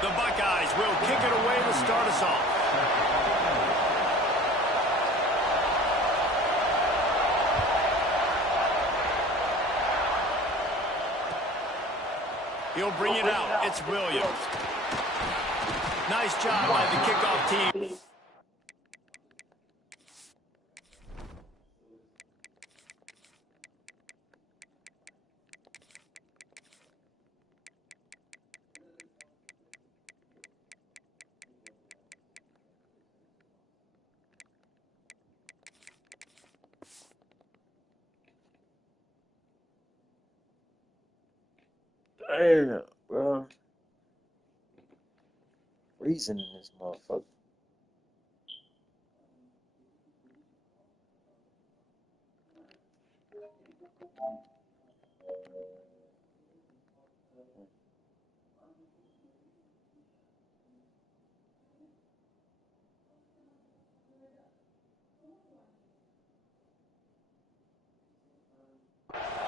The Buckeyes will kick it away to start us off. He'll bring it out. It's Williams. Nice job by the kickoff team. Damn, bro. Freezing in this motherfucker.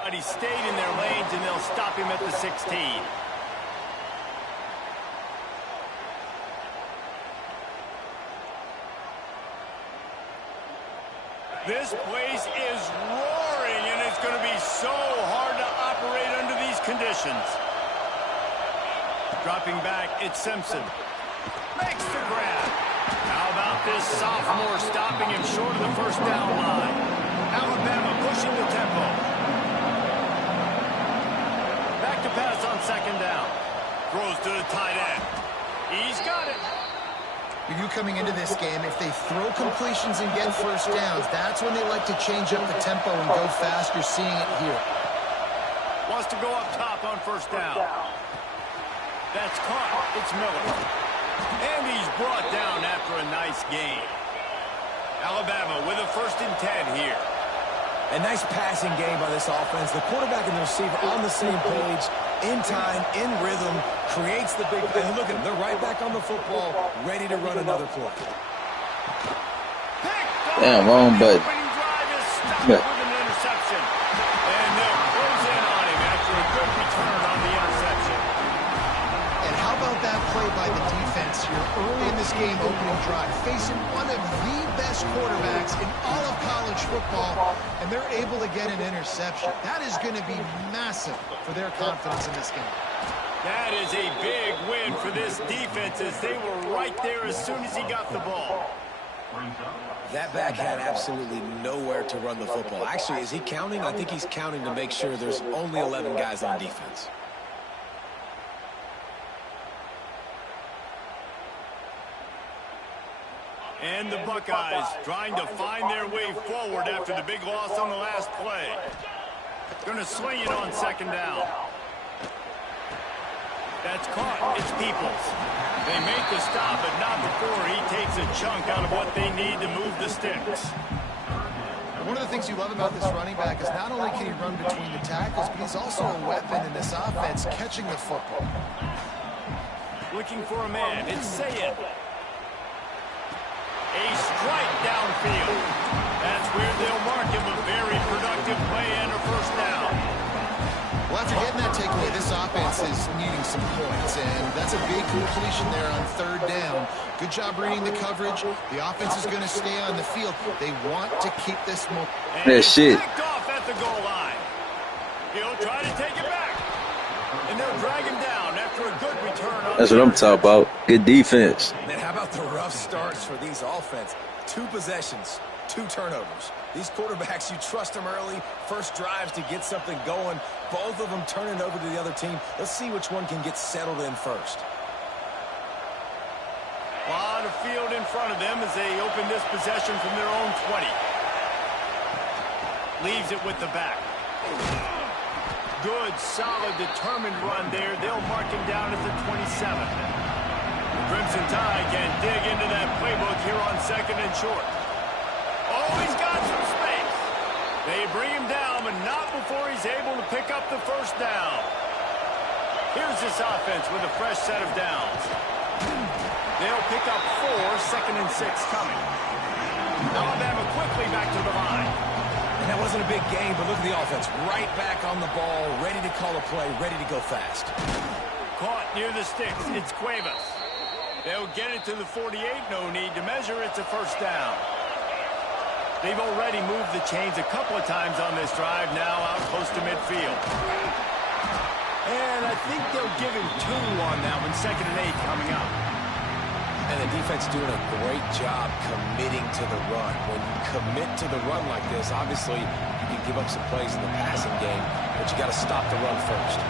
But he stayed in their lanes, and they'll stop him at the 16. This place is roaring, and it's going to be so hard to operate under these conditions. Dropping back, it's Simpson. Makes the grab. How about this sophomore stopping him short of the first down line? Alabama pushing the tempo. Back to pass on second down. Throws to the tight end. He's got it. You coming into this game, if they throw completions and get first downs, that's when they like to change up the tempo and go fast. You're seeing it here. Wants to go up top on first down. That's caught. It's Miller. And he's brought down after a nice gain. Alabama with a 1st and 10 here. A nice passing game by this offense. The quarterback and the receiver on the same page, in time, in rhythm, creates the big play. Look at them. They're right back on the football, ready to run another play. Damn, wrong button. With an interception. And they'll close in on him after a good return on the interception. And how about that play by the defense here early in this game, opening drive, facing one of the best quarterbacks in all of college football, and they're able to get an interception. That is going to be massive for their confidence in this game. That is a big win for this defense, as they were right there as soon as he got the ball. That back had absolutely nowhere to run the football. Actually, is he counting? I think he's counting to make sure there's only 11 guys on defense. And the Buckeyes trying to find their way forward after the big loss on the last play. Going to sling it on second down. That's caught. It's Peoples. They make the stop, but not before he takes a chunk out of what they need to move the sticks. One of the things you love about this running back is not only can he run between the tackles, but he's also a weapon in this offense, catching the football. Looking for a man. It's Sayed. A strike downfield. That's where they'll mark him a very productive play and a first down. Well, after getting that takeaway, this offense is needing some points, and that's a big completion there on 3rd down. Good job reading the coverage. The offense is going to stay on the field. They want to keep this momentum. That shit. Picked off at the goal line. He'll try to take it back. And they'll drag him down after a good return. That's what I'm talking about. Good defense. Man, how about the rough starts for these offense? 2 possessions, 2 turnovers. These quarterbacks, you trust them early. First drives to get something going. Both of them turning over to the other team. Let's see which one can get settled in first. A lot of field in front of them as they open this possession from their own 20. Leaves it with the back. Good, solid, determined run there. They'll mark him down at the 27. The Crimson Tide can dig into that playbook here on 2nd and short. Oh, he's got some space. They bring him down, but not before he's able to pick up the first down. Here's this offense with a fresh set of downs. They'll pick up 4, 2nd and 6 coming. Alabama quickly back to the line. And that wasn't a big game, but look at the offense. Right back on the ball, ready to call a play, ready to go fast. Caught near the sticks. It's Cuevas. They'll get it to the 48. No need to measure. It's a first down. They've already moved the chains a couple of times on this drive. Now out close to midfield. And I think they'll give him 2 on that one. 2nd and 8 coming up. And the defense doing a great job committing to the run. When you commit to the run like this, obviously you can give up some plays in the passing game, but you got to stop the run first.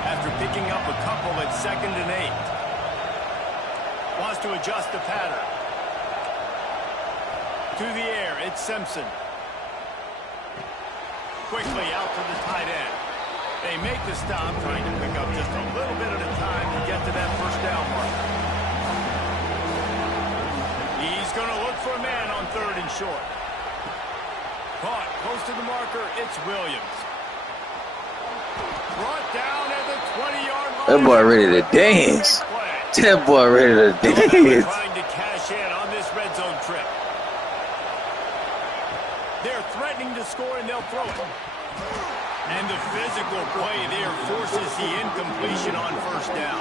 After picking up a couple at 2nd and 8. Wants to adjust the pattern. To the air, it's Simpson. Quickly out to the tight end. They make the stop, trying to pick up just a little bit at a time to get to that first down mark. He's going to look for a man on 3rd and short. Caught close to the marker, it's Williams. Brought down at the 20-yard line. That boy ready to dance. That boy ready to dance. Trying to cash in on this red zone trip. They're threatening to score, and they'll throw it. And the physical play there forces the incompletion on first down.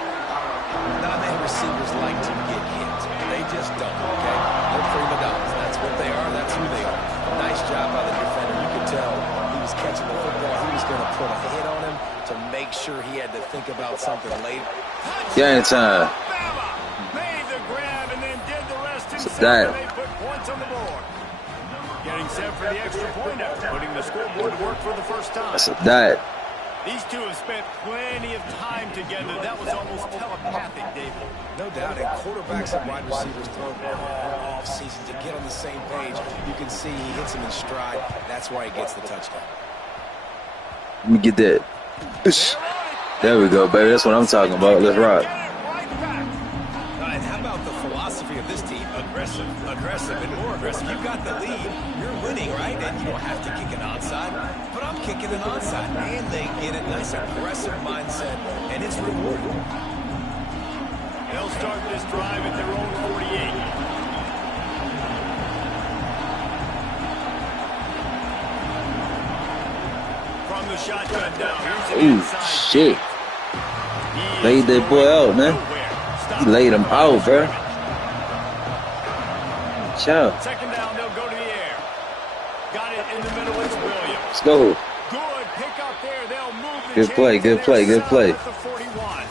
Not many receivers like to get hit. They just don't, okay? They're prima donnas. That's what they are. That's who they are. Nice job by the defender. You could tell he was catching the football. He was going to put a hit on him to make sure he had to think about something later. Game time. Made the grab and then did the rest himself. That. They put points on the board. Getting set for the extra point after putting the scoreboard to work for the first time. That's a dot. These two have spent plenty of time together. That was almost telepathic, David. No doubt, and quarterbacks and wide receivers throw all off season to get on the same page. You can see he hits him in stride. That's why he gets the touchdown. Let me get that. There we go, baby. That's what I'm talking about. Let's rock. And how about the philosophy of this team? Aggressive, aggressive, and more aggressive. You've got the lead. You're winning, right? And you don't have to kick an onside. But I'm kicking an onside. And they get a nice aggressive mindset, and it's rewarding. They'll start this drive at their own 48. From the shotgun down. Ooh, shit. Laid that boy out, man. He laid him out, bro. Ciao. 2nd down, they'll go to the air. Got it in the middle, it's Williams. Let's go. Good pick up there. They'll move the Good play, chains, good and play, they're good play. set up at the 41.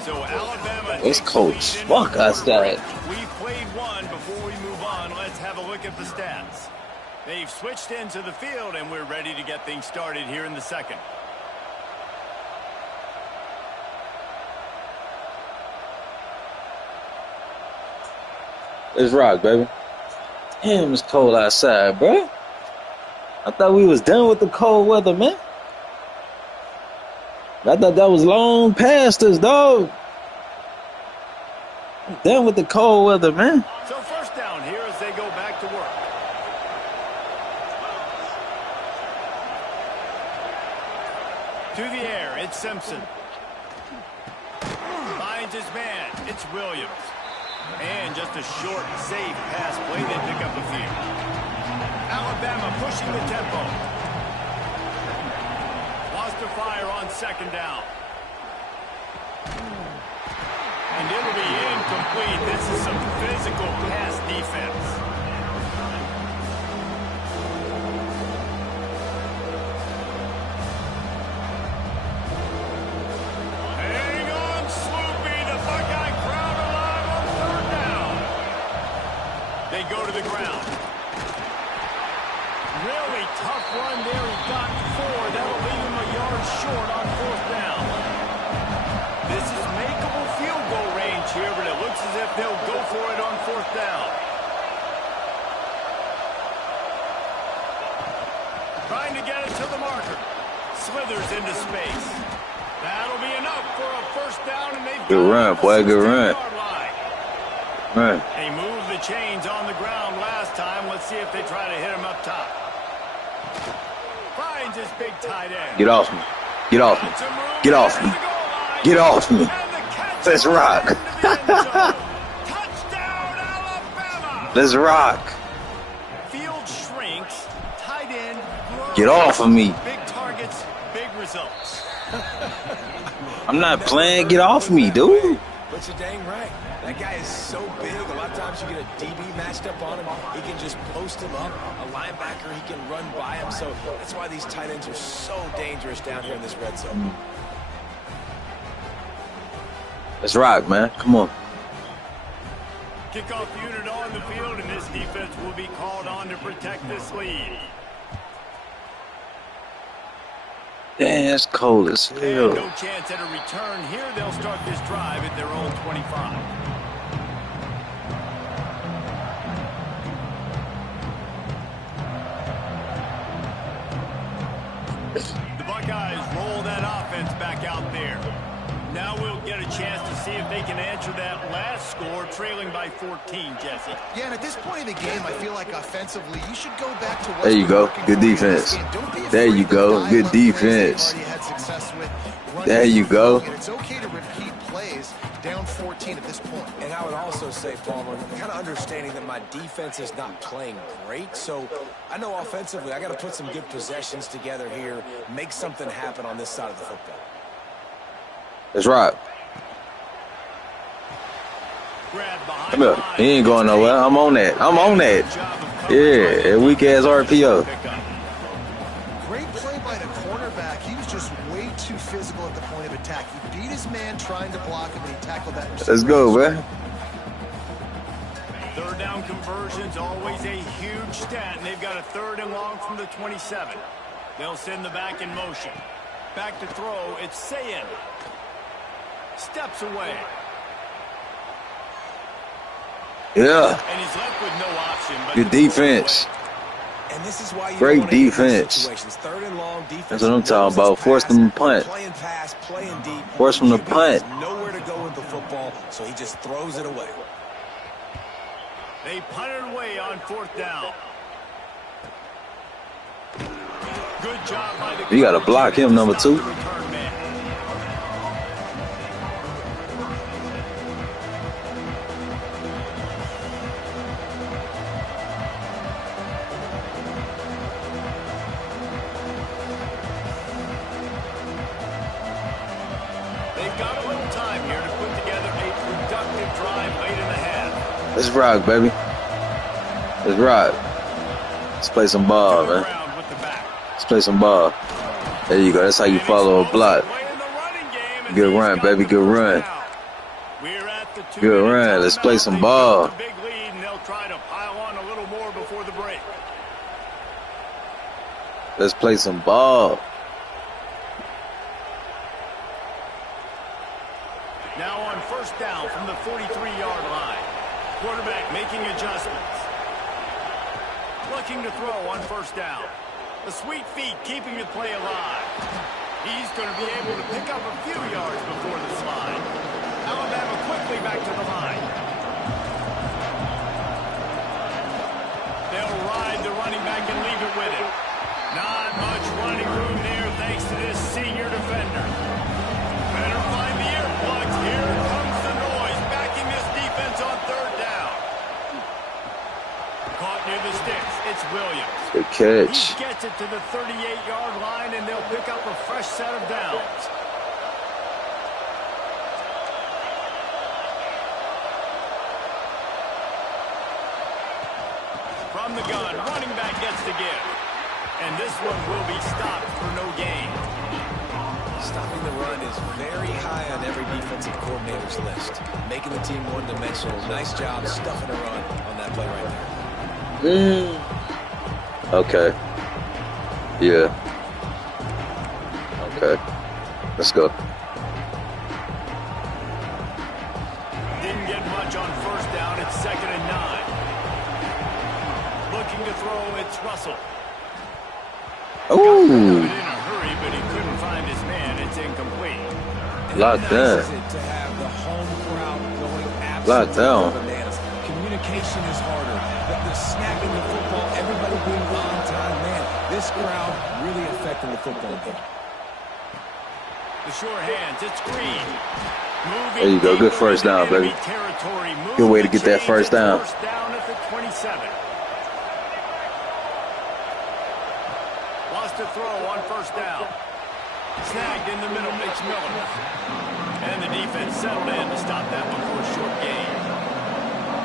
So Alabama It's takes cold the as lead fuck into the outside. break. We've played one. Before we move on, let's have a look at the stats. They've switched into the field, and we're ready to get things started here in the second. Let's rock, baby. Damn, it's cold outside, bro. I thought we was done with the cold weather, man. I thought that was long past us, dog. I'm done with the cold weather, man. So first down here as they go back to work. To the air, it's Simpson. Finds his man, it's Williams. And just a short, safe pass play, they pick up a few. Alabama pushing the tempo. Wants to fire on 2nd down. And it'll be incomplete. This is some physical pass defense. Hang on, Sloopy. The Buckeye crowd alive on 3rd down. They go to the ground. Really tough run there. He got 4. That'll leave him a yard short on 4th down. This is makeable field goal range here, but it looks as if they'll go for it on 4th down. Trying to get it to the marker. Slithers into space. That'll be enough for a first down, and they've Good run, boy. Good run. Right. They moved the chains on the ground last time. Let's see if they try to hit him up top. Finds his big tight end. Get off me. Get off me. Get off me. Get off me. Let's rock. Touchdown, Alabama. Let's rock. Field shrinks. Tight end grows. Get off of me. Big targets, big results. I'm not playing. Get off me, dude. But you're dang right. That guy is so big. A lot of times you get a DB matched up on him. He can just post him up. A linebacker, he can run by him. So that's why these tight ends are so dangerous down here in this red zone. Let's rock, man. Come on. Kickoff unit on the field, and this defense will be called on to protect this lead. Damn, it's cold as And hell. no chance at a return here. They'll start this drive at their own 25. The Buckeyes roll that offense back out there. Now we'll get a chance to see if they can answer that last score, trailing by 14, Jesse. Yeah, and at this point in the game, I feel like offensively, you should go back to what's There you been go. working Good for you in this defense. game. Don't be There afraid you to go. dial Good up plays defense. they've already had success with running There you through go. long, and it's okay to repeat plays down 14 at this point. And I would also say, Palmer, kind of understanding that my defense is not playing great. So I know offensively I got to put some good possessions together here, make something happen on this side of the football. Let's rock. Grab behind Come here. He ain't going nowhere. I'm on that. I'm on that. Yeah, that weak-ass RPO. Great play by the cornerback. He was just way too physical at the point of attack. He beat his man trying to block him, and he tackled that receiver. Let's go, man. Third down conversion's always a huge stat, and they've got a 3rd and long from the 27. They'll send the back in motion. Back to throw, it's Sayin. Steps away. Yeah. And he's left with no option. But Good defense. And this is why you Great don't wanna get in these defense. situations. 3rd and long defense. That's what I'm talking knows about. his Force pass, them to punt. Playing pass, playing deep. Force them to QB punt. has nowhere to go with the football, so he just throws it away. They punted away on 4th down. Good job by the You got to block him, number 2. return man. They've got a little time here to put together a productive drive late in the half. Let's rock, baby. Let's rock. Let's play some ball, man. Around with the back. Let's play some ball. There you go. That's how you follow a block. Good run, baby. Good run. Good run. Let's play some ball. Big lead, and they'll try to pile on a little more before the break. Let's play some ball. Now on 1st down from the 43-yard line. Quarterback making adjustments. Looking to throw on 1st down. The sweet feet keeping the play alive. He's going to be able to pick up a few yards before the slide. Alabama quickly back to the line. They'll ride the running back and leave it with him. Not much running room there thanks to this senior defender. Better find the earplugs. Here comes the noise, backing this defense on 3rd down. Caught near the sticks. It's Williams. Good catch. He gets it to the 38-yard line, and they'll pick up a fresh set of downs. From the gun, running back gets the give. And this one will be stopped for no gain. Stopping the run is very high on every defensive coordinator's list. Making the team one-dimensional. Nice job stuffing a run on that play right there. Okay. Yeah. Okay. Let's go. Didn't get much on 1st down. It's 2nd and 9. Looking to throw, it's Russell. Ooh. In a hurry, but he couldn't find his man. It's incomplete. Locked down. To have the home crowd going Locked down. absolutely bananas. Communication is harder. The snapping the football, everybody being on time, man. This crowd really affecting the football game. The short hands, it's Green. There you go. Good first down, baby. Good way to get that first down. First down at the 27. Wants to throw on 1st down. Snagged in the middle, Mitch Miller. And the defense settled in to stop that one for a short gain.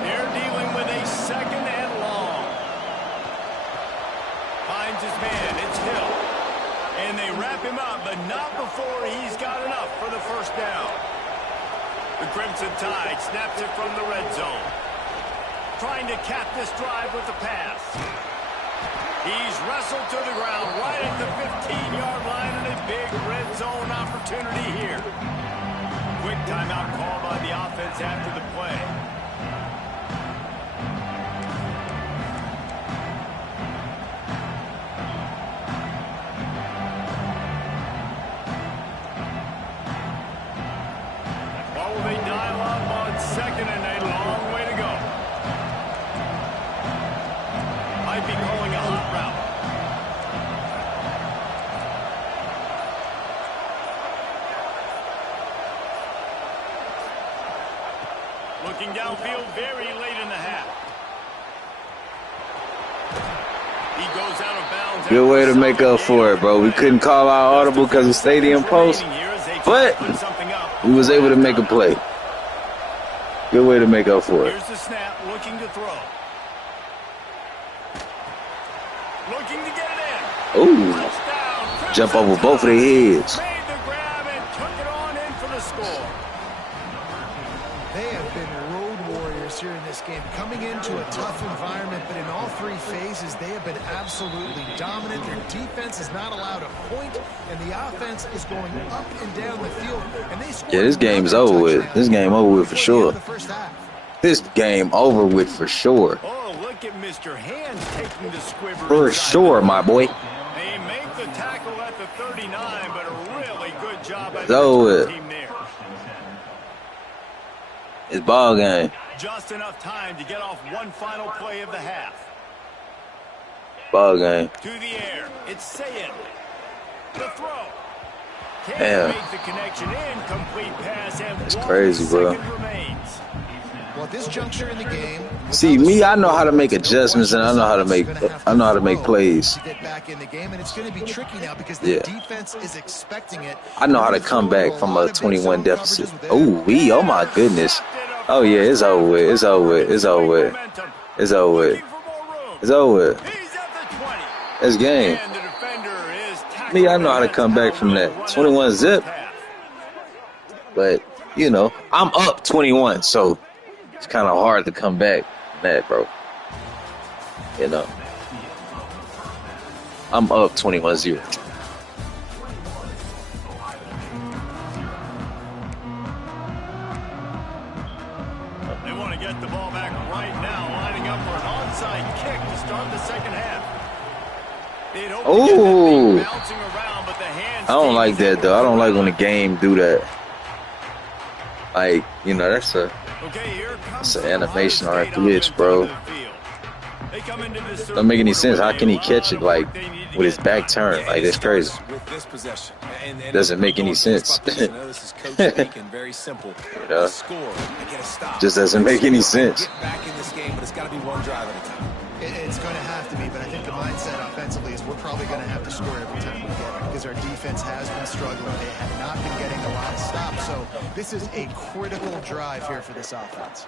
They're dealing with a second and long. Finds his man, it's Hill. And they wrap him up, but not before he's got enough for the first down. The Crimson Tide snaps it from the red zone. Trying to cap this drive with the pass. He's wrestled to the ground right at the 15-yard line and a big red zone opportunity here. Quick timeout call by the offense after the play. What will they dial up on second and a long way to go? Might be calling a hot route. Looking downfield very late in the half. He goes out of bounds. Good way to make up for it, bro. We couldn't call our audible because of stadium post, but we was able to make a play. Good way to make up for it. Here's the snap, looking to throw. Looking to get it in. Ooh. Touchdown. Jump over both of their heads. Made the grab and took it on in for the score. They have been road warriors here in this game, coming into a tough environment, but in all three phases, they have been absolutely dominant. Their defense is not allowed a point, and the offense is going up and down the field. And they scored Yeah, this game's over with. This game over with for sure. This game over with for sure. Oh, look at Mr. Hands taking the squibber. For sure, my boy. They make the tackle at the 39, but a really good job by So, the team there. It's ball game. Just enough time to get off one final play of the half. Ball game. To the air. It's Sayed. The throw. Can't Damn. make the connection. Incomplete pass. And It's 1 crazy, bro. second remains. Well, at this juncture in the game, See, me, I know how to make adjustments and I know how to make plays. to get back in the game, and it's going to be tricky now because the Yeah. defense is expecting it. I know how to come back from a 21 deficit. Oh my goodness. Oh yeah, it's over with. It's over with. It's over with. It's over with. It's over with. He's at the 20. That's game. And the defender is tackled. Me, I know how to come back from that 21 zip. But, you know, I'm up 21, so it's kind of hard to come back from that, bro. You know. I'm up 21-0. They want to get the ball back right now, lining up for an onside kick to start the second half. They'd hope to get that Ooh. thing bouncing around, but the hands I don't like that, though. I don't like when the game do that. Like, you know, that's a... Okay, here comes It's an animation or a Ohio State glitch, bro. on the field. They come into this Don't make any sense. How can he catch it, like, with his back turned? Like, that's crazy. With this possession. And Doesn't make any sense. This is coach speaking, very simple. Yeah. Score and get a stop. Just doesn't make any sense. Get back in this game, but it's got to be one drive at a time. It's going to have to be, but I think the mindset offensively is we're probably going to have to score every time we get it because our defense has been struggling. They have not been getting a lot of stops, so this is a critical drive here for this offense.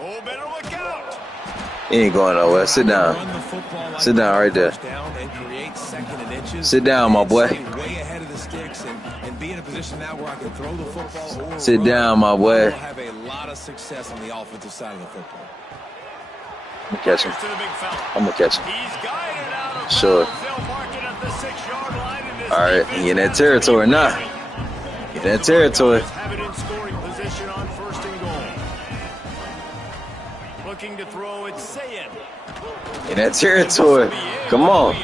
Oh, better look out. He ain't going nowhere. Sit down. Run the football like Sit down right there. first down and create second and inches. Sit down, my boy. Stay way ahead of the sticks and be in a position now where I can throw the football or Sit run. down, my boy. We'll have a lot of success on the offensive side of the football. I'm gonna catch him. Here's to the big fella. I'm gonna catch him. He's guided out of Sure. bounds. They'll mark it at the 6-yard line, and this All right, defense he in that territory now. Get that territory. have it in scoring position on first and goal. Looking to throw it, Sayed. In that territory. Come on.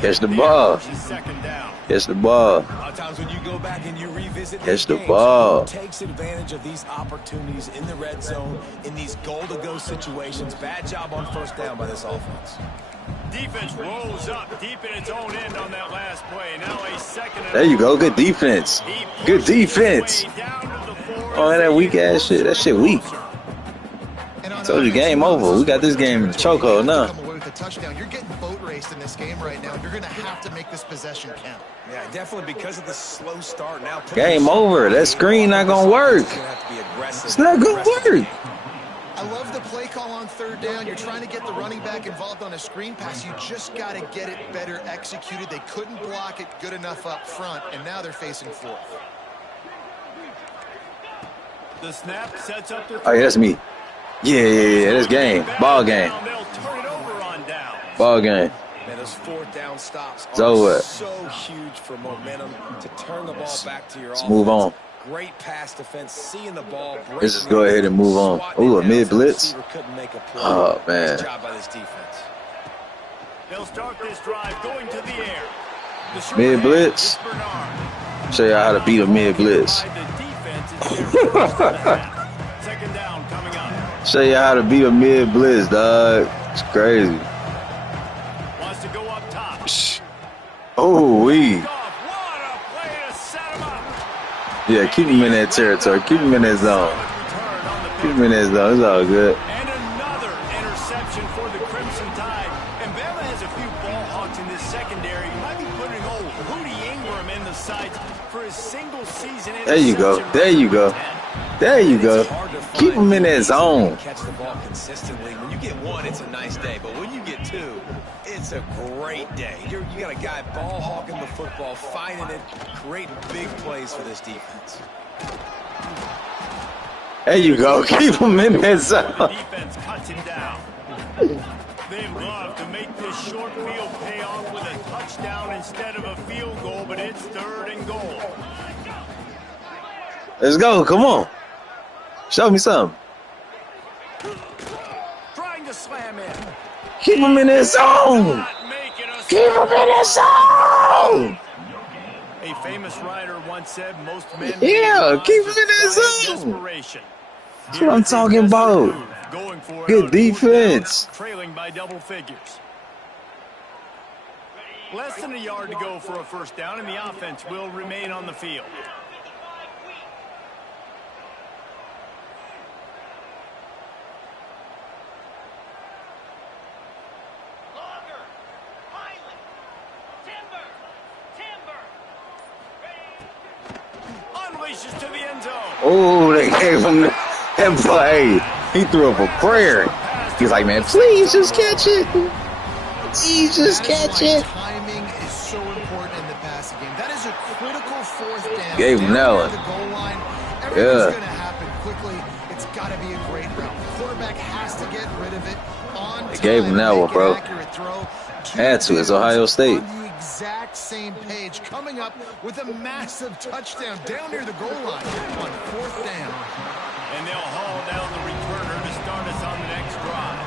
Catch the ball. Second down. Catch the ball. A lot of times when you go back and you revisit Catch these the games, ball. who takes advantage of these opportunities in the red zone, in these goal-to-go situations. Bad job on first down by this offense. Defense rolls up deep in its own end on that last play. Now a second and There you go. Good defense. He Good pushes his defense. way down to the 4. Oh, that weak ass shit. That shit weak. And on Told you, game over. We got this game in the chokehold now. Come away with a touchdown. You're getting boat raced in this this game right now. You're going to have to make this possession count. Yeah, definitely because of the slow start. Now Game over. That screen not going to work. It's not going to work. I love the play call on third down. You're trying to get the running back involved on a screen pass. You just got to get it better executed. They couldn't block it good enough up front, and now they're facing fourth. The snap sets up the Oh, yeah, that's me. Yeah, this game. Ball game. They'll turn it over on down. Ball game. Man, those fourth down stops It's are over. so huge for momentum to turn the ball back to your offense. Move on. Great pass defense, seeing the ball. Let's just go ahead and move on. Ooh, a mid blitz. Oh, man. Nice job by this defense. They'll start this drive going to the air. The Mid blitz. Show you how to beat a mid blitz. Second down coming up. Show you how to beat a mid blitz, dog. It's crazy. Wants to go up top. Oh, we. What a play to set him up. Yeah, keep him in that territory. Keep him in that zone. Keep him in that zone. It's all good. And another interception for the Crimson Tide. And Bama has a few ball hawks in this secondary. You might be putting old Hootie Ingram in the sights for his single season interception. There you go. There you go. There you go. Keep him in that zone. Catch the ball consistently. When you get one, it's a nice day. But when you get two, it's a great day. You got a guy ball hawking the football, finding it, creating big plays for this defense. There you go. Keep him in that The zone. defense cuts him down. They'd love to make this short field pay off with a touchdown instead of a field goal, but it's third and goal. Let's go. Come on. Show me something. Trying to slam in. Keep him in that zone. Not making a Keep him in that zone. A famous writer once said most men Yeah, keep him in that zone. desperation. That's what I'm talking about. Going for it Good on fourth down, defense. trailing by double figures. Less than a yard to go for a first down, and the offense will remain on the field. Unleashes to the end zone. Oh, they gave him that play. He threw up a prayer. He's like, man, please just catch it. Please just catch it. Timing is so important in the passing game. That is a critical fourth down. Gave him that one. The goal line. Yeah. Everything's going to happen quickly. It's got to be a great route. The quarterback has to get rid of it on time. They gave him that one, bro. Had to. It's Ohio State. On the exact same page, coming up with a massive touchdown down near the goal line on fourth down. And they'll haul down the returner to start us on the next drive.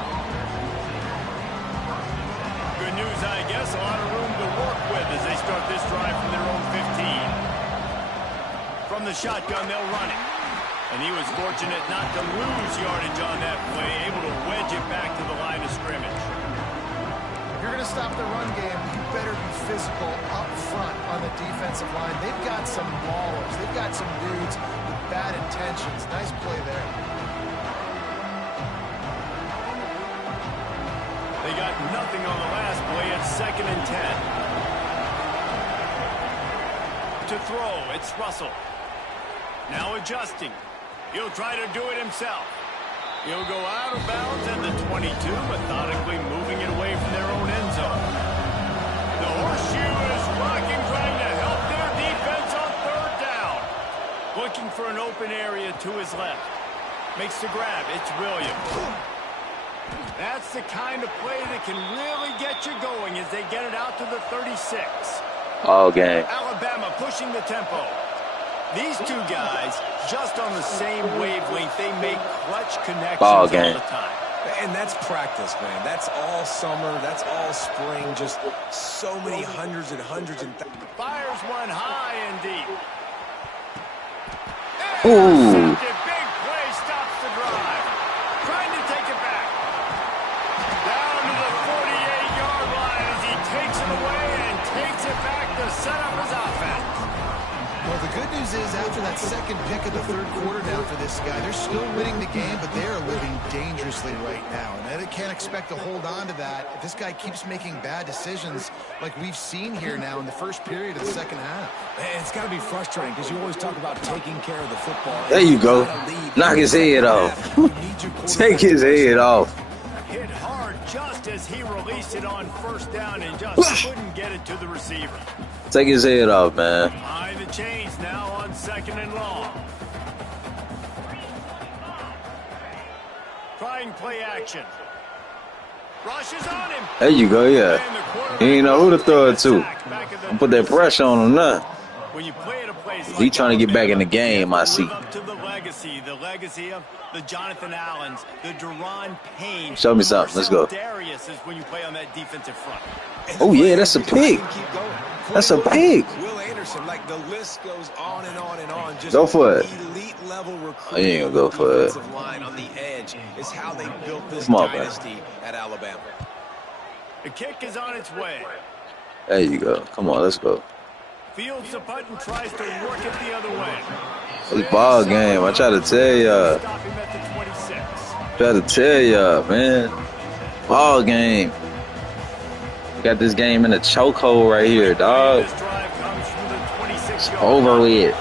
Good news, I guess. A lot of room to work with as they start this drive from their own 15. From the shotgun, they'll run it. And he was fortunate not to lose yardage on that play, able to wedge it back to the line of scrimmage. If you're going to stop the run game, you better be physical up front on the defensive line. They've got some ballers. They've got some dudes with bad intentions. Nice play there. They got nothing on the last play. It's 2nd and 10. To throw, it's Russell. Now adjusting. He'll try to do it himself. He'll go out of bounds at the 22, methodically moving it away from their own end zone. The horseshoe is rocking, trying to help their defense on third down. Looking for an open area to his left. Makes the grab. It's Williams. That's the kind of play that can really get you going as they get it out to the 36. All game. Alabama pushing the tempo. These two guys, just on the same wavelength, they make clutch connections Ball all game. the time. And that's practice, man. That's all summer. That's all spring. Just so many hundreds and hundreds and Fires one high and deep. Ooh. Big play stops the drive. Trying to take it back. Down to the 48-yard line as he takes it away and takes it back to set up his offense. Well, the good news is after that second second pick of the third quarter now for this guy. They're still winning the game, but they are living dangerously right now. And they can't expect to hold on to that if this guy keeps making bad decisions like we've seen here now in the first period of the second half. Man, it's got to be frustrating because you always talk about taking care of the football. There you go. Knock his head off. Take his head off. Hit hard just as he released it on first down and just couldn't get it to the receiver. Take his head off, man. Behind the chains now on 2nd and long. Trying play action. Rushes on him. There you go, yeah. He ain't know who to throw it to. Don't put that pressure on him now. When you play at a place like He trying to get back in the game, I see. Live up to the legacy of the Jonathan Allens, the Deron Payne. Show me something. Let's go. Darius is when you play on that defensive front. Oh, yeah, that's a pick. That's a pick. Will Anderson, like the list goes on and on and on. Just Go for it. Elite level Oh, you ain't gonna go for it. line on the edge is how they built this Come on, man. dynasty at Alabama. The kick is on its way. There you go. Come on, let's go. Fields the punt and tries to work it the other way. It's ball game. I try to tell y'all. Stop him at the 26. Try to tell y'all, man. Ball game. We got this game in a chokehold right here, dog. This drive comes from the 26-yard Over with.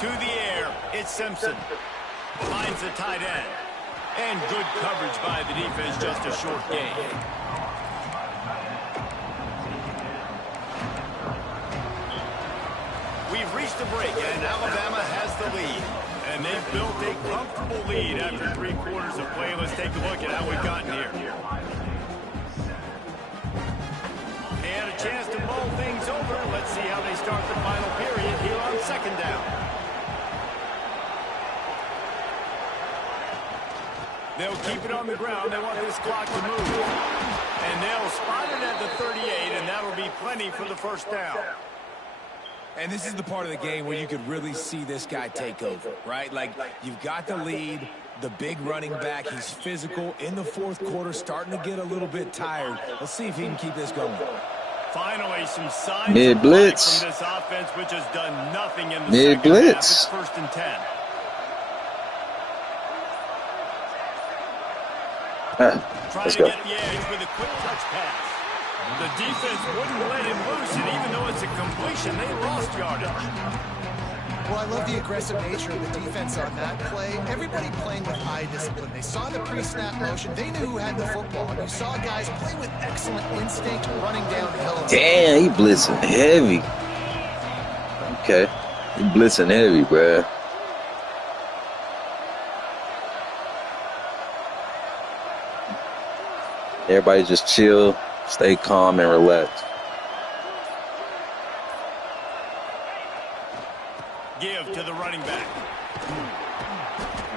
To the air, it's Simpson. Finds the tight end. And good coverage by the defense, just a short gain. We've reached the break, and Alabama has the lead. And they've built a comfortable lead after 3 quarters of play. Let's take a look at how we've gotten here. And a chance to mull things over. Let's see how they start the final period here on 2nd down. They'll keep it on the ground. They want this clock to move. And they'll spot it at the 38, and that'll be plenty for the first down. And this is the part of the game where you could really see this guy take over, right? Like, you've got the lead, the big running back. He's physical in the fourth quarter, starting to get a little bit tired. Let's see if he can keep this going. Finally, some signs Mid of blitz. life from this offense, which has done nothing in the Mid second half. blitz. It's 1st and 10. Trying Let's to go. get the edge with a quick touch pass. The defense wouldn't let him loose, and even though it's a completion, they lost yardage. Well, I love the aggressive nature of the defense on that play. Everybody playing with eye discipline. They saw the pre-snap motion. They knew who had the football. And you saw guys play with excellent instinct running downhill. Damn, he blitzing heavy. Okay. He blitzing heavy, bruh. Everybody just chill, stay calm, and relax. Give to the running back.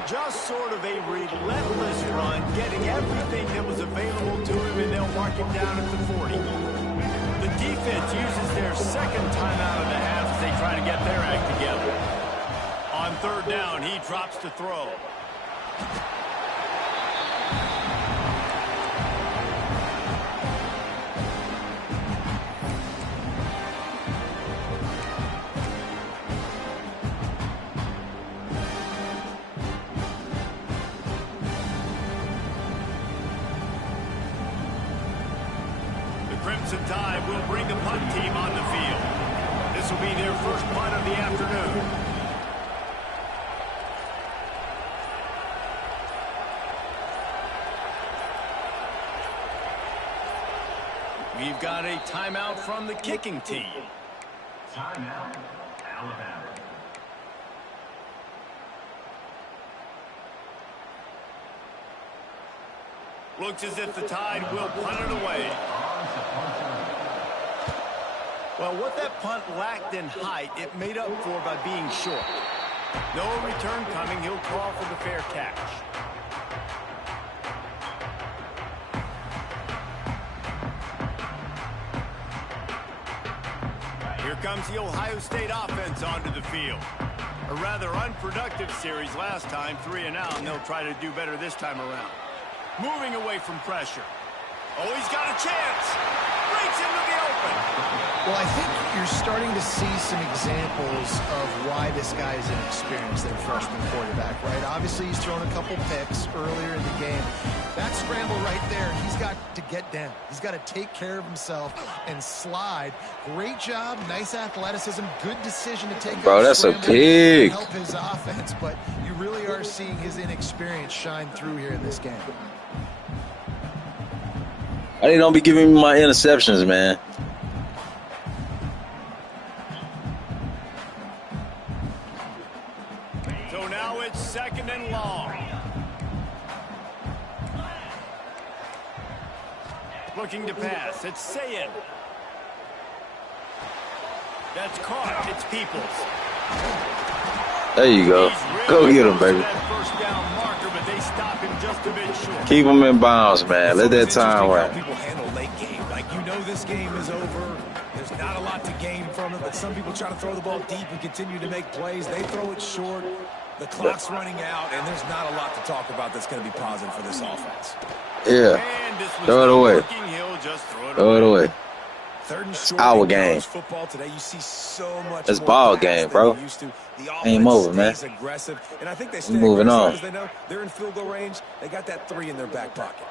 Just sort of a relentless run, getting everything that was available to him, and they'll mark him down at the 40. The defense uses their second timeout of the half as they try to get their act together. On 3rd down, he drops to throw. Crimson Tide will bring the punt team on the field. This will be their first punt of the afternoon. We've got a timeout from the kicking team. Timeout, Alabama. Looks as if the Tide will punt it away. Well, what that punt lacked in height, it made up for by being short. No return coming. He'll call for the fair catch. Here comes the Ohio State offense onto the field. A rather unproductive series last time, 3 and out, and they'll try to do better this time around. Moving away from pressure. Oh, he's got a chance. Fades into the open. Well, I think you're starting to see some examples of why this guy is inexperienced at freshman quarterback, right? Obviously, he's thrown a couple picks earlier in the game. That scramble right there, he's got to get down. He's got to take care of himself and slide. Great job, nice athleticism, good decision to take. Bro, that's a pig. Help his offense, but you really are seeing his inexperience shine through here in this game. They don't be giving me my interceptions, man. So now it's 2nd and long. Looking to pass. It's Sayed. That's caught. It's Peoples. There you go. Go get him, baby. That first down marker, but they stop him just a bit short. Keep him in bounds, man. Let that time run. People handle late game. Like, you know this game is over. There's not a lot to gain from it, but some people try to throw the ball deep and continue to make plays. They throw it short. The clock's running out, and there's not a lot to talk about that's going to be positive for this offense. Yeah. Throw it away. Throw it away. Third and short. Our game. Football today, you see so much. It's ball game, bro. Game over, man. Aggressive, and I think they We moving on. They know they're in field goal range. They got that 3 in their back pocket.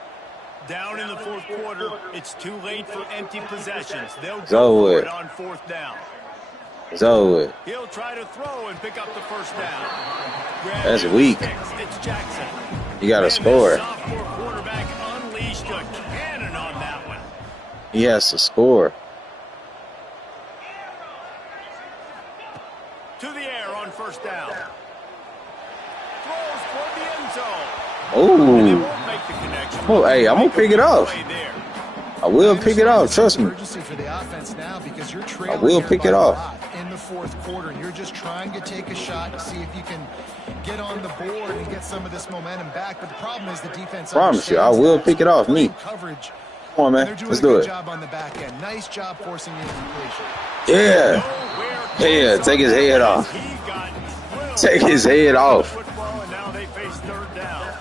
Down in the 4th quarter, it's too late for empty possessions. They'll It's go over for with. it on 4th down. It's over with. He'll try to throw and pick up the first down. That's weak. It's Jackson. You got to And score. the sophomore quarterback unleashed a cannon on that one. He has to score. To the air on 1st down. Throws for the end zone. Ooh. They won't make the connection. Oh, hey, I'm gonna pick it off. Play there. I will pick it off. Trust me. Urgency for the offense now because you're I trailing will here pick by it a off. lot in the 4th quarter, and you're just trying to take a shot to see if you can get on the board and get some of this momentum back. But the problem is the defense. Promise you, I understands will that. pick it off. Me. Coverage. Come on, And they're man. doing Let's a do good it. job on the back end. Nice job forcing the incompletion. Yeah. Yeah, take his head off. Take his head off. Football, and now they face 3rd down.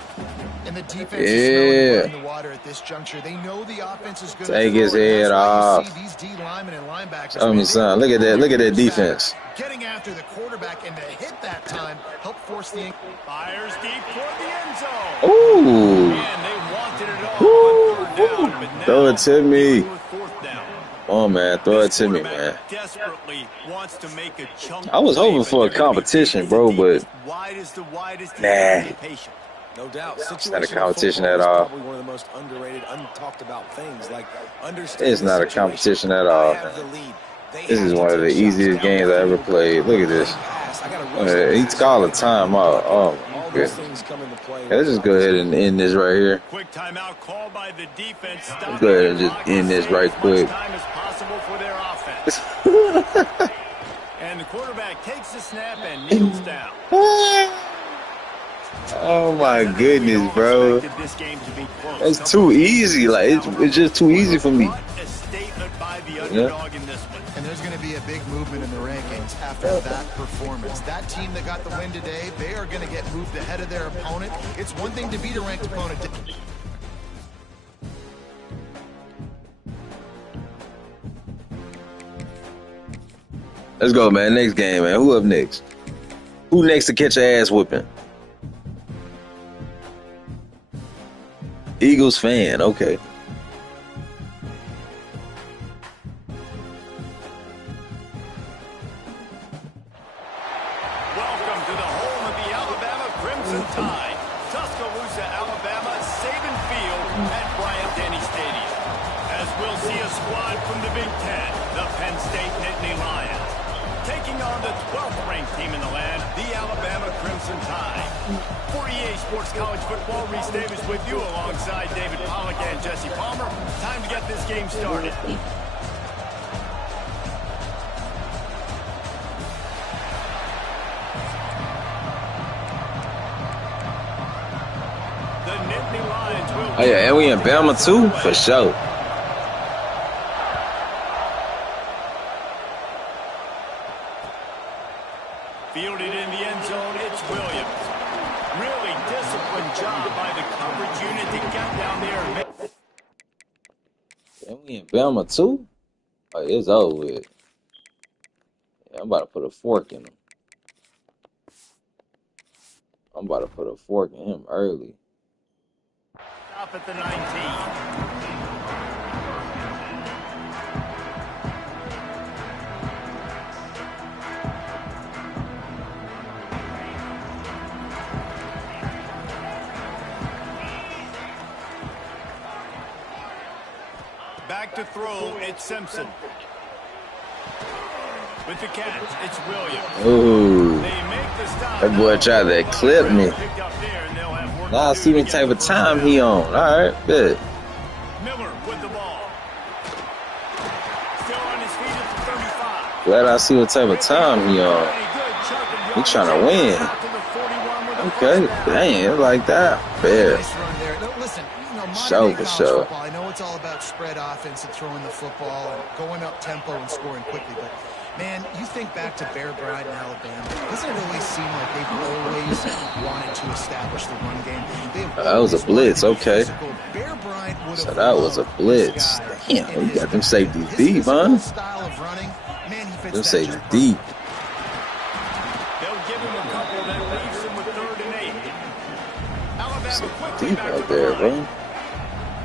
And the defense Yeah. is smelling blood in the water at this juncture. They know the offense is good. Take his head off. Tell me, son. Look at that. Look at that defense. Getting after the quarterback and to hit that time help force the. Fires deep toward the end zone. Ooh. Man, they wanted it all on 3rd down, but now Throw it to me. with 4th down. Oh, man. Throw it to me, Quarterback man. desperately wants to make a chunk I was play, hoping but for a they're gonna be competition, deep bro, as but deep, wide as the widest. Nah. Be patient. No doubt. not a Situational competition football at is all. Probably one of the most underrated, untalked about things. Like, It's not a competition at all, man. This is one of the easiest games I ever played. Look at this. He's calling timeout. Oh, my goodness. Yeah, let's just go ahead and end this right here. Quick timeout call by the defense. Let's go ahead and just end this right quick. As much time as possible for their offense. And the quarterback takes the snap and kneels down. Oh my goodness, bro. Expected this game to be close. It's too easy. Like it's just too easy for me. What a statement by the underdog in this one. And there's going to be a big movement in the rankings after that performance. That team that got the win today, they are going to get moved ahead of their opponent. It's one thing to beat a ranked opponent. Let's go, man. Next game, man. Who up next? Who next to catch a ass whooping? Eagles fan. Okay. Welcome to the home of the Alabama Crimson Tide. Tuscaloosa, Alabama, Saban Field at Bryant-Denny Stadium. As we'll see a squad from the Big Ten, the Penn State Nittany Lions, taking on the 12th ranked team in the land, the Alabama Crimson Tide. For EA Sports College Football, Reese Davis with you alongside David Pollack and Jesse Palmer. Time to get this game started. The Nittany Lions will... Oh yeah, and we in Bama too? For sure. Fielded in the end zone, it's Williams. Really disciplined job by the coverage unit to get down there. And we in Bama too? Oh, it's over with. Yeah, I'm about to put a fork in him. I'm about to put a fork in him early. Up at the 19. Back to throw, it's Simpson. With the catch, it's Williams. Ooh. They make the stop. That boy tried to clip me. Now I see what type of time he on. All right, good. Miller with the ball. Still on his feet at the 35. Glad I see what type of time he on. He trying to win. Okay, dang, like that. Fair. Nice run there. No, listen, Show for sure. I know it's all about spread offense and throwing the football and going up tempo and scoring quickly, but man, you think back to Bear Bryant in Alabama. Doesn't it always seem like they've always wanted to establish the run game? That was a blitz, okay. Bear Bryant would have So that was a blitz. Damn, we got them safeties deep, huh? Style of running, man, he fits Them that safeties just deep. They'll give him a couple that leaves him with 3rd and 8. Alabama quickly Deep back out to the there, line. bro.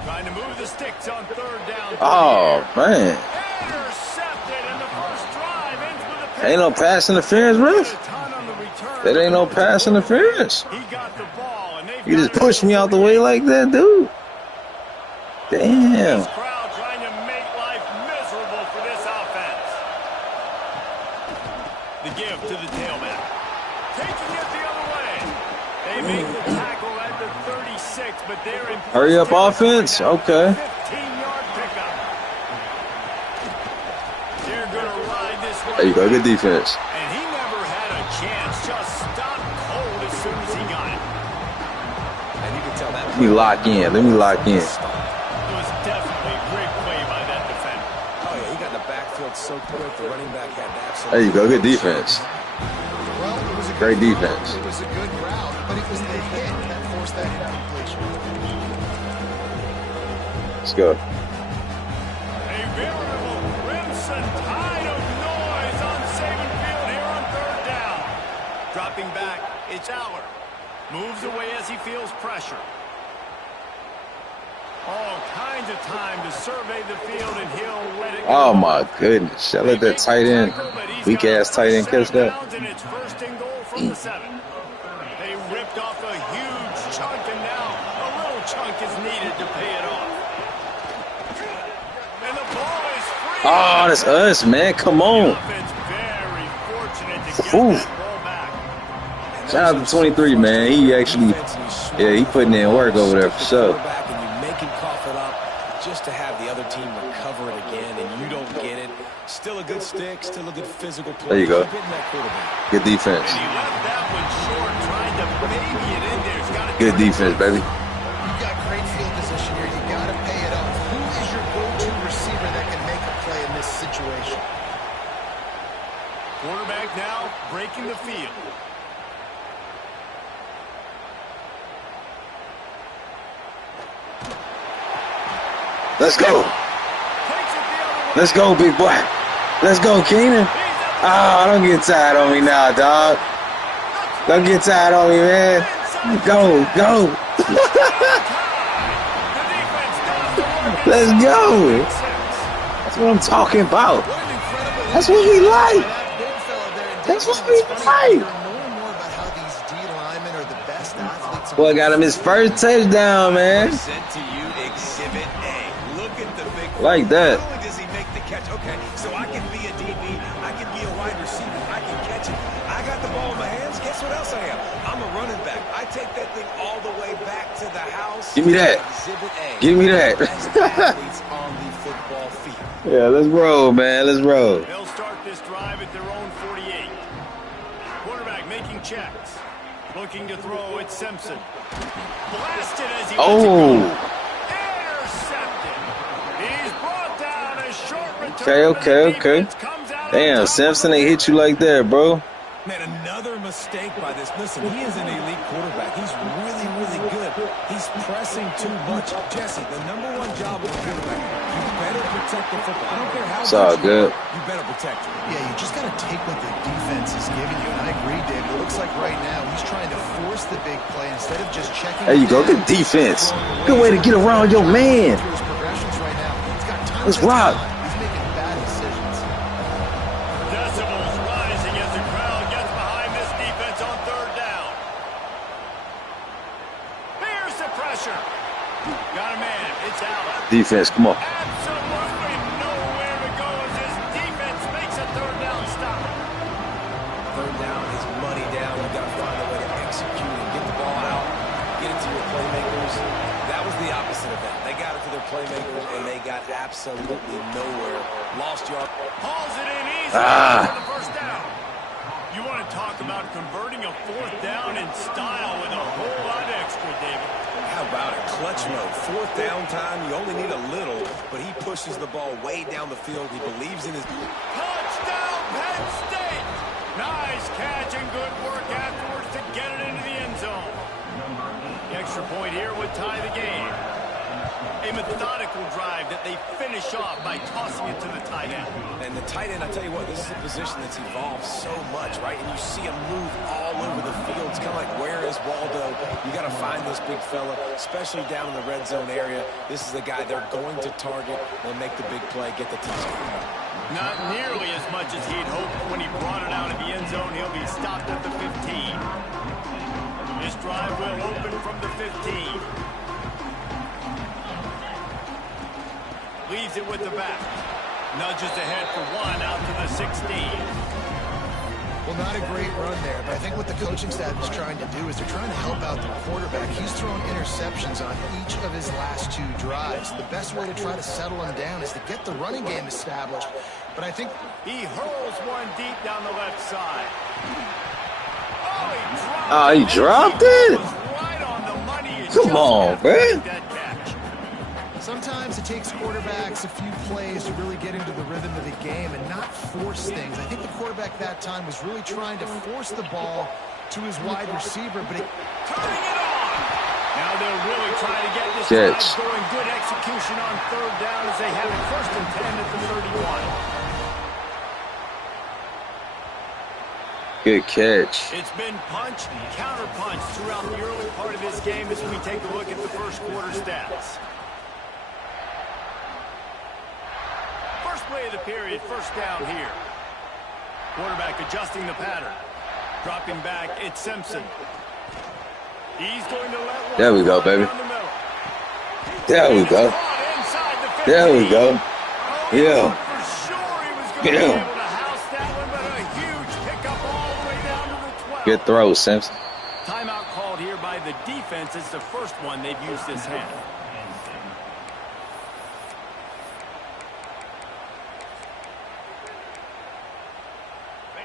Trying to move the sticks on 3rd down. Oh, man. Intercepted, and the first drive ends with a Ain't no pass interference, ref? That ain't no pass interference. He got the ball, and You just pushed me out the way like that, dude. Damn. This crowd trying to make life miserable for this offense. The give to the tailback. Taking it the other way. They make the tackle at the 36, but they're in Hurry up offense? Okay. 15-yard pickup. They're going to ride this one. There you go. Good defense. And he never had a chance. Just stopped cold as soon as he got it. And you can tell that. Let me lock in. Let me lock in. It was definitely a great play by that defender. Oh, yeah, he got in the backfield so quick. The running back had absolutely. There you go. Good defense. Well, it was a Great good defense. It was a good route, but it was the hit that forced that incompletion. Let's go. A veritable crimson tide of noise on Saban Field here on 3rd down. Dropping back, it's Aller. Moves away as he feels pressure. All kinds of time to survey the field, and he'll let it go. Oh, my goodness. Should I let that tight end, weak-ass tight end catch that? And it's 1st and goal from the 7. They ripped off a huge chunk, and now a little chunk is needed to pay it off. And the ball is free. Oh, that's us, man. Come The on. offense very fortunate to get Oof. that ball back. Shout out to 23, man. He actually, yeah, he putting in work over there for sure. And you make him cough it up just to have the other team recover it again, and you don't get it. Still a good stick, still a good physical play. There you go. Keep hitting that quarterback. Good defense. And he left that one short, trying to baby it in there. He's got to Good defense, baby. You've got great field position here. You got to pay it off. Who is your go-to receiver that can make a play in this situation? Quarterback now breaking the field. Let's go. Takes it the other way. Let's go, big boy. Let's go, Keenan. Oh, don't get tired on me now, dog. Don't get tired on me, man. Go, go. Let's go. That's what I'm talking about. That's what we like. That's what we like. Boy, got him his first touchdown, man. Sent to you Exhibit A. Look at the big Like that. Not only does he make the catch, okay, so I can be a DB, I can be a wide receiver, I can catch it. I got the ball in my hands. Guess what else I am? I'm a running back. I take that thing all the way back to the house. Give me that. Exhibit A. Give me that. Best athletes on the football field. Yeah, let's roll, man. Let's roll. They'll start this drive at their own 48. Quarterback making checks. Looking to throw, it's Simpson. Blasted as he Oh. intercepted. He's brought down a short return. Okay. Damn, Simpson ain't hit you like that, bro. Man, another mistake. mistake by this. Listen, he is an elite quarterback. He's really, really good. He's pressing too much. Jesse, the #1 job of a quarterback, you better protect the football. I don't care how It's all good. you better protect it. Yeah, you just got to take what the defense is giving you. And I agree, David. It looks like right now he's trying to force the big play instead of just checking. There you go. Good defense. Good way to get around your man. Let's rock. He's making bad decisions. Decibels rising as the crowd gets behind this defense on 3rd down. Here's the pressure. Got a man. It's Allen. Defense, come on. Absolutely nowhere to go as this defense makes a 3rd down stop. 3rd down is money down. You got to find a way to execute and get the ball out, get it to your playmakers. That was the opposite of that. They got it to their playmakers, and they got absolutely nowhere. Lost yard. Hauls it in easy for the 1st down. You want to talk about converting a 4th down in style with a whole lot extra, David. How about it? Clutch mode. 4th down time. You only need a little, but he pushes the ball way down the field. He believes in his... Touchdown, Penn State! Nice catch and good work afterwards to get it into the end zone. The extra point here would tie the game. A methodical drive that they finish off by tossing it to the tight end. And the tight end, I tell you what, this is a position that's evolved so much, right? And you see him move all over the field. It's kind of like, where is Waldo? You got to find this big fella, especially down in the red zone area. This is the guy they're going to target and make the big play, get the touchdown. Not nearly as much as he'd hoped when he brought it out of the end zone. He'll be stopped at the 15. This drive will open from the 15. Leaves it with the back. Nudges ahead for 1 out to the 16. Well, not a great run there, but I think what the coaching staff is trying to do is they're trying to help out the quarterback. He's thrown interceptions on each of his last 2 drives. The best way to try to settle him down is to get the running game established. But I think he hurls one deep down the left side. He dropped it? Right on the money. Come on, man. Sometimes it takes quarterbacks a few plays to really get into the rhythm of the game and not force things. I think the quarterback that time was really trying to force the ball to his wide receiver, but turning it on. Now they're really trying to get this catch going. Good execution on 3rd down as they have it 1st and 10 at the 31. Good catch. It's been punch, counter punch throughout the early part of this game as we take a look at the 1st quarter stats. First play of the period, 1st down here. Quarterback adjusting the pattern. Dropping back, it's Simpson. He's going to let one. There we go, baby. There we go. There we go. Yeah. For sure he was going to be able to house that one, but a huge pickup all the way down to the 12. Good throw, Simpson. Timeout called here by the defense. It's the first one they've used this half.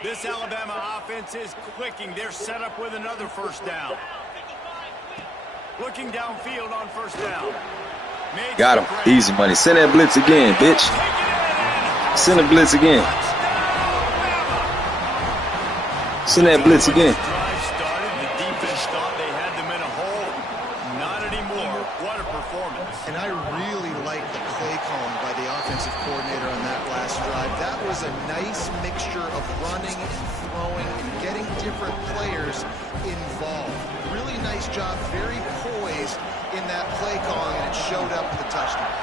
This Alabama offense is clicking. They're set up with another 1st down. Looking downfield on 1st down. Got him. Easy money. Send that blitz again, bitch. Send the blitz again. Send that blitz again. Drive started. The defense thought they had them in a hole. Not anymore. What a performance. And I really like the play calling by the offensive coordinator on that last drive. That was a nice mixture of running and throwing and getting different players involved. Really nice job, very poised in that play calling, and it showed up with the touchdown.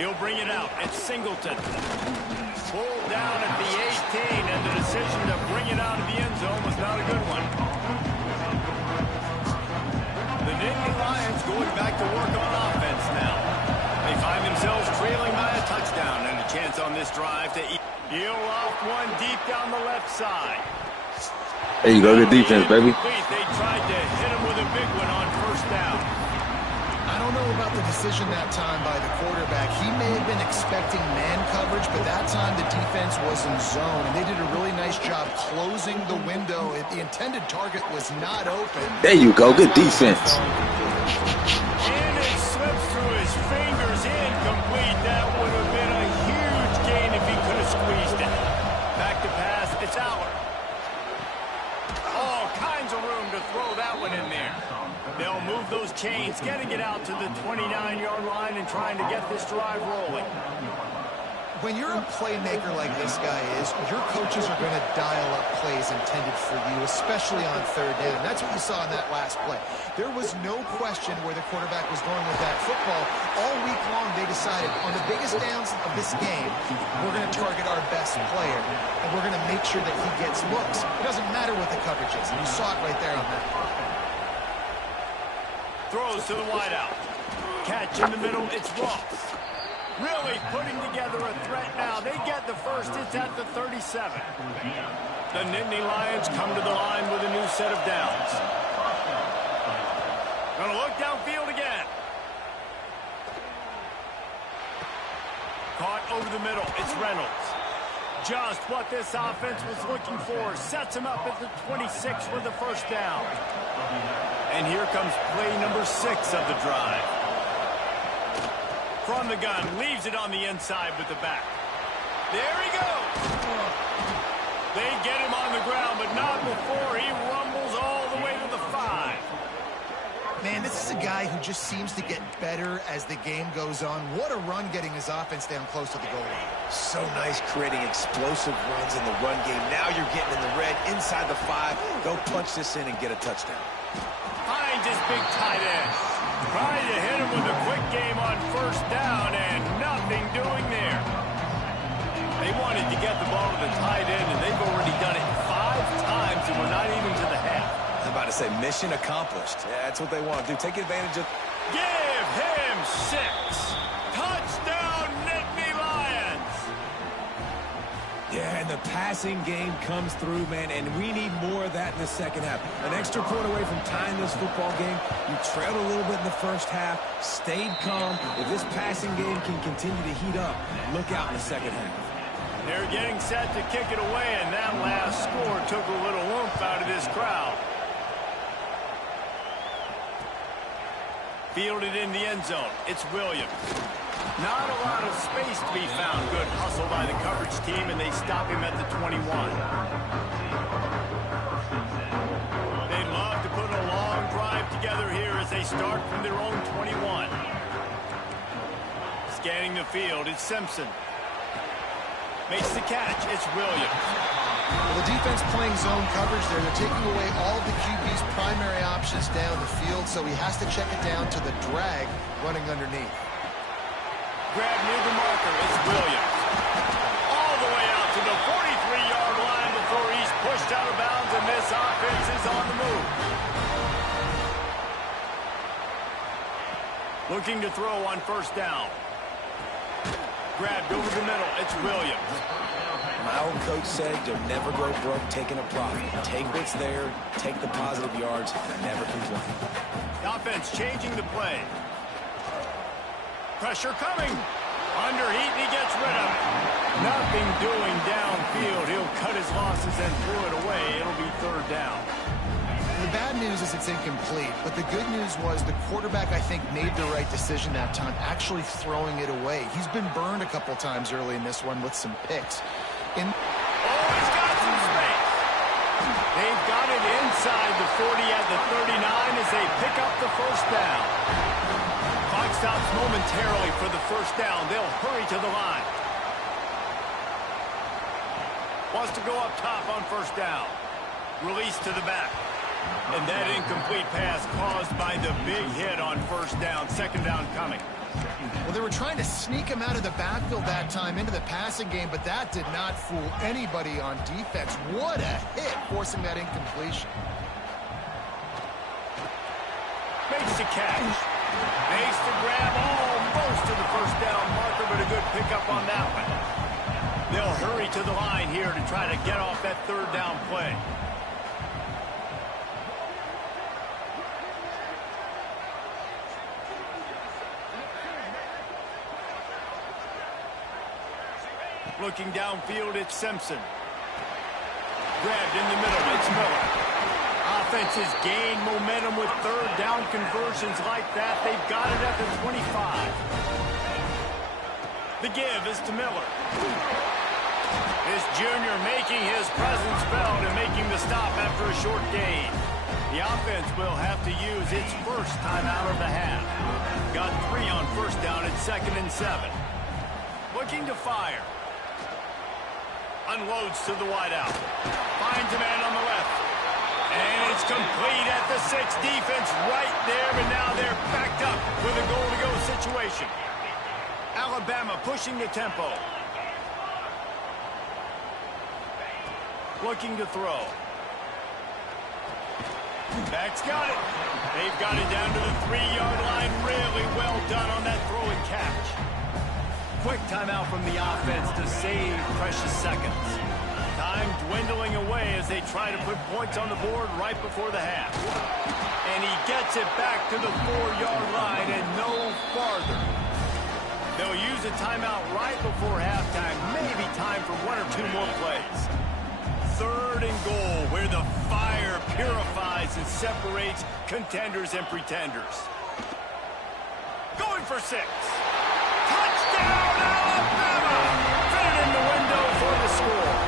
He'll bring it out. It's Singleton. Pulled down at the 18, and the decision to bring it out of the end zone was not a good one. The Nittany Lions going back to work on offense now. They find themselves trailing by a touchdown and a chance on this drive to eel off one deep down the left side. There you go. Good defense, baby. They tried to hit him with a big one on 1st down. I don't know about the decision that time by the quarterback. He may have been expecting man coverage, but that time the defense was in zone, and they did a really nice job closing the window. The intended target was not open. There you go. Good defense. And it slips through his fingers, incomplete. That would have been a huge gain if he could have squeezed it. chains, getting it out to the 29-yard line and trying to get this drive rolling. When you're a playmaker like this guy is, your coaches are going to dial up plays intended for you, especially on third down. That's what you saw in that last play. There was no question where the quarterback was going with that football. All week long, they decided on the biggest downs of this game, we're going to target our best player, and we're going to make sure that he gets looks. It doesn't matter what the coverage is, and you saw it right there on that. Throws to the wideout. Catch in the middle, it's Ross. Really putting together a threat now. They get the first. It's at the 37. The Nittany Lions come to the line with a new set of downs. Gonna look downfield again. Caught over the middle. It's Reynolds. Just what this offense was looking for. Sets him up at the 26 for the first down. And here comes play number 6 of the drive. From the gun, leaves it on the inside with the back. There he goes. They get him on the ground, but not before he rumbles all the way to the 5. Man, this is a guy who just seems to get better as the game goes on. What a run getting his offense down close to the goal line. So nice creating explosive runs in the run game. Now you're getting in the red inside the 5. Go punch this in and get a touchdown. Finds his big tight end. Trying to hit him with a quick game on first down, and nothing doing there. They wanted to get the ball to the tight end, and they've already done it 5 times, and we're not even to the half. I'm about to say mission accomplished. Yeah, that's what they want to do. Take advantage of... Give him 6. Touchdown, Nittany Lions. Yeah, and the passing game comes through, man, and we need more of that in the second half. An extra point away from tying this football game. You trailed a little bit in the first half, stayed calm. If this passing game can continue to heat up, look out in the second half. They're getting set to kick it away, and that last score took a little oomph out of this crowd. Fielded in the end zone. It's Williams. Not a lot of space to be found. Good hustle by the coverage team, and they stop him at the 21. They'd love to put a long drive together here as they start from their own 21. Scanning the field, it's Simpson. Makes the catch, it's Williams. Well, the defense playing zone coverage there. They're taking away all the QB's primary options down the field, so he has to check it down to the drag running underneath. Grab near the marker, it's Williams. All the way out to the 43-yard line before he's pushed out of bounds, and this offense is on the move. Looking to throw on first down. Grabbed over the middle, it's Williams. My old coach said you'll never go broke taking a profit. Take what's there, take the positive yards, and never complain. The offense changing the play. Pressure coming. Under heat, he gets rid of it. Nothing doing downfield. He'll cut his losses and throw it away. It'll be third down. The bad news is it's incomplete, but the good news was the quarterback, I think, made the right decision that time, actually throwing it away. He's been burned a couple times early in this one with some picks. Oh, he's got some space. They've got it inside the 40 at the 39 as they pick up the first down. Clock stops momentarily for the first down. They'll hurry to the line. Wants to go up top on first down. Release to the back. And that incomplete pass caused by the big hit on first down. Second down coming. Well, they were trying to sneak him out of the backfield that time into the passing game, but that did not fool anybody on defense. What a hit, forcing that incompletion. Makes the catch. Makes the grab almost to the first down marker, but a good pickup on that one. They'll hurry to the line here to try to get off that third down play. Looking downfield, it's Simpson. Grabbed in the middle, it's Miller. Offense has gained momentum with third down conversions like that. They've got it at the 25. The give is to Miller. This junior making his presence felt and making the stop after a short gain. The offense will have to use its first timeout of the half. Got 3 on first down at 2nd and 7. Looking to fire. Unloads to the wideout. Finds a man on the left. And it's complete at the 6. Defense right there, and now they're backed up with a goal-to-go situation. Alabama pushing the tempo. Looking to throw. Back's got it. They've got it down to the 3-yard line. Really well done on that throw and catch. Quick timeout from the offense to save precious seconds. Time dwindling away as they try to put points on the board right before the half. And he gets it back to the 4-yard line and no farther. They'll use a timeout right before halftime. Maybe time for 1 or 2 more plays. 3rd and goal, where the fire purifies and separates contenders and pretenders. Going for 6. Touchdown, Alabama! Fit in the window for the score.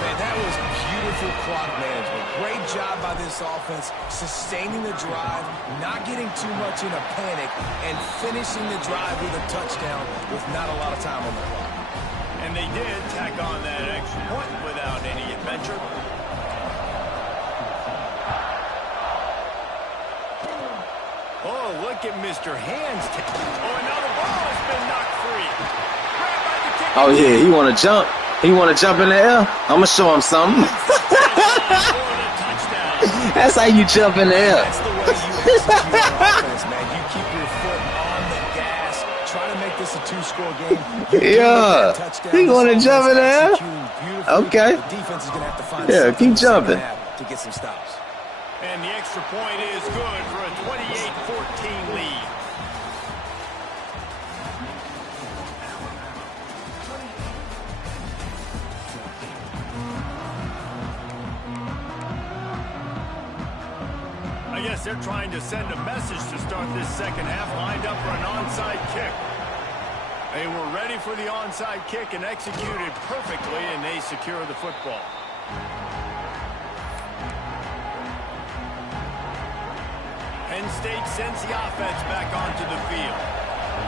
Man, that was beautiful clock management. Great job by this offense, sustaining the drive, not getting too much in a panic, and finishing the drive with a touchdown with not a lot of time on the clock. And they did tack on that extra point without any adventure. Oh, look at Mr. Hands. Oh, and now the ball's been knocked free. Grabbed by the kick. Oh, yeah, he want to jump. He want to jump in the air. I'm going to show him something. That's how you jump in the air. That's the way you execute on offense, man. You keep your foot on the gas. Try to make this a 2-score game. Yeah. He going to jump in the air? Okay. The defense is going to have to find keep jumping. to get some stops. And the extra point is good for a 28-14 lead. I guess they're trying to send a message to start this second half, lined up for an onside kick. They were ready for the onside kick and executed perfectly, and they secure the football. Penn State sends the offense back onto the field.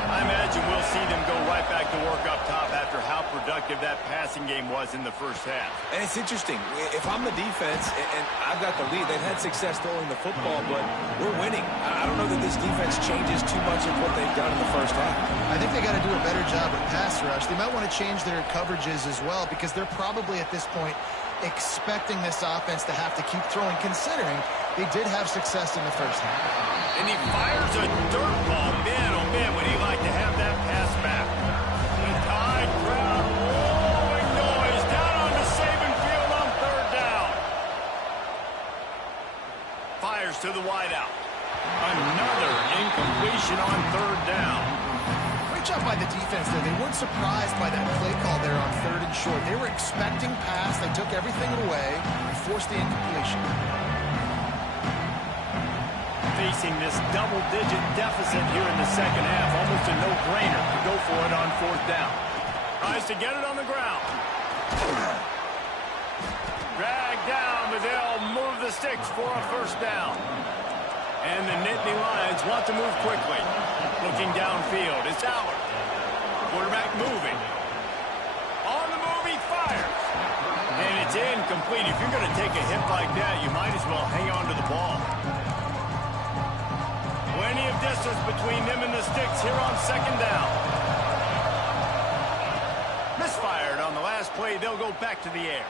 I imagine we'll see them go right back to work up top after how productive that passing game was in the first half. And it's interesting. If I'm the defense and I've got the lead, they've had success throwing the football, but we're winning. I don't know that this defense changes too much of what they've done in the first half. I think they got to do a better job with pass rush. They might want to change their coverages as well, because they're probably at this point expecting this offense to have to keep throwing, considering they did have success in the first half. And he fires a dirt ball. Man, oh man, would he like to have that pass back. The Tide crowd rolling noise down on the Saban field on 3rd down. Fires to the wideout. Another incompletion on 3rd down. Great job by the defense there. They weren't surprised by that play call there on 3rd and short. They were expecting pass. They took everything away and forced the incompletion. Facing this double-digit deficit here in the second half, almost a no-brainer to go for it on 4th down. Tries to get it on the ground. Dragged down, but they'll move the sticks for a 1st down. And the Nittany Lions want to move quickly. Looking downfield, it's Howard. Quarterback moving. On the move, he fires. And it's incomplete. If you're going to take a hit like that, you might as well hang on to the ball. Plenty of distance between them and the sticks here on 2nd down. Misfired on the last play. They'll go back to the air.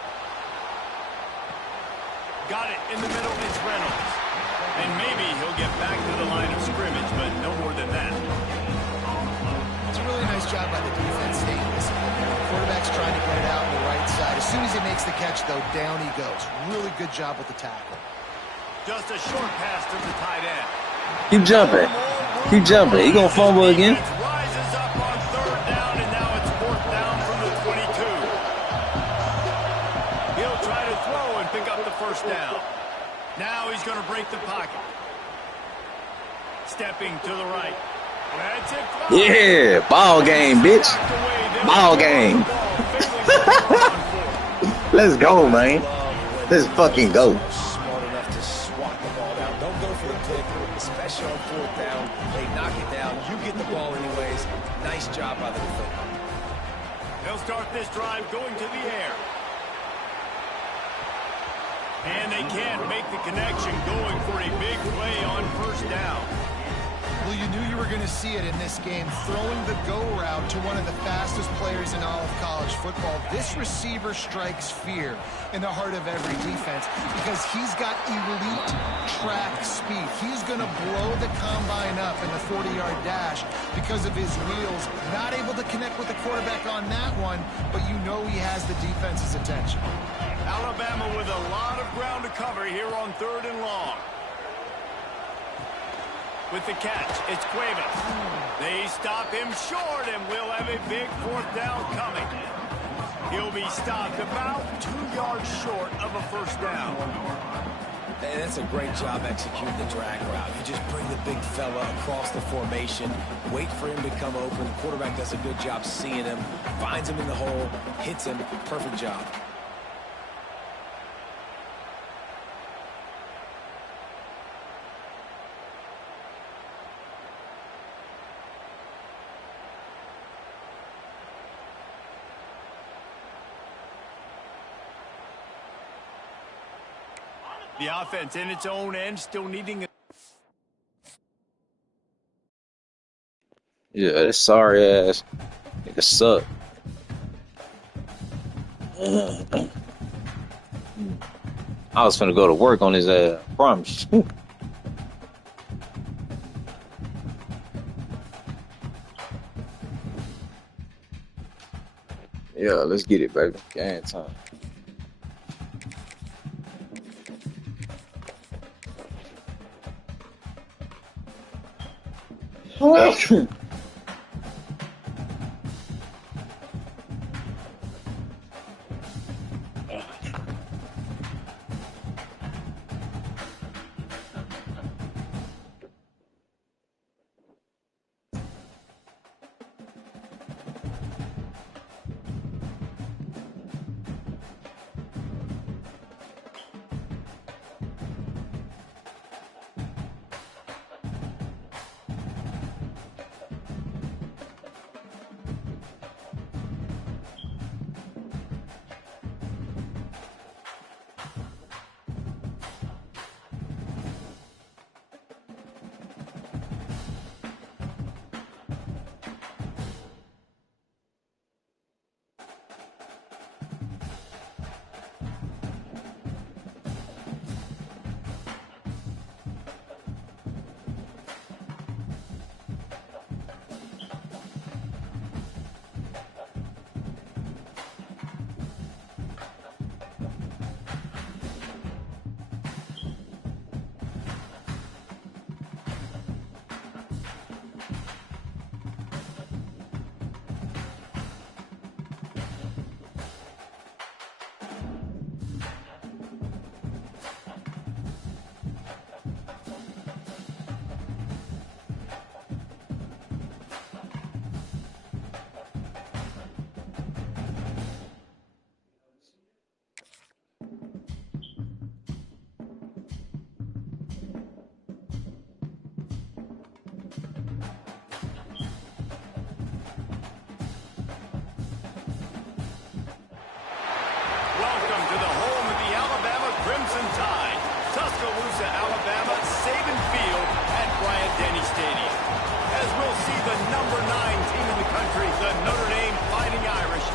Got it in the middle. It's Reynolds. And maybe he'll get back to the line of scrimmage, but no more than that. It's a really nice job by the defense staying disciplined. The quarterback's trying to get it out on the right side. As soon as he makes the catch, though, down he goes. Really good job with the tackle. Just a short pass to the tight end. Keep jumping. Keep jumping. He gonna fumble again. Rises up on 3rd down, and now it's 4th down from the 22. He'll try to throw and pick up the 1st down. Now he's going to break the pocket. Stepping to the right. That's it. Yeah, ball game, bitch. Ball game. Let's go, man. Let's fucking go. Smart enough to this drive going to the air. And they can't make the connection, going for a big play on first down. Well, you knew you were going to see it in this game, throwing the go route to one of the fastest players in all of college football. This receiver strikes fear in the heart of every defense because he's got elite track speed. He's going to blow the combine up in the 40-yard dash because of his wheels. Not able to connect with the quarterback on that one, but you know he has the defense's attention. Alabama with a lot of ground to cover here on 3rd and long. With the catch, it's Cuevas. They stop him short, and we'll have a big 4th down coming. He'll be stopped about 2 yards short of a first down. And that's a great job executing the drag route. You just bring the big fella across the formation, wait for him to come open. The quarterback does a good job seeing him, finds him in the hole, hits him. Perfect job. The offense in its own end, still needing a... Yeah, that sorry ass nigga suck. I was finna go to work on his ass, I promise. Yeah, let's get it, baby. Game time. Welcome to the home of the Alabama Crimson Tide. Tuscaloosa, Alabama, Saban Field at Bryant-Denny Stadium. As we'll see the number 9 team in the country, the Notre Dame Fighting Irish,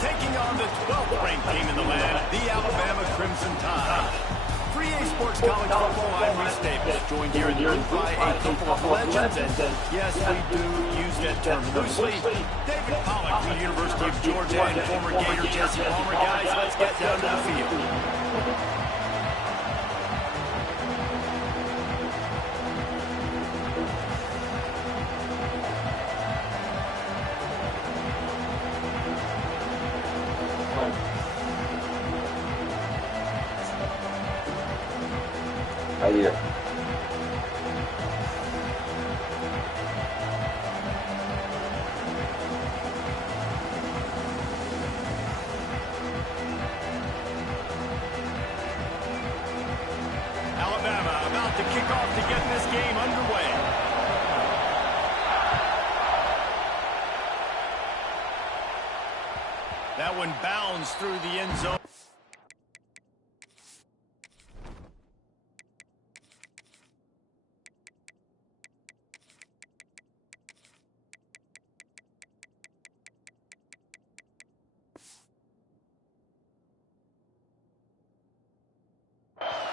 taking on the 12th ranked team in the land, the Alabama Crimson Tide. For EA Sports College Football, I'm Reese Davis, joined here in the booth by a couple of legends, and yes, we do use that term loosely. David Pollack from the University of Georgia and former Gator Jesse Palmer. Guys, let's get down to the field. Yeah. Alabama about to kick off to get this game underway. That That one bounds through the end zone.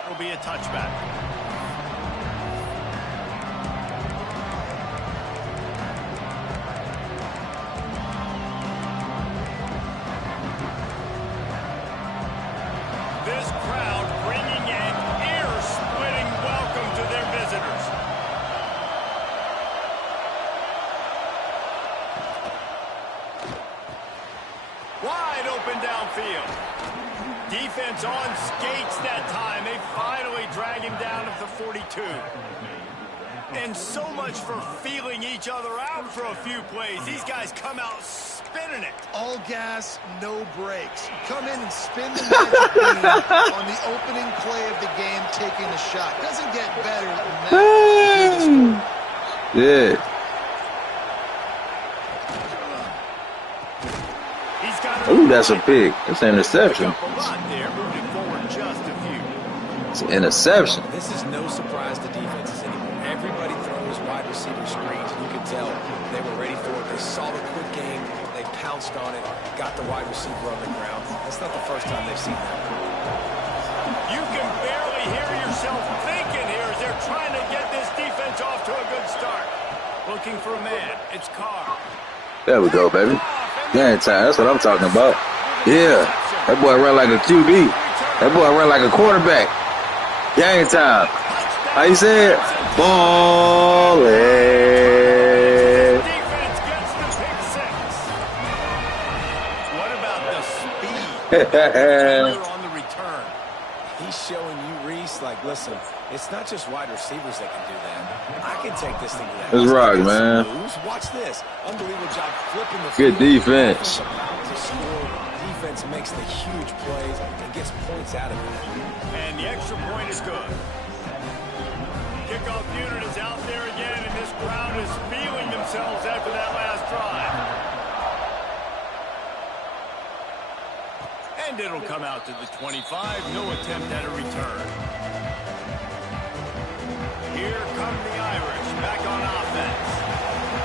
It'll be a touchback. This crowd bringing an ear-splitting welcome to their visitors. Wide open downfield. Defense on skates that time. They finally drag him down at the 42. And so much for feeling each other out for a few plays. These guys come out spinning it. All gas, no brakes. Come in and spin the magic bean on the opening play of the game, taking the shot. Doesn't get better than that. Yeah. Ooh, that's a pick. That's an interception. It's an interception. This is no surprise to defenses anymore. Everybody throws wide receiver screens. You can tell they were ready for it. They saw the quick game. They pounced on it, got the wide receiver on the ground. That's not the first time they've seen that. You can barely hear yourself thinking here as they're trying to get this defense off to a good start. Looking for a man. It's Carr. There we go, baby. Game time. That's what I'm talking about. Yeah. That boy run like a QB. That boy run like a quarterback. Game time. How you say it? Ballin'. Defense gets the pick six. What about the speed on the return? He's showing you, Reese, like, listen, it's not just wide receivers that can do that. I can take this thing to that. Let's rock, man. Watch this. Unbelievable job flipping the Good defense. To score. Defense makes the huge plays and gets points out of it. And the extra point is good. Kickoff unit is out there again, and this crowd is feeling themselves after that last drive. And it'll come out to the 25. No attempt at a return. Here come the Irish back on offense.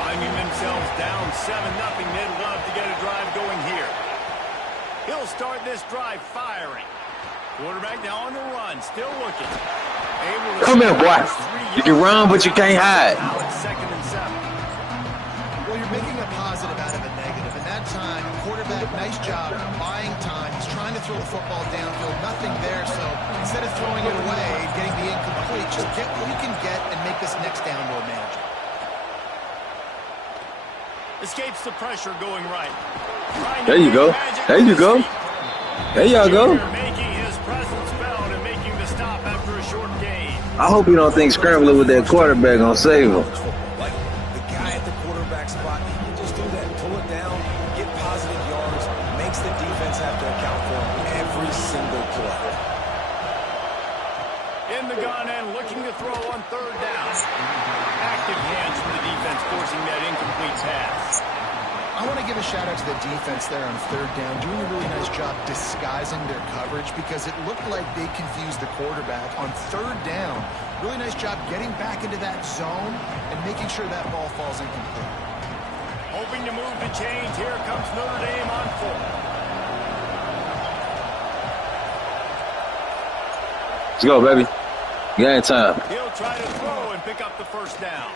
Finding themselves down 7-0. They'd love to get a drive going here. He'll start this drive firing. Quarterback now on the run, still looking. Come here, boy. You can run, but you can't hide. Now it's 2nd and 7. Well, you're making a positive out of a negative. And that time, quarterback, nice job buying time. He's trying to throw the football downfield. Nothing there, so instead of throwing it away, getting the incomplete, just get what you can get and make this next down more manageable. Escapes the pressure going right. There you go. There you go. There y'all go. Making his presence felt and making the stop after a short gain. I hope you don't think scrambling with that quarterback gonna save him. Like the guy at the quarterback spot, he can just do that. Pull it down, get positive yards, makes the defense have to account for every single play. In the gun and looking to throw on 3rd down. Active hands from the defense forcing that incomplete pass. I want to give a shout-out to the defense there on 3rd down, doing a really nice job disguising their coverage because it looked like they confused the quarterback on 3rd down. Really nice job getting back into that zone and making sure that ball falls incomplete. Hoping to move the chains. Here comes Notre Dame on 4. Let's go, baby. Game time. He'll try to throw and pick up the 1st down.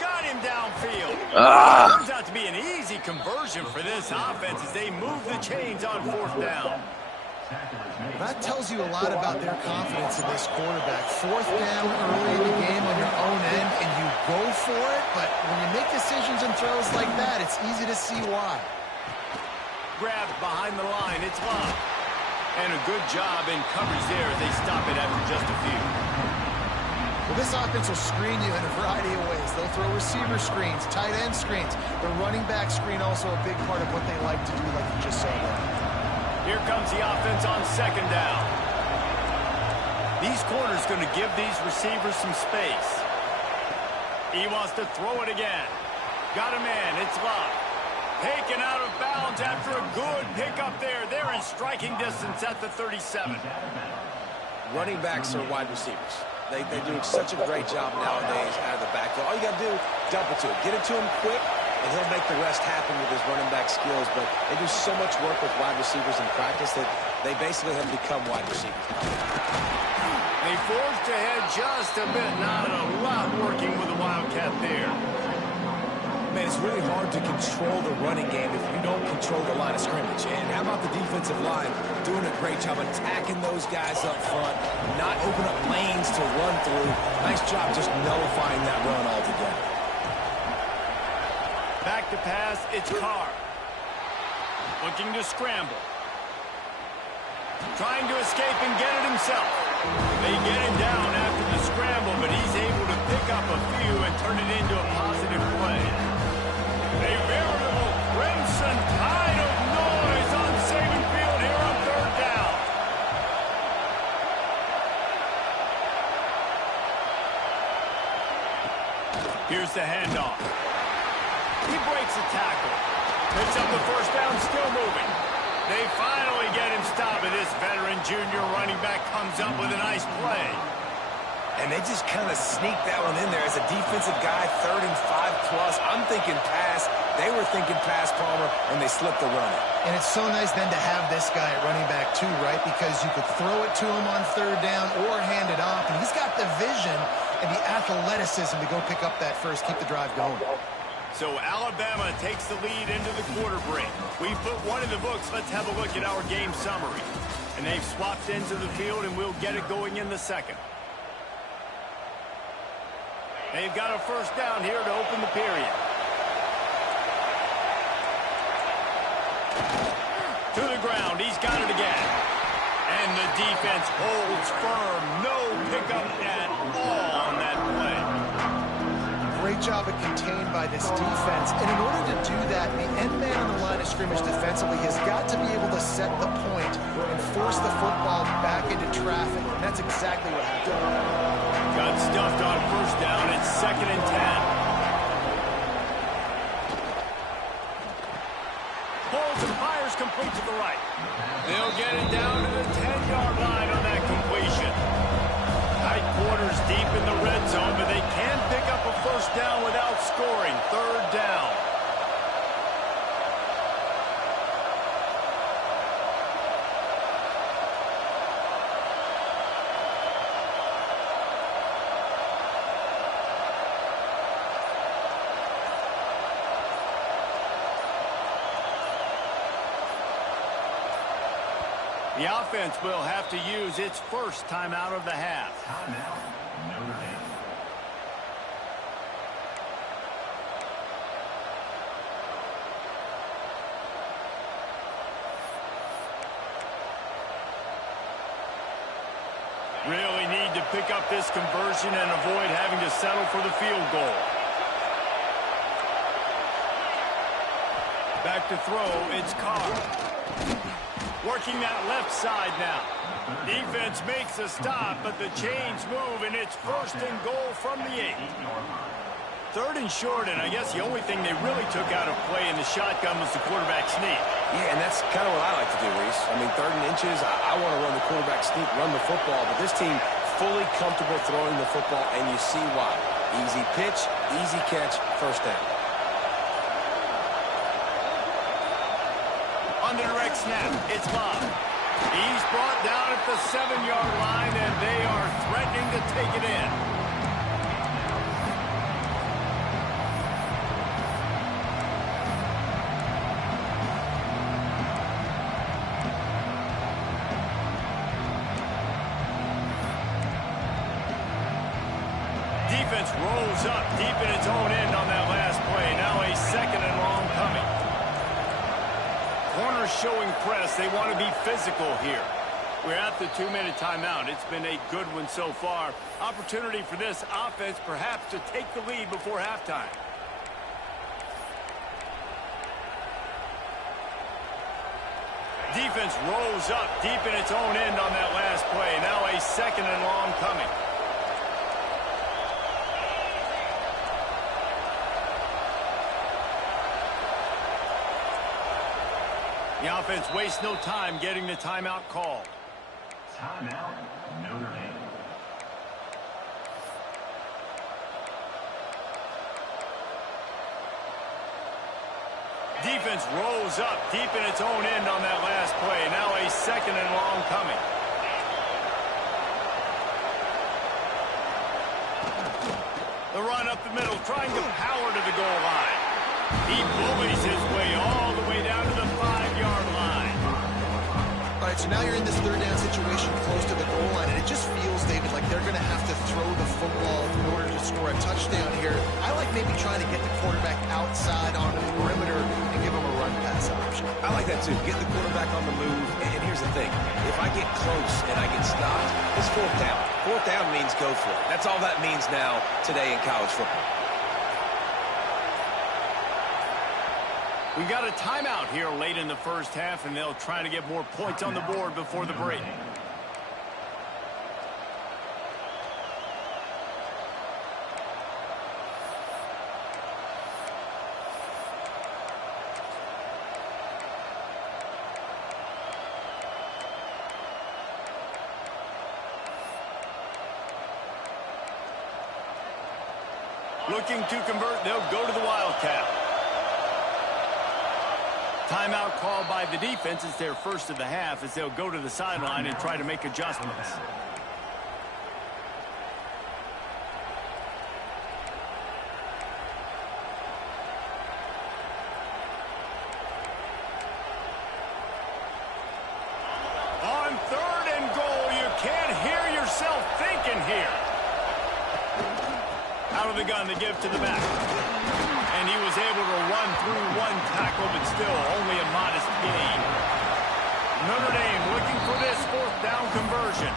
Got him downfield. Turns out to be an easy conversion for this offense as they move the chains on 4th down. That tells you a lot about their confidence in this quarterback. 4th down early in the game on your own end, and you go for it, but when you make decisions and throws like that, it's easy to see why. Grabbed behind the line. It's Love. And a good job in coverage there as they stop it after just a few. Well, this offense will screen you in a variety of ways. They'll throw receiver screens, tight end screens. The running back screen also a big part of what they like to do, like you just saw there. Here comes the offense on 2nd down. These corners going to give these receivers some space. He wants to throw it again. Got a man. It's Love. Taken out of bounds after a good pickup there. They're in striking distance at the 37. Running backs are wide receivers. They do such a great job nowadays out of the backfield. All you got to do, dump it to him. Get it to him quick, and he'll make the rest happen with his running back skills. But they do so much work with wide receivers in practice that they basically have become wide receivers. They forged ahead just a bit. Not a lot working with the Wildcat there. Man, it's really hard to control the running game if you don't control the line of scrimmage. And how about the defensive line doing a great job attacking those guys up front, not open up lanes to run through. Nice job just nullifying that run altogether. Back to pass, it's Carr. Looking to scramble. Trying to escape and get it himself. They get him down after the scramble, but he's able to pick up a few and turn it into a positive play. A veritable crimson tide of noise on Saban Field here on third down. Here's the handoff. He breaks a tackle. Picks up the first down, still moving. They finally get him stopped, and this veteran junior running back comes up with a nice play. And they just kind of sneak that one in there as a defensive guy, 3rd and 5+. I'm thinking pass. They were thinking pass, Palmer, and they slipped the run. And it's so nice then to have this guy at running back too, right? Because you could throw it to him on 3rd down or hand it off. And he's got the vision and the athleticism to go pick up that first, keep the drive going. So Alabama takes the lead into the quarter break. We put one in the books. Let's have a look at our game summary. And they've swapped into the field, and we'll get it going in the second. They've got a first down here to open the period. To the ground. He's got it again. And the defense holds firm. No pickup at all on that play. Great job of contained by this defense. And in order to do that, the end man on the line of scrimmage defensively has got to be able to set the point and force the football back into traffic. And that's exactly what happened. Got stuffed on first down. It's 2nd and 10. Pulls and fires complete to the right. They'll get it down to the 10-yard line on that completion. Tight quarters deep in the red zone, but they can pick up a first down without scoring. 3rd down. The offense will have to use its first timeout of the half. Timeout, Notre Dame. Really need to pick up this conversion and avoid having to settle for the field goal. Back to throw, it's Carr. Working that left side now. Defense makes a stop, but the chains move, and it's 1st and goal from the 8. 3rd and short, and I guess the only thing they really took out of play in the shotgun was the quarterback sneak. Yeah, and that's kind of what I like to do, Reese. I mean, 3rd and inches, I want to run the quarterback sneak, run the football, but this team fully comfortable throwing the football, and you see why. Easy pitch, easy catch, first down. On the direct snap, it's Bob. He's brought down at the 7-yard line, and they are threatening to take it in. Defense rolls up deep in its own end on that last play. Now a 2nd and long coming. Corners showing press. They want to be physical here. We're at the 2-minute timeout. It's been a good one so far. Opportunity for this offense perhaps to take the lead before halftime. Defense rolls up deep in its own end on that last play. Now a 2nd and long coming. The offense wastes no time getting the timeout call. Timeout, Notre Dame. Defense rose up deep in its own end on that last play. Now a second and long coming. The run up the middle, trying to power to the goal line. He bullies his way all the way down to the 5-yard line. All right, so now you're in this third down situation close to the goal line, and it just feels, David, like they're going to have to throw the football in order to score a touchdown here. I like maybe trying to get the quarterback outside on the perimeter and give him a run pass option. I like that too. Get the quarterback on the move. And here's the thing. If I get close and I get stopped, it's fourth down. Fourth down means go for it. That's all that means now today in college football. We got a timeout here late in the first half, and they'll try to get more points on the board before the break. Looking to convert, they'll go to the Wildcat. Timeout called by the defense. It's their first of the half as they'll go to the sideline and try to make adjustments. On third and goal, you can't hear yourself thinking here. Out of the gun to give to the back. And he was able to run through one tackle, but still only a modest gain. Notre Dame looking for this fourth down conversion.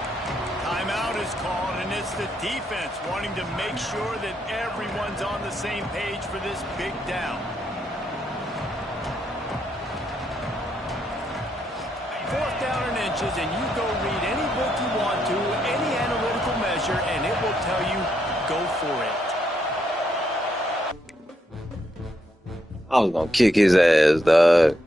Timeout is called, and it's the defense wanting to make sure that everyone's on the same page for this big down. Fourth down and inches, and you go read any book you want to, any analytical measure, and it will tell you, go for it. I was gonna kick his ass, dog.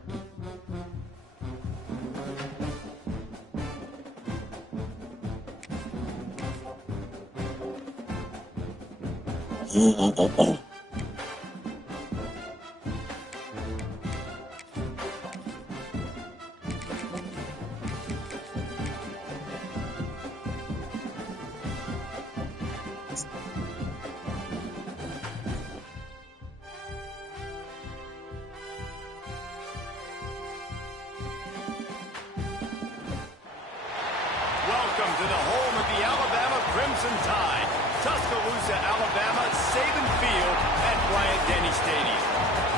Welcome to the home of the Alabama Crimson Tide. Tuscaloosa, Alabama, Saban Field at Bryant-Denny Stadium.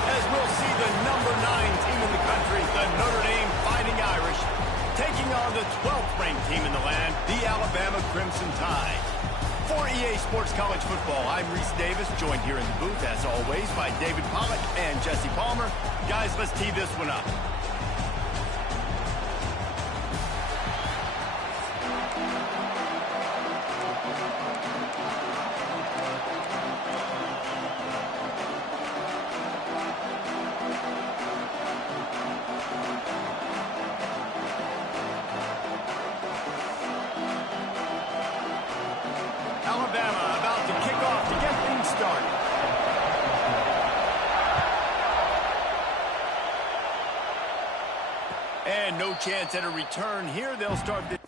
As we'll see the number 9 team in the country, the Notre Dame Fighting Irish, taking on the 12th ranked team in the land, the Alabama Crimson Tide. For EA Sports College Football, I'm Reese Davis, joined here in the booth, as always, by David Pollack and Jesse Palmer. Guys, let's tee this one up. Alabama about to kick off to get things started. And no chance at a return here. They'll start this.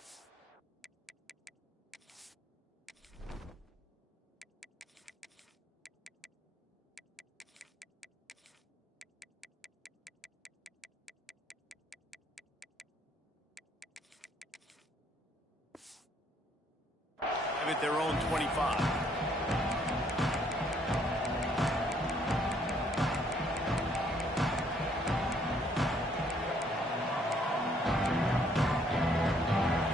At their own 25.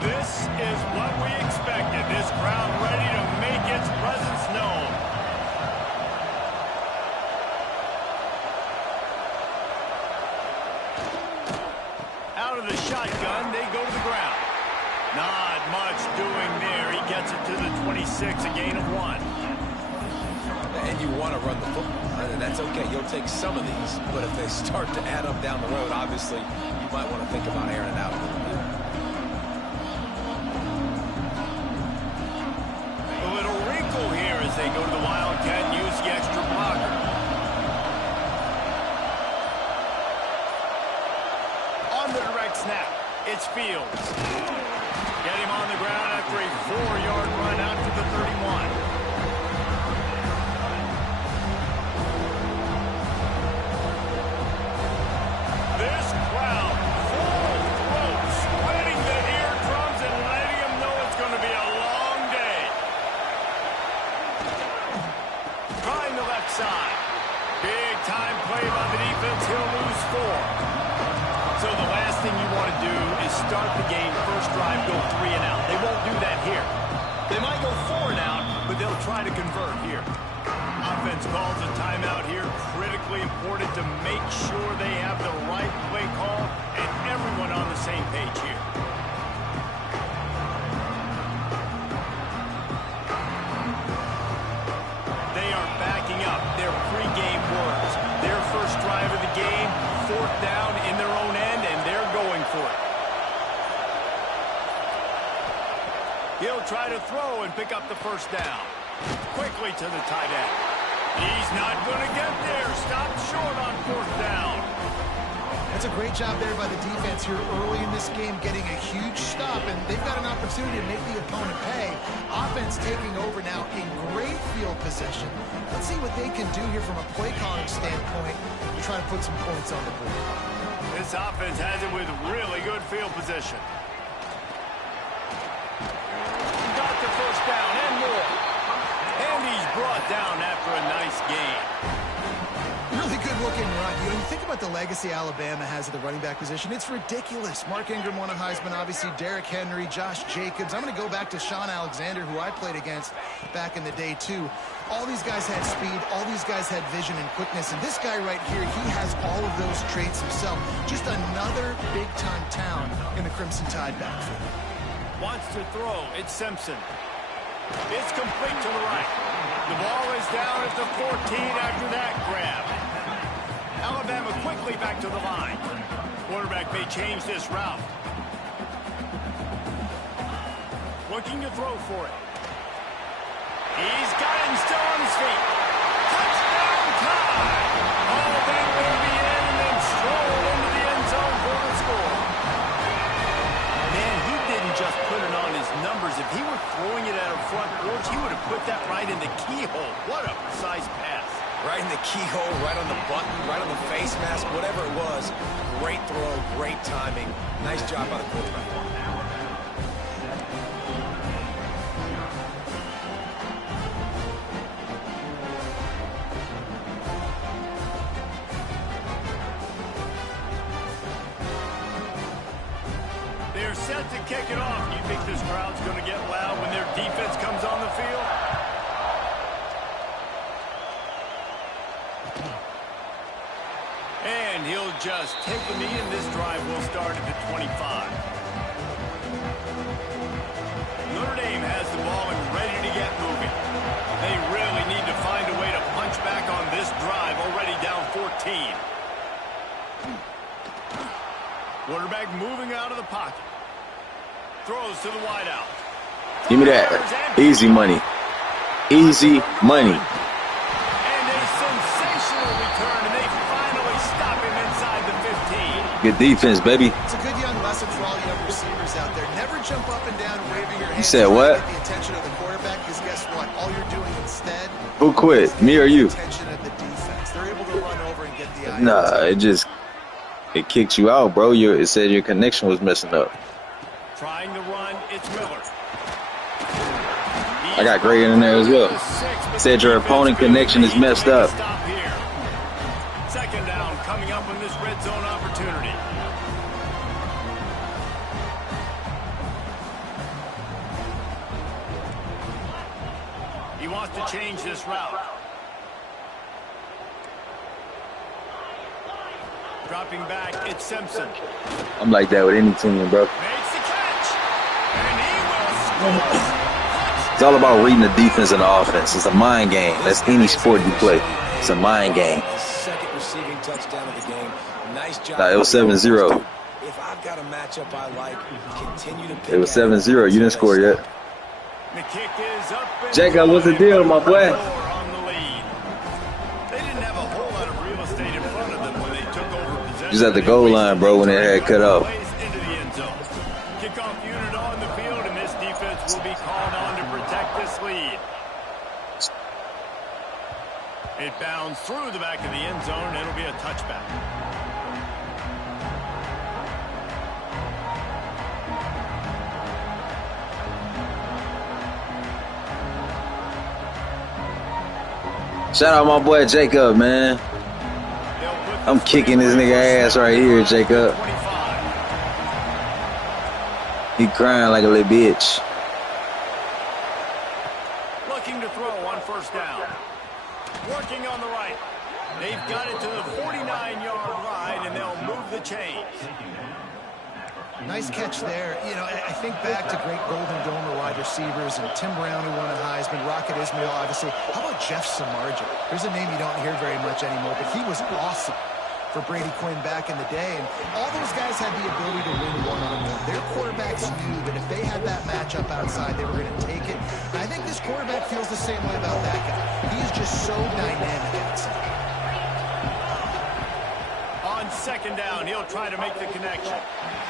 This is what we expected. This crowd ready to make its presence known. Out of the shotgun, they go to the ground. Not much doing there. He gets it to the 26, a gain of 1. and you want to run the football, and that's okay. You'll take some of these, but if they start to add up down the road, obviously, you might want to think about airing it out a little bit. A little wrinkle here as they go to the Wildcat and use the extra blocker. On the direct snap, it's Fields. Get him on the ground after a 4-yard run out to the 31. This crowd, full throat, sweating the eardrums and letting them know it's going to be a long day. Trying the left side. Big time play by the defense. He'll lose 4. So the last thing you want to do is start the game, first drive, go 3 and out. They won't do that here. They might go 4 and out, but they'll try to convert here. Offense calls a timeout here. Critically important to make sure they have the right play call and everyone on the same page here. They are backing up their pregame words. Their first drive of the game, 4th down in their own end, and they're going for it. He'll try to throw and pick up the first down. Quickly to the tight end. He's not going to get there. Stopped short on 4th down. That's a great job there by the defense here early in this game, getting a huge stop, and they've got an opportunity to make the opponent pay. Offense taking over now in great field possession. Let's see what they can do here from a play calling standpoint to try to put some points on the board. This offense has it with really good field position. Got the first down and more. And he's brought down after a nice game. Really good-looking run. You know, you think about the legacy Alabama has at the running back position. It's ridiculous. Mark Ingram won a Heisman, obviously Derrick Henry, Josh Jacobs. I'm going to go back to Sean Alexander, who I played against back in the day, too. All these guys had speed. All these guys had vision and quickness. And this guy right here, he has all of those traits himself. Just another big-time talent in the Crimson Tide backfield. Wants to throw. It's Simpson. It's complete to the right. The ball is down at the 14 after that grab. Alabama quickly back to the line. Quarterback may change this route. Looking to throw for it. He's got him still on his feet. Touchdown Tide! Oh, that will be in and then stroll into the end zone for the score. Man, he didn't just put it on his numbers. If he were throwing it at a front porch, he would have put that right in the keyhole. What a precise pass. Right in the keyhole, right on the button, right on the face mask, whatever it was. Great throw, great timing. Nice job by the quarterback. They're set to kick it off. You think this crowd's going to get loud when their defense comes on the field? And he'll just take the knee, and this drive will start at the 25. Notre Dame has the ball and ready to get moving. They really need to find a way to punch back on this drive, already down 14. Quarterback moving out of the pocket. Throws to the wideout. Give me that. Easy money. Easy money. And a sensational return, and they finally stop him inside the 15. Good defense, baby. It's a good young lesson for all young receivers out there. Never jump up and down waving your hands. You said what? To get the attention of the quarterback, because guess what? All you're doing instead. Who quit? Me or you? Attention of the defense. They're able to run over and get the eye. Nah, it kicked you out, bro. It said your connection was messing up. Trying to run, it's Miller. I got great in there as well. Said your opponent connection is messed up. Second down coming up in this red zone opportunity. He wants to change this route. Dropping back, it's Simpson. I'm like that with any team, bro. Makes the catch, and he will score. It's all about reading the defense and the offense. It's a mind game. That's any sport you play. It's a mind game. Second receiving touchdown of the game. Nice job. Nah, it was 7-0. If I've got a matchup I like, continue to pick. It was 7-0. You didn't score yet. The kick is up. Jacob, what's the deal, my boy? On the lead. They didn't have a whole lot of real estate in front of them when they took over possession. Just at the goal line, bro, when it had cut off. Into the end zone. Kickoff unit on the field, and this defense will be called on to protect this lead. It bounds through the back of the end zone, and it'll be a touchback. Shout out my boy Jacob, man. I'm kicking this nigga ass right here, Jacob. He crying like a little bitch. Looking to throw on first down. Working on the right. They've got it to the 49-yard line, and they'll move the chains. Nice catch there. You know, I think back to great Golden Dome wide receivers and Tim Brown, who won a Heisman, Rocket Ismail, obviously. How about Jeff Samardzija? There's a name you don't hear very much anymore, but he was awesome for Brady Quinn back in the day. And all those guys had the ability to win one-on-one. Their quarterbacks knew that if they had that matchup outside, they were going to take it. And I think this quarterback feels the same way about that guy. He is just so dynamic outside. On second down, he'll try to make the connection.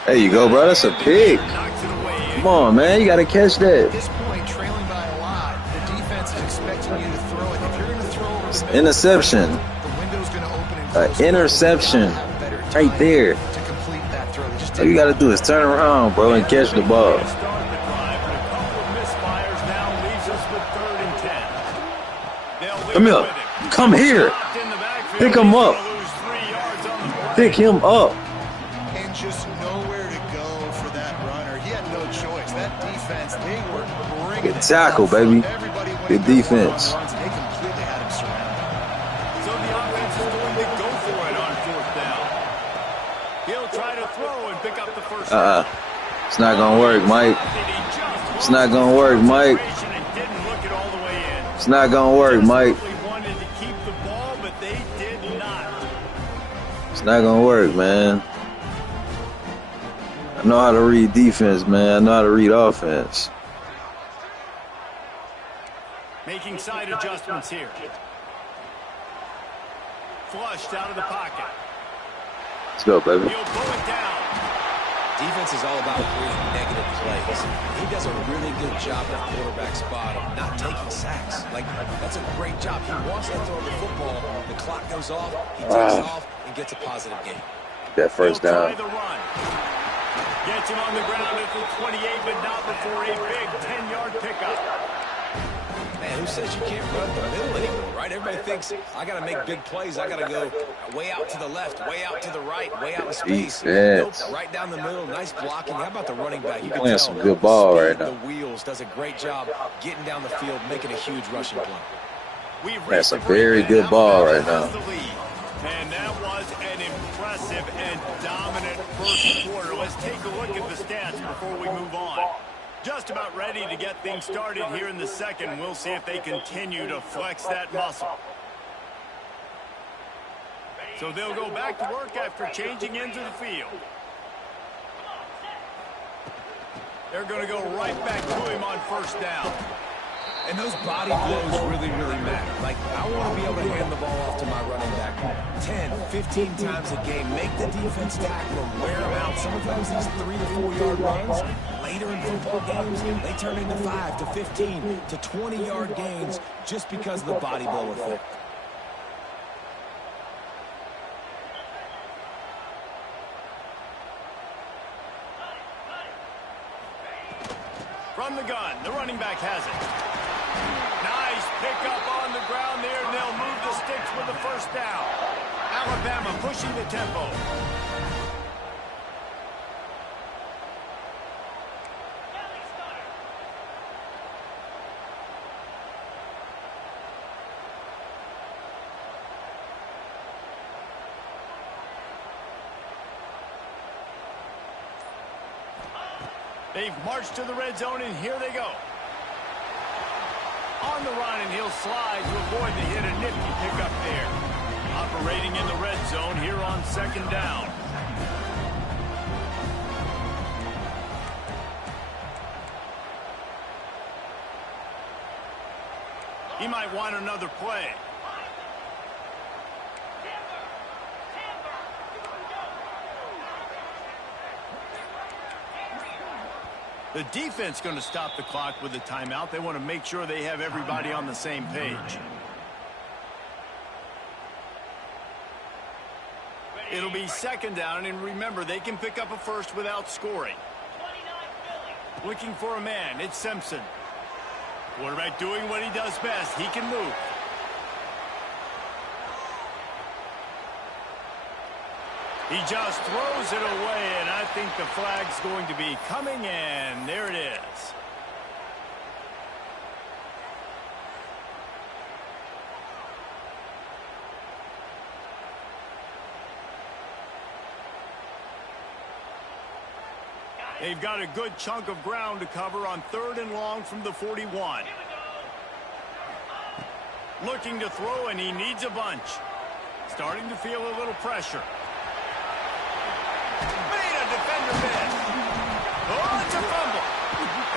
There you go, bro. That's a pick. Come on, man. You got to catch that. At this point, trailing by a lot, the defense is expecting you to throw it. If you're going to throw over the middle, Interception. the window's going to open and close. Interception. Right there. To complete that throw. Just All you got to do is turn around, bro, and catch the ball. Start the drive, but a couple of misfires now leaves us with 3rd and 10. They'll Come leave here. it with him. Come here. Stopped in the backfield. Pick him He's up. gonna lose 3 yards on the play. Pick him up. And just nowhere to go for that runner. He had no choice. That defense, they were bringing Good it tackle, down. baby. Everybody went Good through defense. runs. They completely had him surrounded. So the offense is going to go for it on 4th down. He'll try to throw and pick up the first down. It's not going to work, Mike. It's not going to work, Mike. Didn't look it all the way in. It's not going to work, Mike. Desperately wanted to keep the ball, but they did not. It's not going to work, man. I know how to read defense, man. I know how to read offense. Making side adjustments here. Flushed out of the pocket. Let's go, baby. He'll pull it down. Defense is all about creating negative plays. He does a really good job at quarterback spot of not taking sacks. Like, that's a great job. He wants to throw the football. The clock goes off. He takes off and gets a positive gain. That first He'll down. try the run. Gets him on the ground at the 28, but not before a big 10-yard pickup. Man, who says you can't run the middle anymore, right? Everybody thinks, I got to make big plays. I got to go way out to the left, way out to the right, way out in space. Defense. Nope, right down the middle. Nice blocking. How about the running back? You can Playing tell some good the ball speed, right now. The wheels does a great job getting down the field, making a huge rushing play. That's a very good ball right now. And that was an impressive and dominant first quarter. Let's take a look at the stats before we move on. Just about ready to get things started here in the second. We'll see if they continue to flex that muscle. So they'll go back to work after changing into the field. They're going to go right back to him on first down. And those body blows really, really matter. Like, I want to be able to hand the ball off to my running back 10, 15 times a game. Make the defense tackle them, wear them out. Sometimes these 3 to 4 yard runs, later in football games, they turn into 5 to 15 to 20 yard gains just because of the body blow effect. From the gun, the running back has it. Nice pickup on the ground there, and they'll move the sticks with the first down. Alabama pushing the tempo. They've marched to the red zone, and here they go. On the run, and he'll slide to avoid the hit. A nifty pickup there. Operating in the red zone here on second down. He might want another play. The defense going to stop the clock with a timeout. They want to make sure they have everybody on the same page. It'll be second down, and remember, they can pick up a first without scoring. Looking for a man, it's Simpson. Quarterback doing what he does best. He can move. He just throws it away, and I think the flag's going to be coming, and there it is. They've got a good chunk of ground to cover on 3rd and long from the 41. Looking to throw, and he needs a bunch. Starting to feel a little pressure. Made a defender miss. Oh, it's a fumble.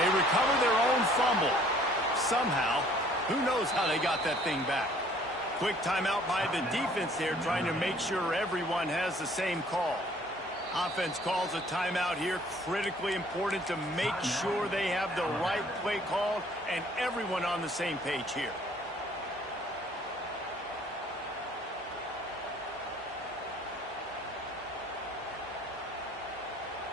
They recover their own fumble. Somehow, who knows how they got that thing back. Quick timeout by the defense there, trying to make sure everyone has the same call. Offense calls a timeout here. Critically important to make sure they have the right play called and everyone on the same page here.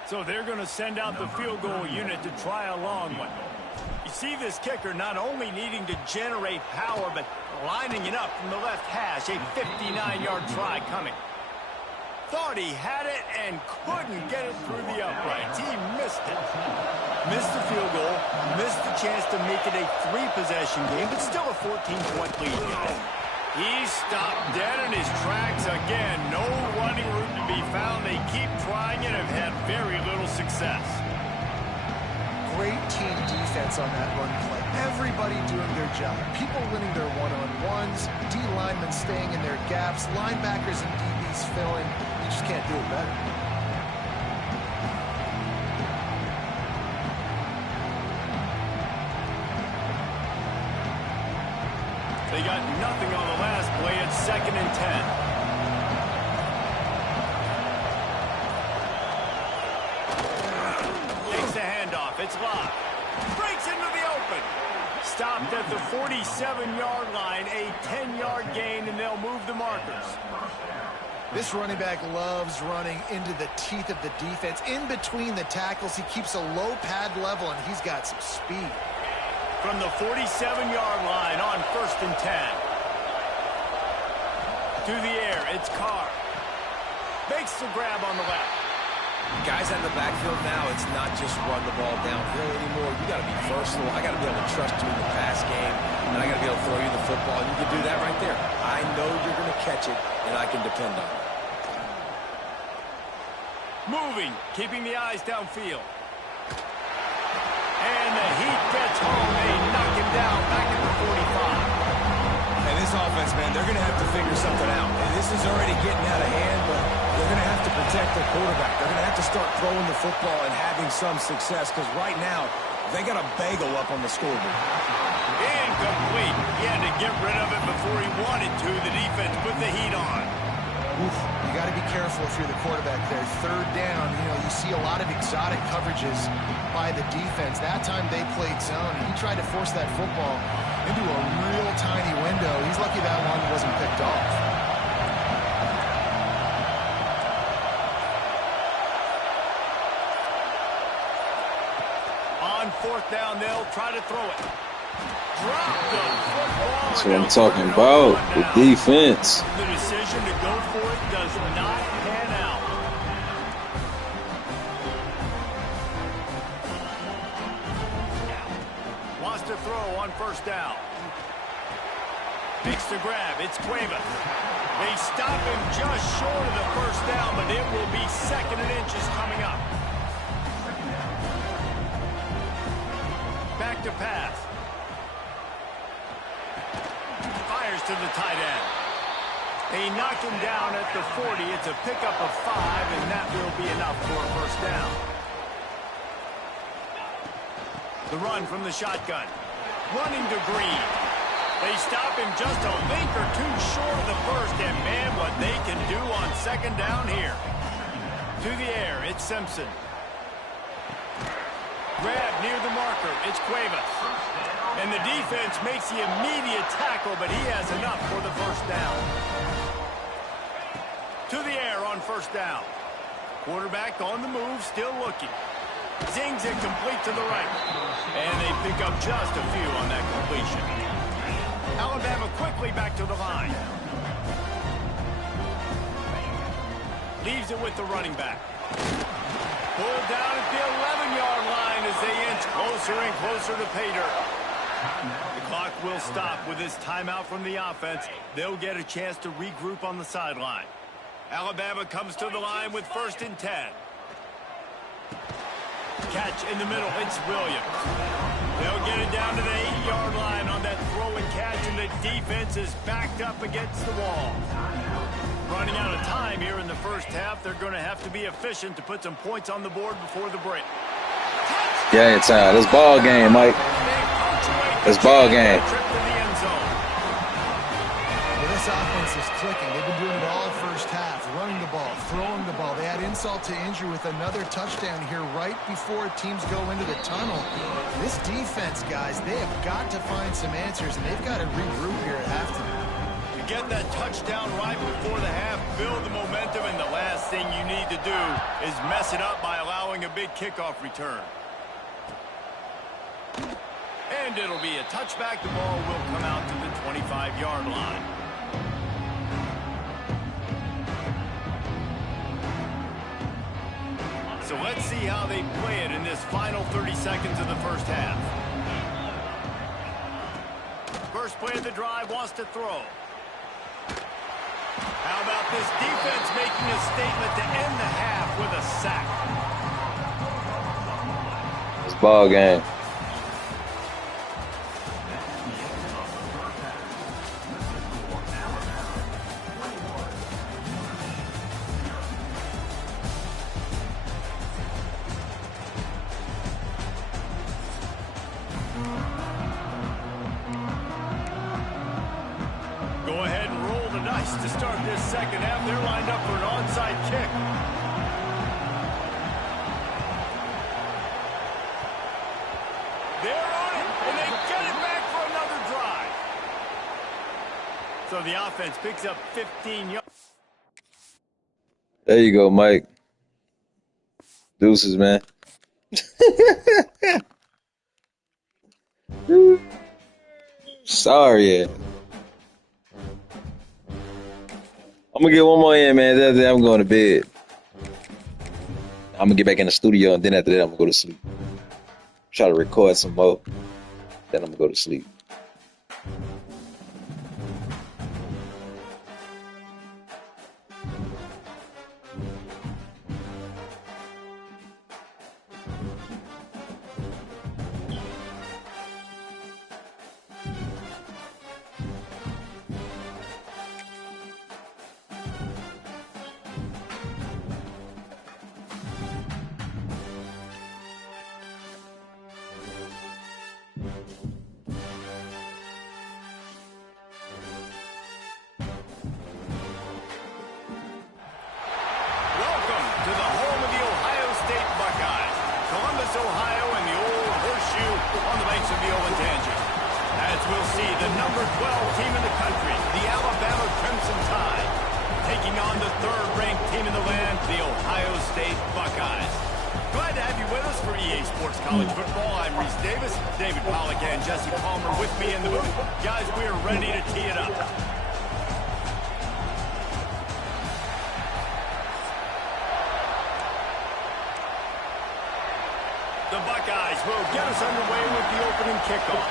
So they're going to send out the field goal unit to try a long one. You see this kicker not only needing to generate power, but lining it up from the left hash. A 59-yard try coming. Thought he had it and couldn't get it through the uprights. He missed it. Missed the field goal, missed the chance to make it a 3-possession game, but still a 14-point lead. He stopped dead in his tracks again. No running room to be found. They keep trying and have had very little success. Great team defense on that run play. Everybody doing their job. People winning their one-on-ones, D linemen staying in their gaps, linebackers and DBs filling. You just can't do it better. They got nothing on the last play. It's 2nd and 10. Takes the handoff. It's locked. Breaks into the open. Stopped at the 47-yard line. A 10-yard gain, and they'll move the markers. This running back loves running into the teeth of the defense. In between the tackles, he keeps a low pad level, and he's got some speed. From the 47-yard line on 1st and 10. To the air, it's Carr. Makes the grab on the left. Guys out in the backfield now, it's not just run the ball downhill anymore. You got to be versatile. I got to be able to trust you in the pass game, and I got to be able to throw you the football, and you can do that right there. I know you're going to catch it, and I can depend on it. Moving, keeping the eyes downfield. And the heat gets home. They knock him down back at the 45. And this offense, man, they're going to have to figure something out. And this is already getting out of hand, but they're going to have to protect their quarterback. They're going to have to start throwing the football and having some success, because right now, they got a bagel up on the scoreboard. Incomplete. He had to get rid of it before he wanted to. The defense put the heat on. Oof, you got to be careful if you're the quarterback there. 3rd down, you see a lot of exotic coverages by the defense. That time they played zone, and he tried to force that football into a real tiny window. He's lucky that one wasn't picked off. On 4th down, they'll try to throw it. Drop the football. That's what I'm talking about, the defense. The decision to go for it does not pan out. Wants to throw on 1st down. Makes the grab. It's Cuevas. They stop him just short of the 1st down, but it will be 2nd and inches coming up. Back to pass. to the tight end. They knock him down at the 40. It's a pickup of 5, and that will be enough for a first down. The run from the shotgun. Running to Green. They stop him just a link or two short of the first, and man, what they can do on second down here. To the air, it's Simpson. Grab near the marker, it's Cuevas. And the defense makes the immediate tackle, but he has enough for the first down. To the air on first down. Quarterback on the move, still looking. Zings it complete to the right. And they pick up just a few on that completion. Alabama quickly back to the line. Leaves it with the running back. Pulled down at the 11-yard line as they inch closer and closer to pay dirt. The clock will stop with this timeout from the offense. They'll get a chance to regroup on the sideline. Alabama comes to the line with 1st and 10. Catch in the middle, it's Williams. They'll get it down to the 8-yard line on that throw and catch, and the defense is backed up against the wall. Running out of time here in the first half. They're going to have to be efficient to put some points on the board before the break. Yeah, it's this ball game, Mike. It's ball game. Well, this offense is clicking. They've been doing it all first half. Running the ball, throwing the ball. They add insult to injury with another touchdown here right before teams go into the tunnel. This defense, guys, they have got to find some answers, and they've got to regroup here at halftime. To get that touchdown right before the half, build the momentum, and the last thing you need to do is mess it up by allowing a big kickoff return. And it'll be a touchback. The ball will come out to the 25-yard line. So let's see how they play it in this final 30 seconds of the first half. First play of the drive, wants to throw. How about this defense making a statement to end the half with a sack? It's ball game. To start this second half, they're lined up for an onside kick. They're on it, and they get it back for another drive. So the offense picks up 15 yards. There you go, Mike. Deuces, man. Sorry. I'm going to get one more in, man. Then I'm going to bed. I'm going to get back in the studio, and then after that, I'm going to go to sleep. Try to record some more. Then I'm going to go to sleep. Ohio and the old horseshoe on the banks of the Olentangy. As we'll see, the number 12 team in the country, the Alabama Crimson Tide, taking on the third-ranked team in the land, the Ohio State Buckeyes. Glad to have you with us for EA Sports College Football. I'm Reese Davis, David Pollack and Jesse Palmer with me in the booth. Guys, we are ready to tee it up. The Buckeyes will get us underway with the opening kickoff.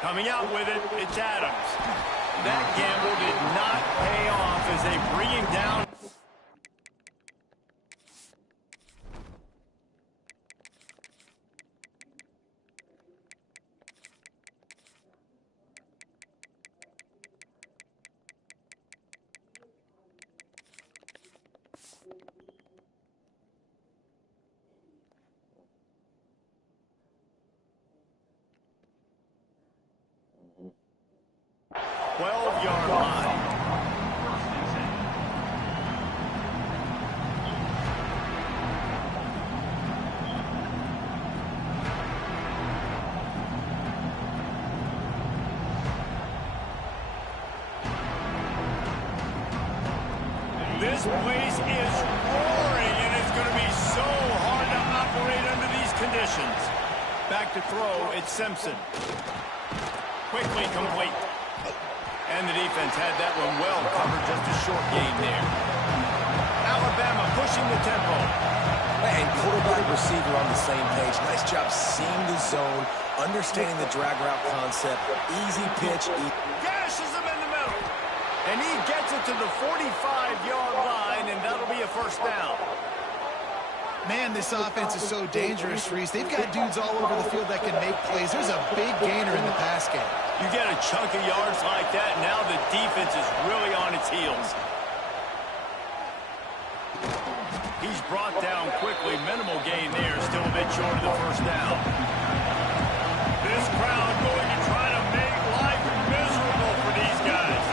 Coming out with it, it's Adams. That gamble did not pay off as they bring him down. Yard line. This place is roaring, and it's going to be so hard to operate under these conditions. Back to throw, it's Simpson. Quickly complete. And the defense had that one well covered, just a short gain there. Alabama pushing the tempo. And quarterback receiver on the same page. Nice job seeing the zone, understanding the drag route concept. Easy pitch. Gashes him in the middle. And he gets it to the 45-yard line, and that'll be a first down. Man, this offense is so dangerous, Reese. They've got dudes all over the field that can make plays. There's a big gainer in the pass game. You get a chunk of yards like that, now the defense is really on its heels. He's brought down quickly. Minimal gain there, still a bit short of the first down. This crowd going to try to make life miserable for these guys.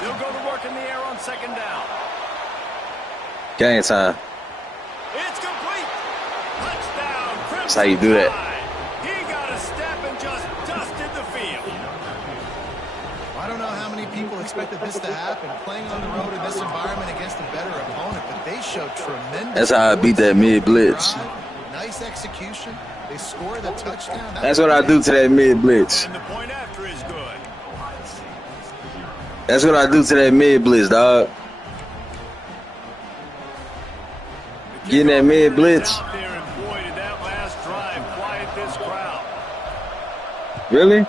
They'll go to work in the air on second down. Game time. It's complete. Touchdown. That's how you do that. He got a step and just dusted the field. I don't know how many people expected this to happen, playing on the road in this environment against a better opponent, but they showed tremendous. That's how I beat that mid blitz. Nice execution. They score the touchdown. That's what I do to that mid blitz. And the point after is good. That's what I do to that mid blitz, dog. Getting that mid blitz. Out there, and boy, did that last drive quiet this crowd. Really?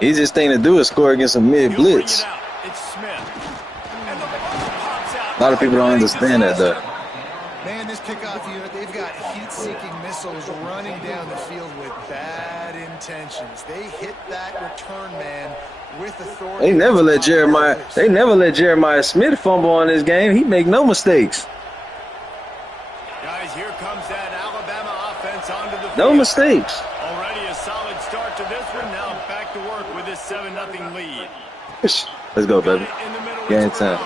Easiest thing to do is score against a mid blitz. It's Smith. And the ball pops out. A lot of people don't understand that, though. Man, this kickoff unit, they've got heat-seeking missiles running down the field with bad intentions. They hit that return man with authority. They never let Jeremiah Smith fumble on this game. He make no mistakes. Guys, here comes that Alabama offense onto the field. No mistakes. Already a solid start to this one. Now back to work with this 7-0 lead. Let's go, baby. In the middle, Game time.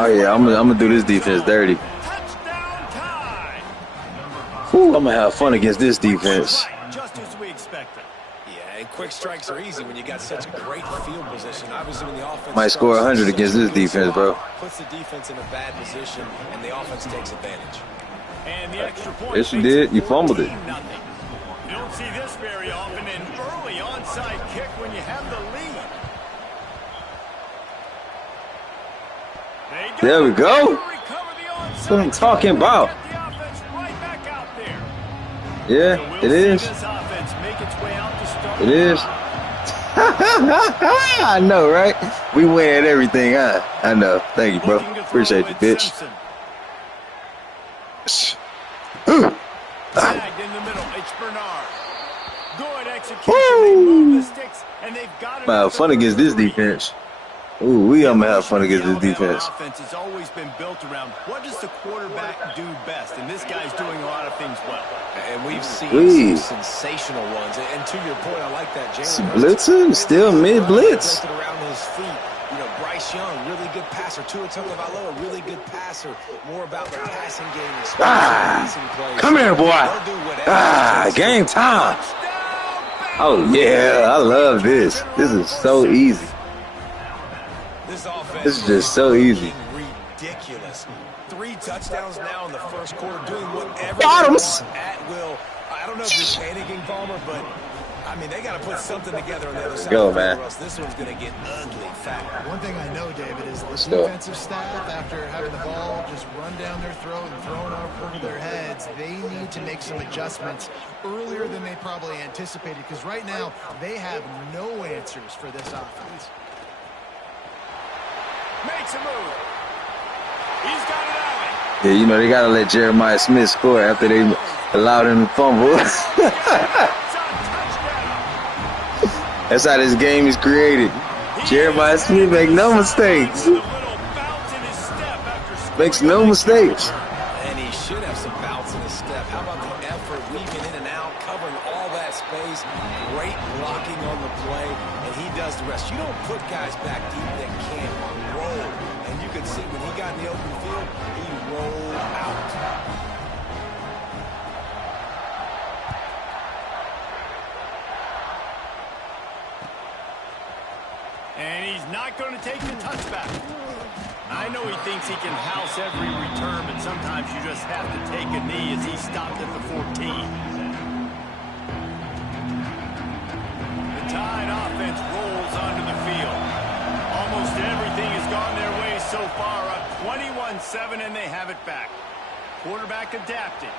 Oh yeah, I'm gonna do this defense dirty. Touchdown tie. Whew, I'm gonna have fun against this defense. Just as we expected. Yeah, and quick strikes are easy when you got such a great field position. Obviously, when the offense Might score 100 against this defense, bro. Puts the defense in a bad position, and the offense takes advantage. And the extra point. Yes, you did. You fumbled it. You don't see this very often. An early onside kick when you have the lead. There we go. That's what I'm talking about. Yeah, it is. It is. I know, right? We win everything, huh? I know. Thank you, bro. Appreciate you, bitch. Tagged in the middle. It's Bernard. Good execution. They move the sticks, and they've got it. Wow, fun against this defense. Ooh, we gonna have fun against this defense. Offense has always been built around what does the quarterback do best, and this guy's doing a lot of things well. And we've seen some sensational ones. And to your point, I like that. Blitzing, still mid blitz. Around his feet. You know, Bryce Young, really good passer. Tua Tagovailoa, really good passer. More about the passing game. Come here, boy. Game time. Oh yeah, I love this. This is so easy. This is just so easy. Ridiculous. 3 touchdowns now in the first quarter, doing whatever Bottoms at will. I don't know if you're panicking, Palmer, but I mean, they got to put something together on the other side Go, of the field, man. or else this one's going to get ugly fast. One thing I know, David, is the Let's go. defensive staff, after having the ball just run down their throat and thrown over their heads, they need to make some adjustments earlier than they probably anticipated, because right now they have no answers for this offense. Makes a move. He's got it out. Yeah, you know, they got to let Jeremiah Smith score after they allowed him to fumble. That's how this game is created. Jeremiah Smith make no mistakes. Makes no mistakes. And he should have some bounce in his step. How about the effort, weaving in and out, covering all that space, great blocking on the play, and he does the rest. You don't put guys back deep that can't roll. And you can see when he got in the open field, he rolled out. And he's not going to take the touchback. I know he thinks he can house every return, but sometimes you just have to take a knee as he stopped at the 14. The Tide offense rolls onto the field. Almost everything has gone their way so far, up 21-7, and they have it back. Quarterback adapting.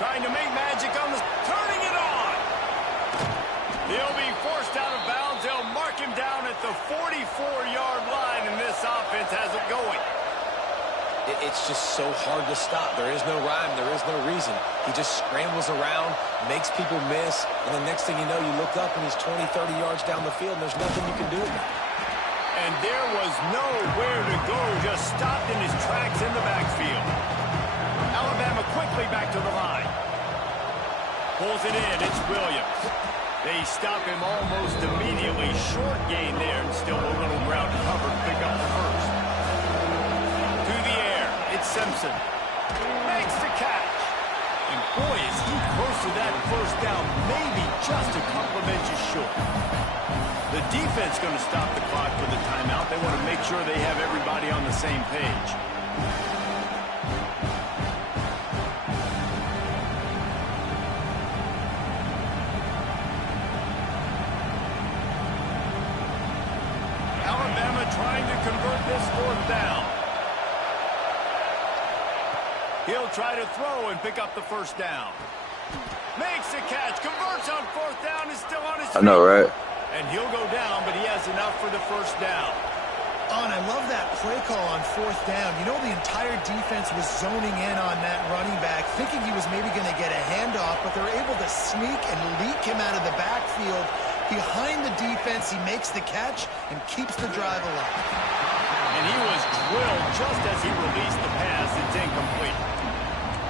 Trying to make magic on the... Turning it on! He'll be forced out of bounds. They'll mark him down at the 44-yard line, and this offense has it going. It's just so hard to stop. There is no rhyme. There is no reason. He just scrambles around, makes people miss, and the next thing you know, you look up and he's 20, 30 yards down the field, and there's nothing you can do about it. And there was nowhere to go, just stopped in his tracks in the backfield. Alabama quickly back to the line. Pulls it in. It's Williams. They stop him almost immediately. Short gain there, and still a little ground covered. Pick up the first. To the air. It's Simpson. Makes the catch. And boy, is he close to that first down. Maybe just a couple of inches short. The defense going to stop the clock for the timeout. They want to make sure they have everybody on the same page. Alabama trying to convert this fourth down. He'll try to throw and pick up the first down. Makes the catch, converts on fourth down, is still on his feet. I know, right? And he'll go down, but he has enough for the first down. Oh, and I love that play call on fourth down. You know, the entire defense was zoning in on that running back, thinking he was maybe going to get a handoff, but they're able to sneak and leak him out of the backfield. Behind the defense, he makes the catch and keeps the drive alive. And he was drilled just as he released the pass. It's incomplete.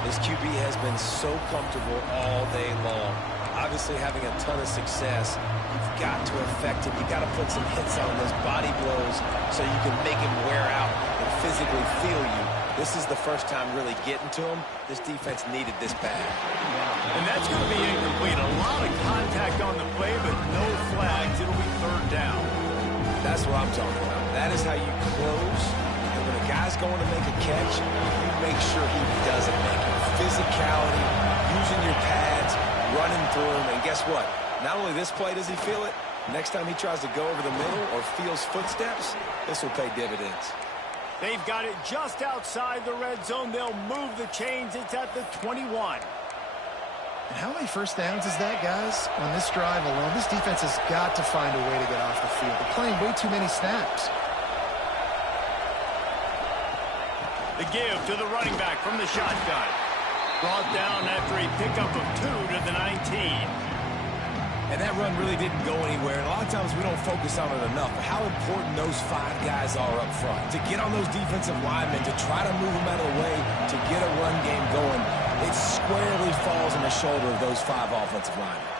This QB has been so comfortable all day long. Obviously having a ton of success. You've got to affect him. You've got to put some hits on those body blows so you can make him wear out and physically feel you. This is the first time really getting to him. This defense needed this bad. And that's going to be incomplete. A lot of contact on the play, but no flags. It'll be third down. That's what I'm talking about. That is how you close. And when a guy's going to make a catch, you make sure he doesn't make it. Physicality, using your pads, running through him. And guess what? Not only this play does he feel it, next time he tries to go over the middle or feels footsteps, this will pay dividends. They've got it just outside the red zone. They'll move the chains. It's at the 21. And how many first downs is that, guys? On this drive alone, this defense has got to find a way to get off the field. They're playing way too many snaps. The give to the running back from the shotgun. Brought down after a pickup of 2 to the 19. And that run really didn't go anywhere. And a lot of times we don't focus on it enough. But how important those 5 guys are up front. To get on those defensive linemen, to try to move them out of the way, to get a run game going, it squarely falls on the shoulder of those 5 offensive linemen.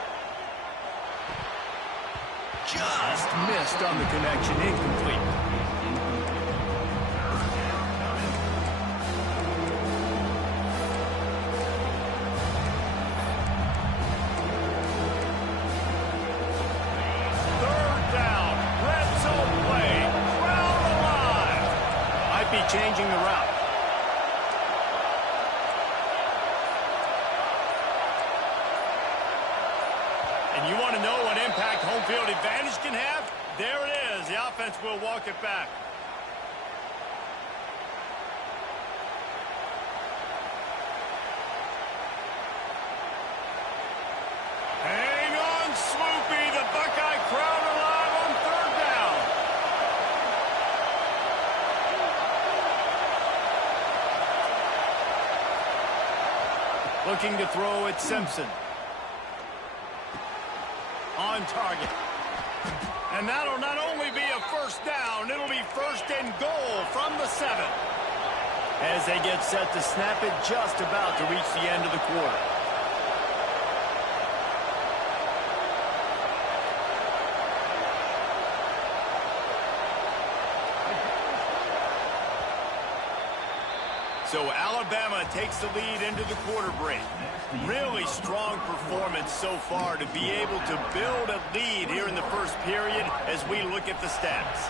Just missed on the connection. Incomplete. Changing the route. And And you want to know what impact home field advantage can have? There it is. The offense will walk it back. Hang on, Swoopy. The Buckeye crowd alive on third down. Looking to throw at Simpson. On target. And that'll not only be a first down, it'll be first and goal from the 7. As they get set to snap it just about to reach the end of the quarter. So Alabama takes the lead into the quarter break. Really strong performance so far to be able to build a lead here in the first period as we look at the stats.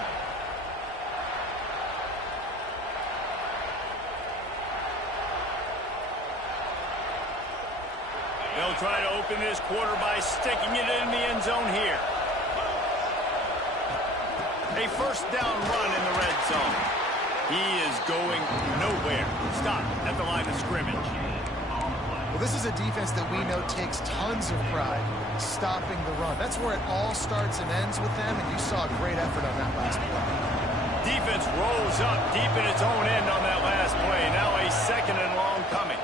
They'll try to open this quarter by sticking it in the end zone here. A first down run in the red zone. He is going nowhere. Stop at the line of scrimmage. Well, this is a defense that we know takes tons of pride stopping the run. That's where it all starts and ends with them, and you saw a great effort on that last play. Defense rolls up deep in its own end on that last play. Now a second and long coming.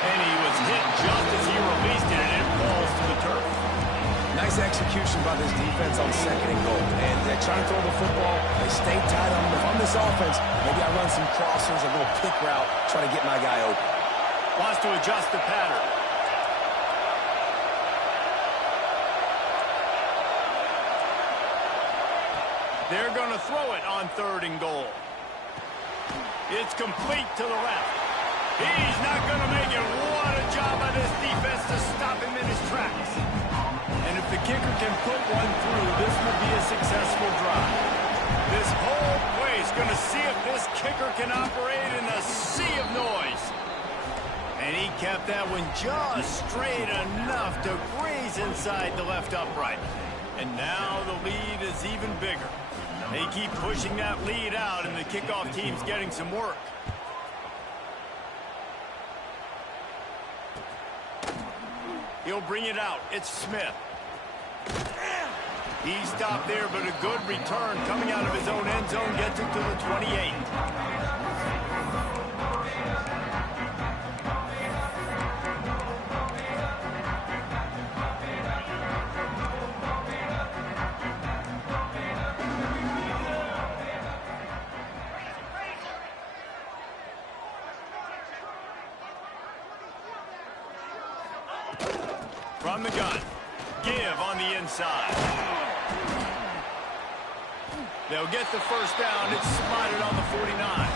And he was hit just as he released it, and it falls to the turf. Nice execution by this defense on second and goal. And they're trying to throw the football. They stay tight on them. If I'm this offense, maybe I run some crossers, a little pick route, try to get my guy open. Wants to adjust the pattern. They're going to throw it on third and goal. It's complete to the left. He's not going to make it. What a job by this defense to stop him in his tracks. And if the kicker can put one through, this will be a successful drive. This whole place going to see if this kicker can operate in a sea of noise. And he kept that one just straight enough to graze inside the left upright. And now the lead is even bigger. They keep pushing that lead out, and the kickoff team's getting some work. He'll bring it out. It's Smith. He stopped there, but a good return coming out of his own end zone gets it to the 28. From the gun. Give on the inside. They'll get the first down. It's spotted on the 49.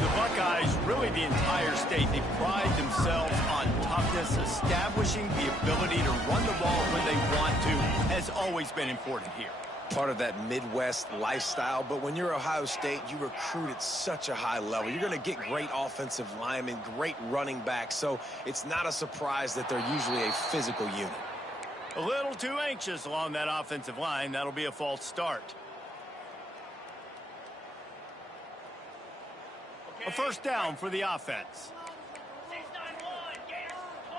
The Buckeyes, really the entire state, they pride themselves on toughness. Establishing the ability to run the ball when they want to has always been important here. Part of that Midwest lifestyle, but when you're Ohio State, you recruit at such a high level. You're going to get great offensive linemen, great running backs, so it's not a surprise that they're usually a physical unit. A little too anxious along that offensive line. That'll be a false start. A first down for the offense.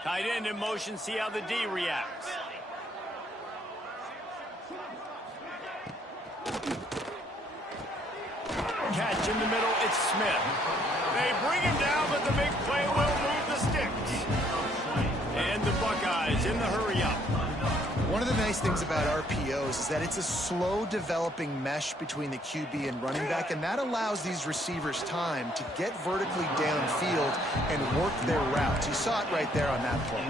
Tight end in motion, see how the D reacts. Catch in the middle, it's Smith. They bring him down, but the big play will move the sticks. And the Buckeyes in the hurry-up. One of the nice things about RPOs is that it's a slow developing mesh between the QB and running back, and that allows these receivers time to get vertically downfield and work their routes. You saw it right there on that play.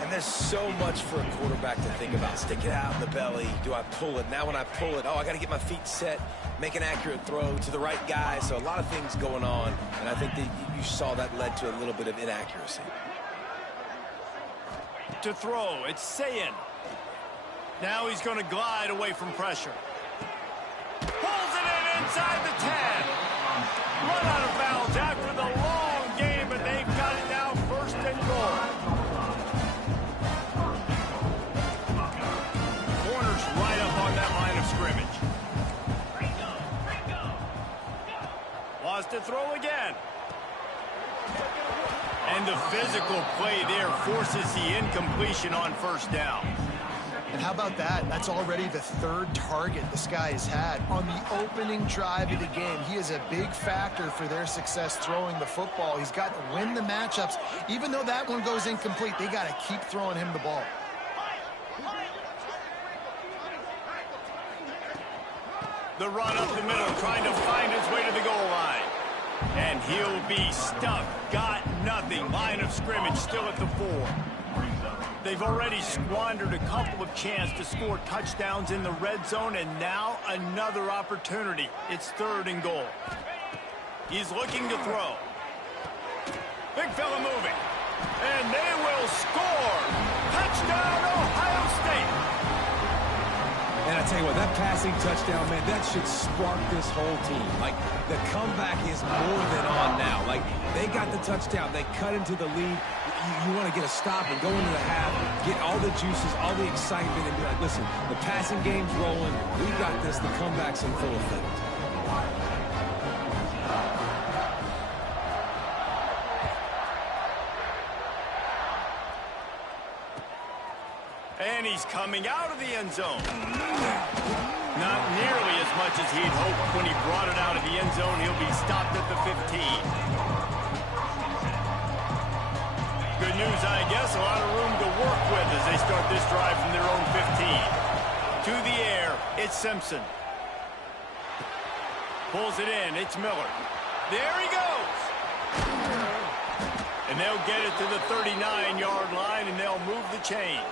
And there's so much for a quarterback to think about. Stick it out in the belly. Do I pull it? Now when I pull it, I got to get my feet set, make an accurate throw to the right guy. So a lot of things going on, and I think that you saw that led to a little bit of inaccuracy. To throw, it's Sayin. Now he's going to glide away from pressure. Pulls it in inside the 10. Run out of bounds after the long game, but they've got it now first and goal. throw again. And the physical play there forces the incompletion on first down. And how about that? That's already the third target this guy has had on the opening drive of the game. He is a big factor for their success throwing the football. He's got to win the matchups. Even though that one goes incomplete, they got to keep throwing him the ball. The run up the middle, trying to find his way to the goal line. And he'll be stuck. Got nothing. Line of scrimmage still at the 4. They've already squandered a couple of chances to score touchdowns in the red zone, and now another opportunity. It's 3rd and goal. He's looking to throw. Big fella moving. And they will score. Touchdown, Ohio State. And I tell you what, that passing touchdown, man, that should spark this whole team. Like, the comeback is more than on now. Like, they got the touchdown. They cut into the lead. You want to get a stop and go into the half, get all the juices, all the excitement, and be like, listen, the passing game's rolling. We got this. The comeback's in full effect. And he's coming out of the end zone. Not nearly as much as he'd hoped when he brought it out of the end zone. He'll be stopped at the 15. Good news, I guess. A lot of room to work with as they start this drive from their own 15. To the air, it's Simpson. Pulls it in, it's Miller. There he goes. And they'll get it to the 39-yard line, and they'll move the chains.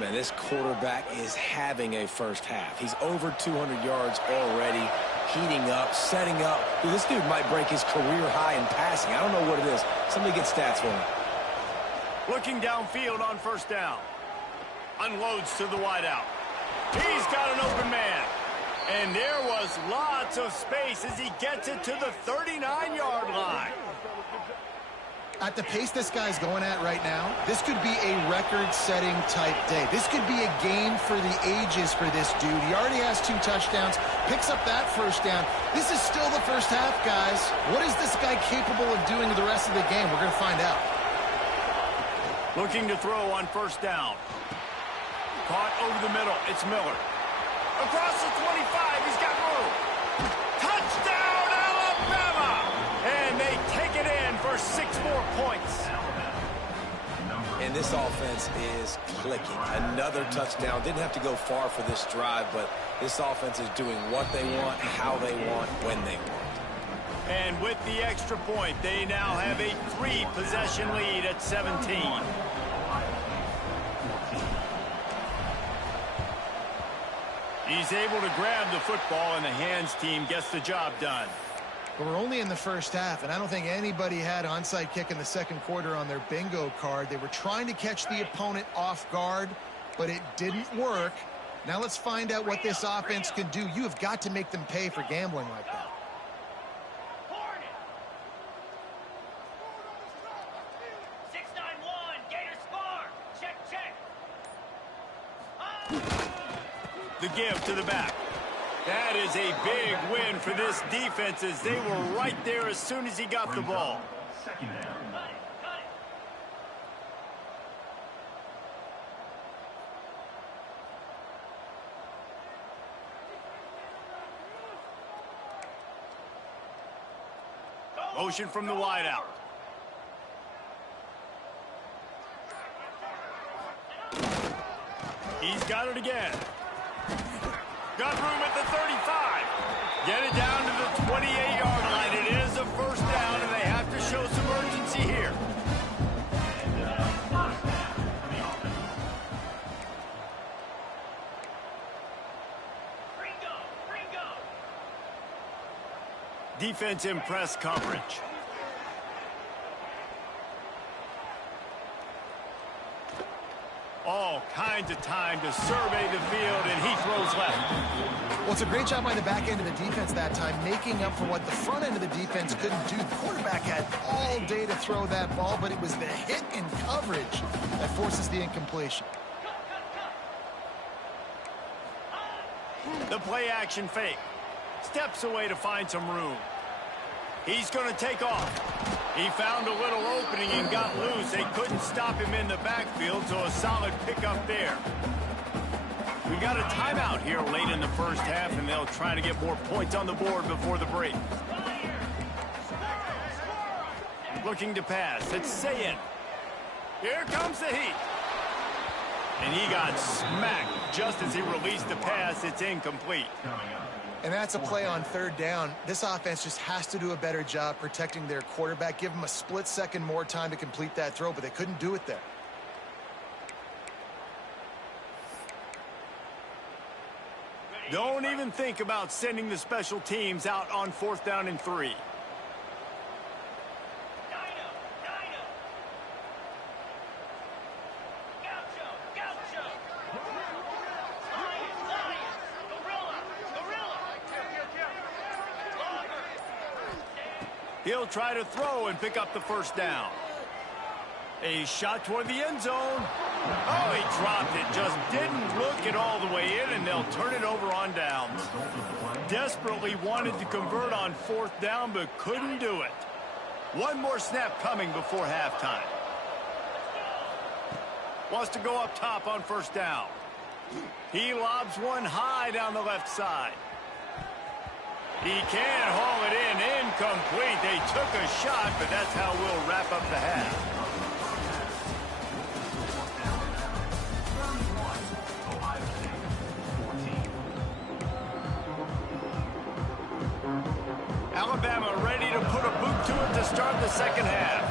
Man, this quarterback is having a first half. He's over 200 yards already, heating up, setting up. Dude, this dude might break his career high in passing. I don't know what it is. Somebody get stats for him. Looking downfield on first down. Unloads to the wideout. He's got an open man. And there was lots of space as he gets it to the 39-yard line. At the pace this guy's going at right now, this could be a record-setting type day. This could be a game for the ages for this dude. He already has 2 touchdowns, picks up that first down. This is still the first half, guys. What is this guy capable of doing the rest of the game? We're going to find out. Looking to throw on first down. Caught over the middle. It's Miller. Across the 25. He's got room. Touchdown, Alabama! And they take it in for 6 more points. And this offense is clicking. Another touchdown. Didn't have to go far for this drive, but this offense is doing what they want, how they want, when they want. And with the extra point, they now have a 3-possession lead at 17. He's able to grab the football, and the hands team gets the job done. But we're only in the first half, and I don't think anybody had onside kick in the second quarter on their bingo card. They were trying to catch the opponent off guard, but it didn't work. Now let's find out what this offense can do. You have got to make them pay for gambling like that. The give to the back. That is a big win for this defense as they were right there as soon as he got the ball. Second down. Motion from the wideout. He's got it again. Got room at the 35. Get it down to the 28-yard line. It is a first down, and they have to show some urgency here. Defense in press coverage. All kinds of time to survey the field, and he throws left. Well, it's a great job by the back end of the defense that time, making up for what the front end of the defense couldn't do. The quarterback had all day to throw that ball, but it was the hit in coverage that forces the incompletion. The play action fake. Steps away to find some room. He's going to take off. He found a little opening and got loose. They couldn't stop him in the backfield, so a solid pickup there. We got a timeout here late in the first half, and they'll try to get more points on the board before the break. Looking to pass. It's Sayin. Here comes the heat. And he got smacked just as he released the pass. It's incomplete. And that's a play on third down. This offense just has to do a better job protecting their quarterback. Give him a split second more time to complete that throw, but they couldn't do it there. Don't even think about sending the special teams out on 4th down and 3. He'll try to throw and pick up the first down. A shot toward the end zone. Oh, he dropped it. Just didn't look it all the way in, and they'll turn it over on downs. Desperately wanted to convert on 4th down, but couldn't do it. One more snap coming before halftime. Wants to go up top on 1st down. He lobs one high down the left side. He can't haul it in. Incomplete. They took a shot, but that's how we'll wrap up the half. Alabama ready to put a boot to it to start the second half.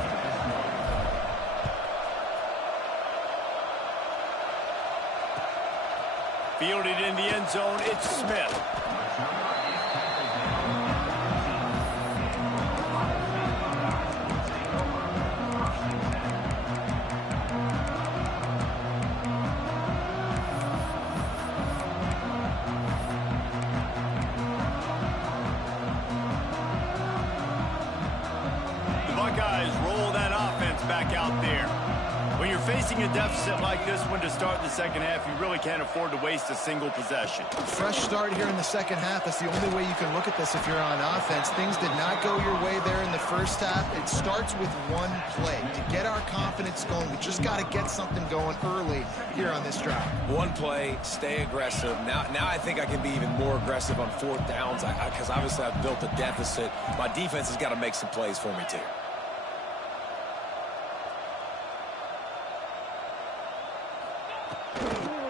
Fielded in the end zone, it's Smith. Facing a deficit like this one to start the second half, you really can't afford to waste a single possession. Fresh start here in the second half. That's the only way you can look at this if you're on offense. Things did not go your way there in the first half. It starts with one play. To get our confidence going, we just got to get something going early here on this drive. One play, stay aggressive. Now I think I can be even more aggressive on 4th downs because obviously I've built a deficit. My defense has got to make some plays for me too.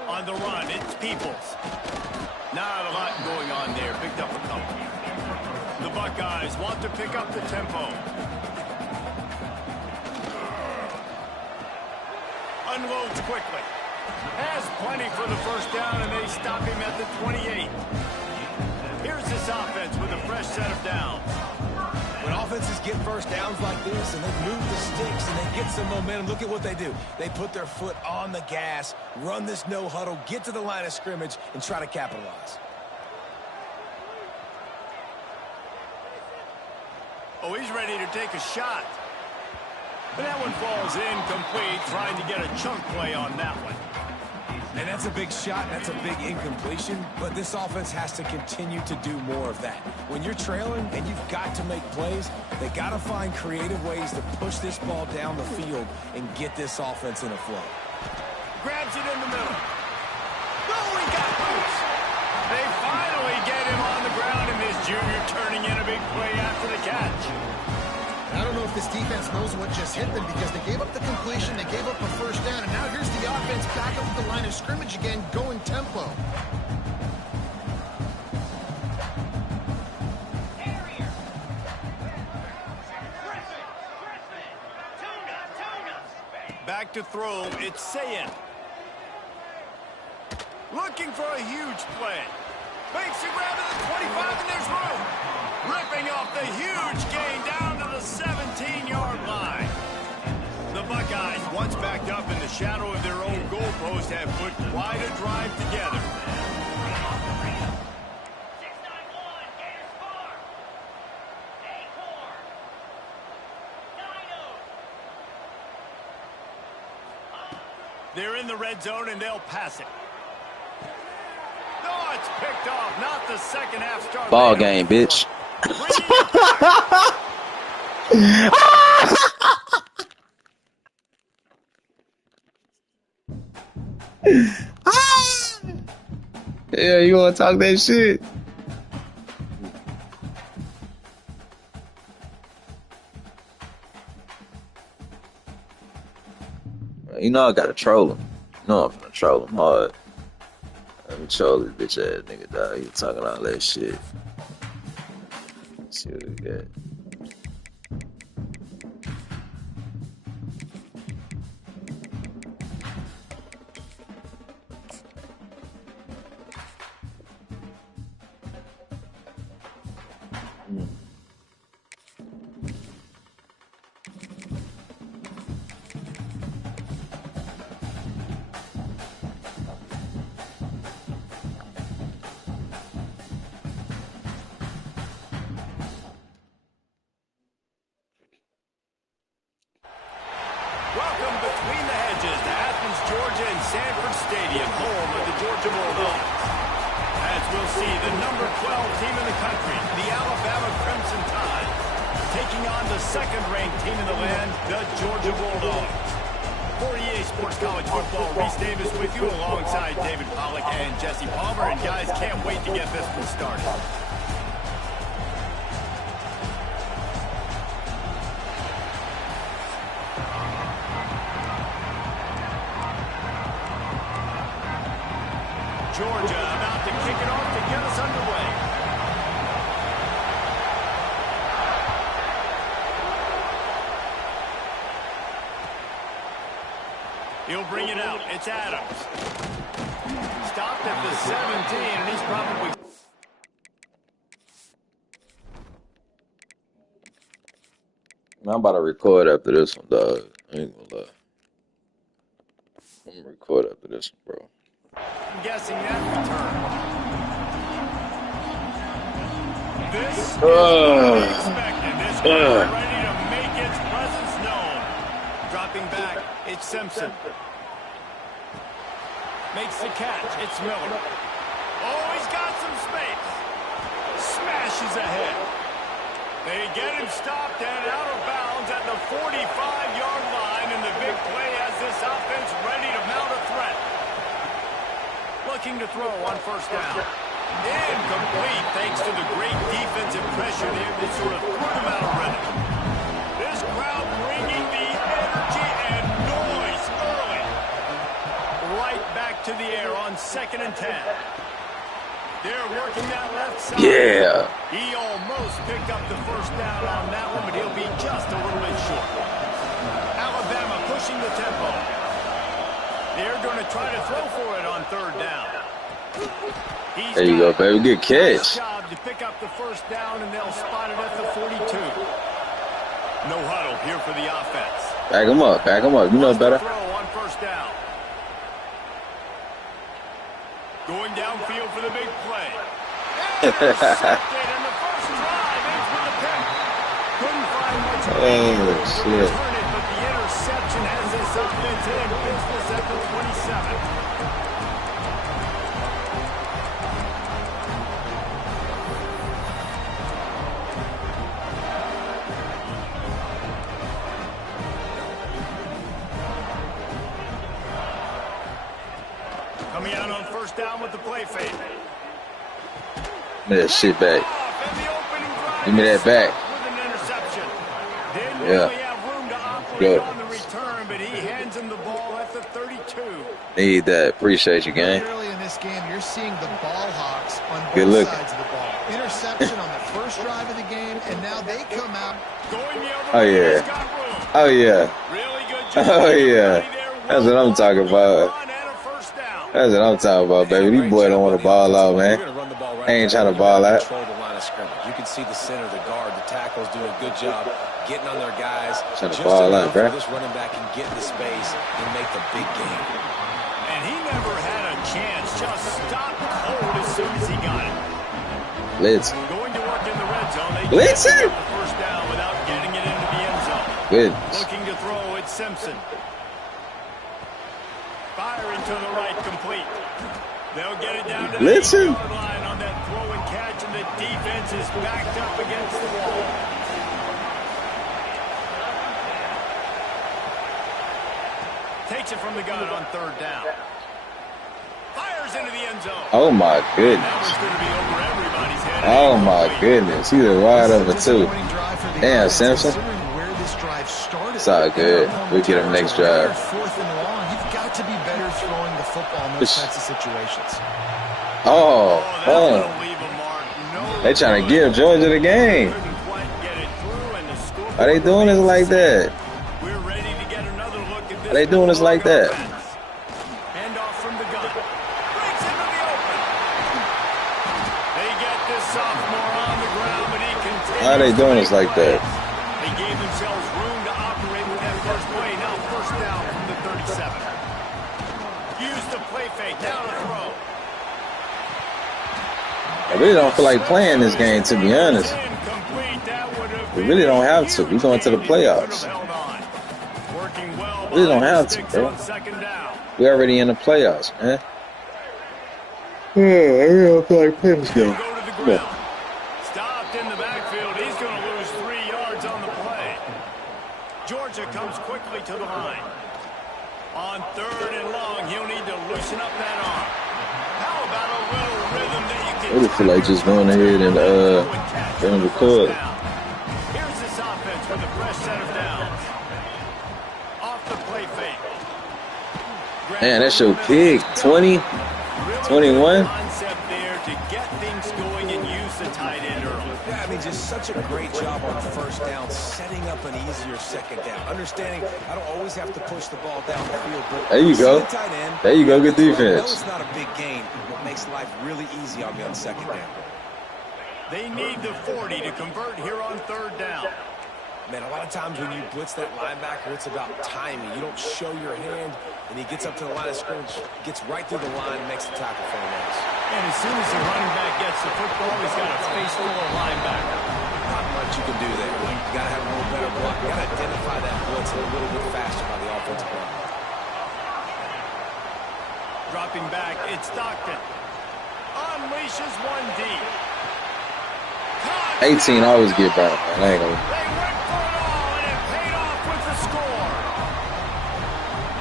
On the run, it's Peoples. Not a lot going on there. Picked up a couple. The Buckeyes want to pick up the tempo. Unloads quickly. Has plenty for the first down, and they stop him at the 28. Here's this offense with a fresh set of downs. When offenses get first downs like this and they move the sticks and they get some momentum, look at what they do. They put their foot on the gas, run this no huddle, get to the line of scrimmage, and try to capitalize. Oh, he's ready to take a shot. But that one falls incomplete, trying to get a chunk play on that one. And that's a big shot, that's a big incompletion, but this offense has to continue to do more of that. When you're trailing and you've got to make plays, they got to find creative ways to push this ball down the field and get this offense in a flow. Grabs it in the middle. Oh, he got loose. They finally get him on the ground, and this junior turning in a big play after the catch. I don't know if this defense knows what just hit them because they gave up the completion, they gave up a first down, and now here's the offense back up at the line of scrimmage again, going tempo. Back to throw, it's Sayin. Looking for a huge play. Makes a grab at the 25, and there's room. Ripping off the huge gain down to the 17-yard line. The Buckeyes, once backed up in the shadow of their own goalpost, have put quite a drive together. They're in the red zone, and they'll pass it. Oh, it's picked off. Not the second half start. Ball game, bitch. Yeah, you want to talk that shit? You know I gotta troll him. You know I'm gonna troll him hard. Let me troll this bitch ass nigga, dog. You talking all that shit. Let's see what we got. Welcome between the hedges to Athens, Georgia and Sanford Stadium, home of the Georgia Bulldogs. As we'll see, the number 12 team in the country, the Alabama Crimson Tide, taking on the second-ranked team in the land, the Georgia Bulldogs. For EA Sports College Football, Reese Davis with you alongside David Pollack and Jesse Palmer. And guys, can't wait to get this one started. Georgia about to kick it off to get us underway. He'll bring it out. It's Adams. Stopped at the 17, and he's probably... I'm about to record after this one, dog. I ain't gonna lie. I'm gonna record after this one, bro. I'm guessing that return. This is what we expected. This guy ready to make its presence known. Dropping back, it's Simpson. Makes the catch, it's Miller. Oh, he's got some space. Smashes ahead. They get him stopped and out of bounds at the 45-yard line, and the big play has this offense ready to mount a threat. Looking to throw on first down. Incomplete thanks to the great defensive pressure there that sort of threw him out of rhythm. This crowd bringing the energy and noise early. Right back to the air on 2nd and 10. They're working that left side. Yeah. He almost picked up the first down on that one, but he'll be just a little bit short. Alabama pushing the tempo. They're going to try to throw for it on 3rd down. There you go, baby. Good catch. Job to pick up the first down, and they'll spot it at the 42. No huddle here for the offense. Back him up. Back him up. You know better. Throw on first down. Going downfield for the big play. Intercepted, and the first drive ends with a pick. Couldn't find much Oh, shit. return it, but the interception has this offense in business at the 27. Coming out on first down with the play fake. Give me that shit back. Give me that back. With an interception. Didn't Yeah. really have room to operate Good. on the return, but he hands him the ball at the 32. Need that. Appreciate you, gang. Early in this game, you're seeing the ball hawks on Good both looking. sides of the ball. Interception on the first drive of the game, and now they come out. Going the other Oh, way, yeah. he's got room. Oh, yeah. Really good job. Oh, yeah. Everybody there, That's what I'm talking about. run and a first down. That's what I'm talking about, baby. These boys don't want to ball out, man. I ain't trying to ball out. Control the line of scrimmage. You can see the center, the guard, the tackles doing a good job getting on their guys. Trying to Just ball enough out, bro. for this running back can get the space and make the big game. And he never had a chance. Just stopped cold as soon as he got it. Blitz. Going to work in the red zone. They Blitz can't it. get the first down without getting it into the end zone. Goodness. Looking to throw, it's Simpson. Firing to the right, complete. They'll get it down to the Blitzing. 8-yard line on that throw and catch, and the defense is backed up against the wall. Takes it from the gun on third down. Fires into the end zone. Oh, my That goodness. one's going to be over everybody's head. Oh, my goodness. He's a wide open, too. Damn, Simpson. It's all good. We'll get him next drive. Fourth and long. You've got to be better throwing the football in those types of situations. Oh, that oh. one will leave a mark. No They trying to give Georgia the game. couldn't quite get it through, and the score. Are they doing this like that? We're ready to get another look at this. Are they doing this like that? Hand off from the gun. Breaks into the open. They get this sophomore on the ground, but he continues. Why are they doing this like that? They gave themselves room to operate with that first play. Now first down from the 37. Use the play fake. Down to throw. I really don't feel like playing this game, to be honest. We really don't have to. We're going to the playoffs. We really don't have to, bro. We're already in the playoffs, man. Yeah, I really don't feel like playing this game. Come on. Stopped in the backfield. He's going to lose 3 yards on the play. Georgia comes quickly to the line. On third and long, he'll need to loosen up that arm. How about a little rhythm that you can... I would feel like just going ahead and record. Here's this offense with a fresh set of downs. Off the play fake. Man, that's your pick. 20, 21. Concept there to get things going and use the tight end early. Yeah, I mean, just such a great job on first down, setting up an easier second down. Understanding I don't always have to push the ball down the field, but There you go. tight end, There you go. Good I know defense. it's not a big gain, but makes life really easy on me on second down. They need the 40 to convert here on third down. Man, a lot of times when you blitz that linebacker, it's about timing. You don't show your hand, and he gets up to the line of scrimmage, gets right through the line, and makes the tackle for him. And as soon as the running back gets the football, he's got a face full of linebacker. Not much you can do there. You got to have a little better block. You got to identify that blitz a little bit faster by the offensive line. Dropping back, it's Stockton. Unleashes one deep. 18 always get by. I ain't gonna. They went for it all, and it paid off with the score.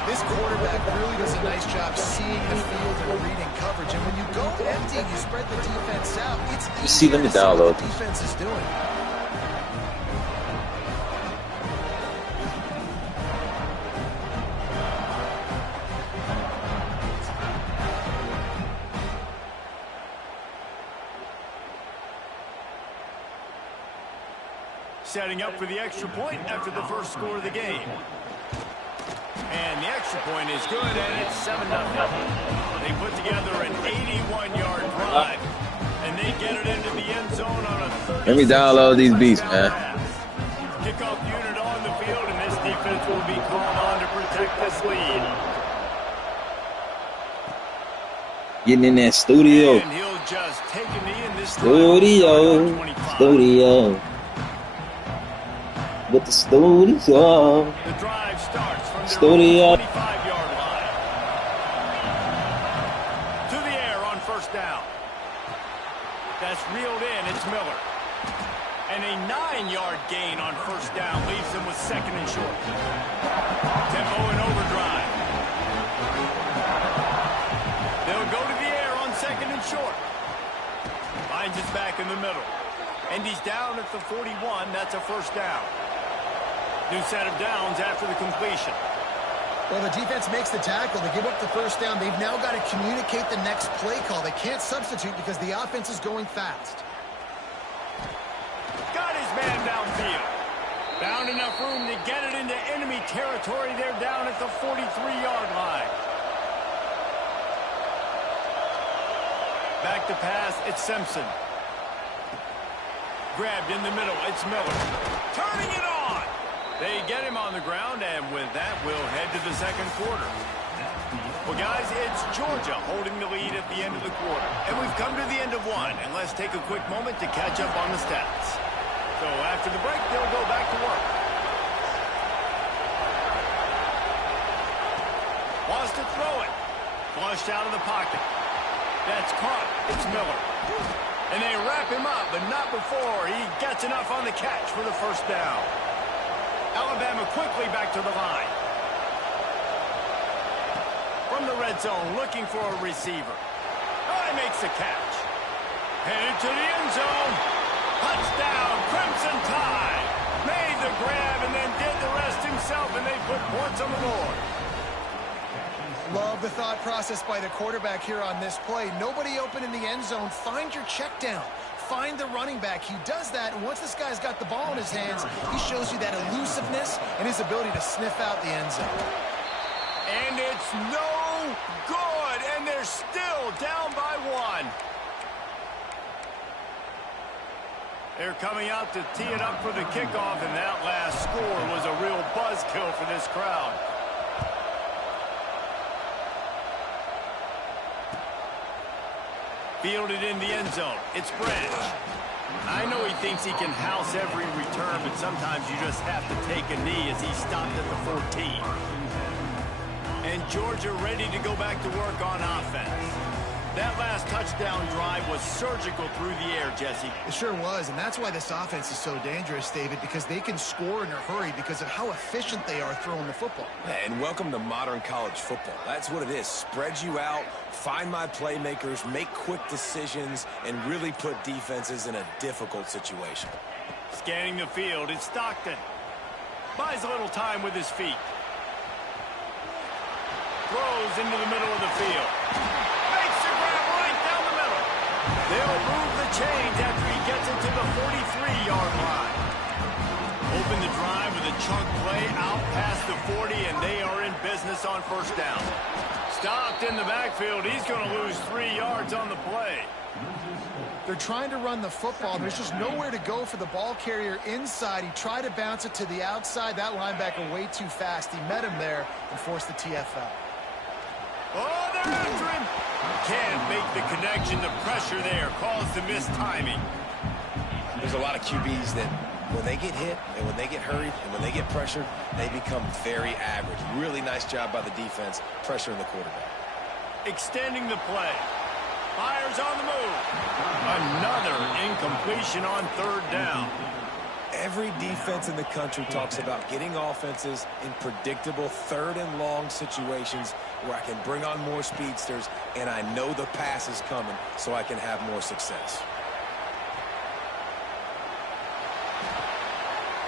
This quarterback really does a nice job seeing the field and reading coverage. And when you go empty and you spread the defense out, it's See, let me easier to see what download. the defense is doing. Setting up for the extra point after the first score of the game. And the extra point is good, and it's 7-0. They put together an 81-yard drive, and they get it into the end zone on a 30. Let me download these beats, man. Kickoff unit on the field, and this defense will be called on to protect this lead. Getting in that studio. And he'll just take a knee in this Studio. With the studio. The drive starts from Studio. their 25-yard line. To the air on first down. That's reeled in. It's Miller. And a 9-yard gain on first down leaves them with second and short. Tempo and overdrive. They'll go to the air on second and short. Finds his back in the middle. And he's down at the 41. That's a first down. New set of downs after the completion. Well, the defense makes the tackle. They give up the first down. They've now got to communicate the next play call. They can't substitute because the offense is going fast. Got his man downfield. Found enough room to get it into enemy territory. They're down at the 43-yard line. Back to pass. It's Simpson. Grabbed in the middle. It's Miller. Turning it on. They get him on the ground, and with that, we'll head to the second quarter. Well, guys, it's Georgia holding the lead at the end of the quarter. And we've come to the end of one, and let's take a quick moment to catch up on the stats. So after the break, they'll go back to work. Wants to throw it. Flushed out of the pocket. That's caught. It's Miller. And they wrap him up, but not before he gets enough on the catch for the first down. Alabama quickly back to the line. from the red zone, looking for a receiver. Oh, he makes the catch. Headed to the end zone. Touchdown, Crimson Tide. Made the grab and then did the rest himself, and they put points on the board. Love the thought process by the quarterback here on this play. Nobody open in the end zone. Find your check down. Find the running back. He does that, and once this guy's got the ball in his hands, he shows you that elusiveness and his ability to sniff out the end zone. And it's no good, and they're still down by 1. They're coming out to tee it up for the kickoff, and that last score was a real buzzkill for this crowd. Fielded in the end zone. It's Branch. I know he thinks he can house every return, but sometimes you just have to take a knee as he stopped at the 14. And Georgia ready to go back to work on offense. That last touchdown drive was surgical through the air, Jesse. It sure was, and that's why this offense is so dangerous, David, because they can score in a hurry because of how efficient they are throwing the football. And welcome to modern college football. That's what it is. Spread you out, find my playmakers, make quick decisions, and really put defenses in a difficult situation. Scanning the field, it's Stockton. Buys a little time with his feet. Throws into the middle of the field. They'll move the chains after he gets it to the 43-yard line. Open the drive with a chunk play out past the 40, and they are in business on first down. Stopped in the backfield. He's going to lose 3 yards on the play. They're trying to run the football. There's just nowhere to go for the ball carrier inside. He tried to bounce it to the outside. That linebacker way too fast. He met him there and forced the TFL. Oh, they're after him. Can't make the connection. The pressure there caused the missed timing. There's a lot of QBs that when they get hit and when they get hurried and when they get pressured, they become very average. Really nice job by the defense, pressuring the quarterback. Extending the play. Fires on the move. Another incompletion on third down. Every defense in the country talks about getting offenses in predictable third and long situations where I can bring on more speedsters and I know the pass is coming so I can have more success.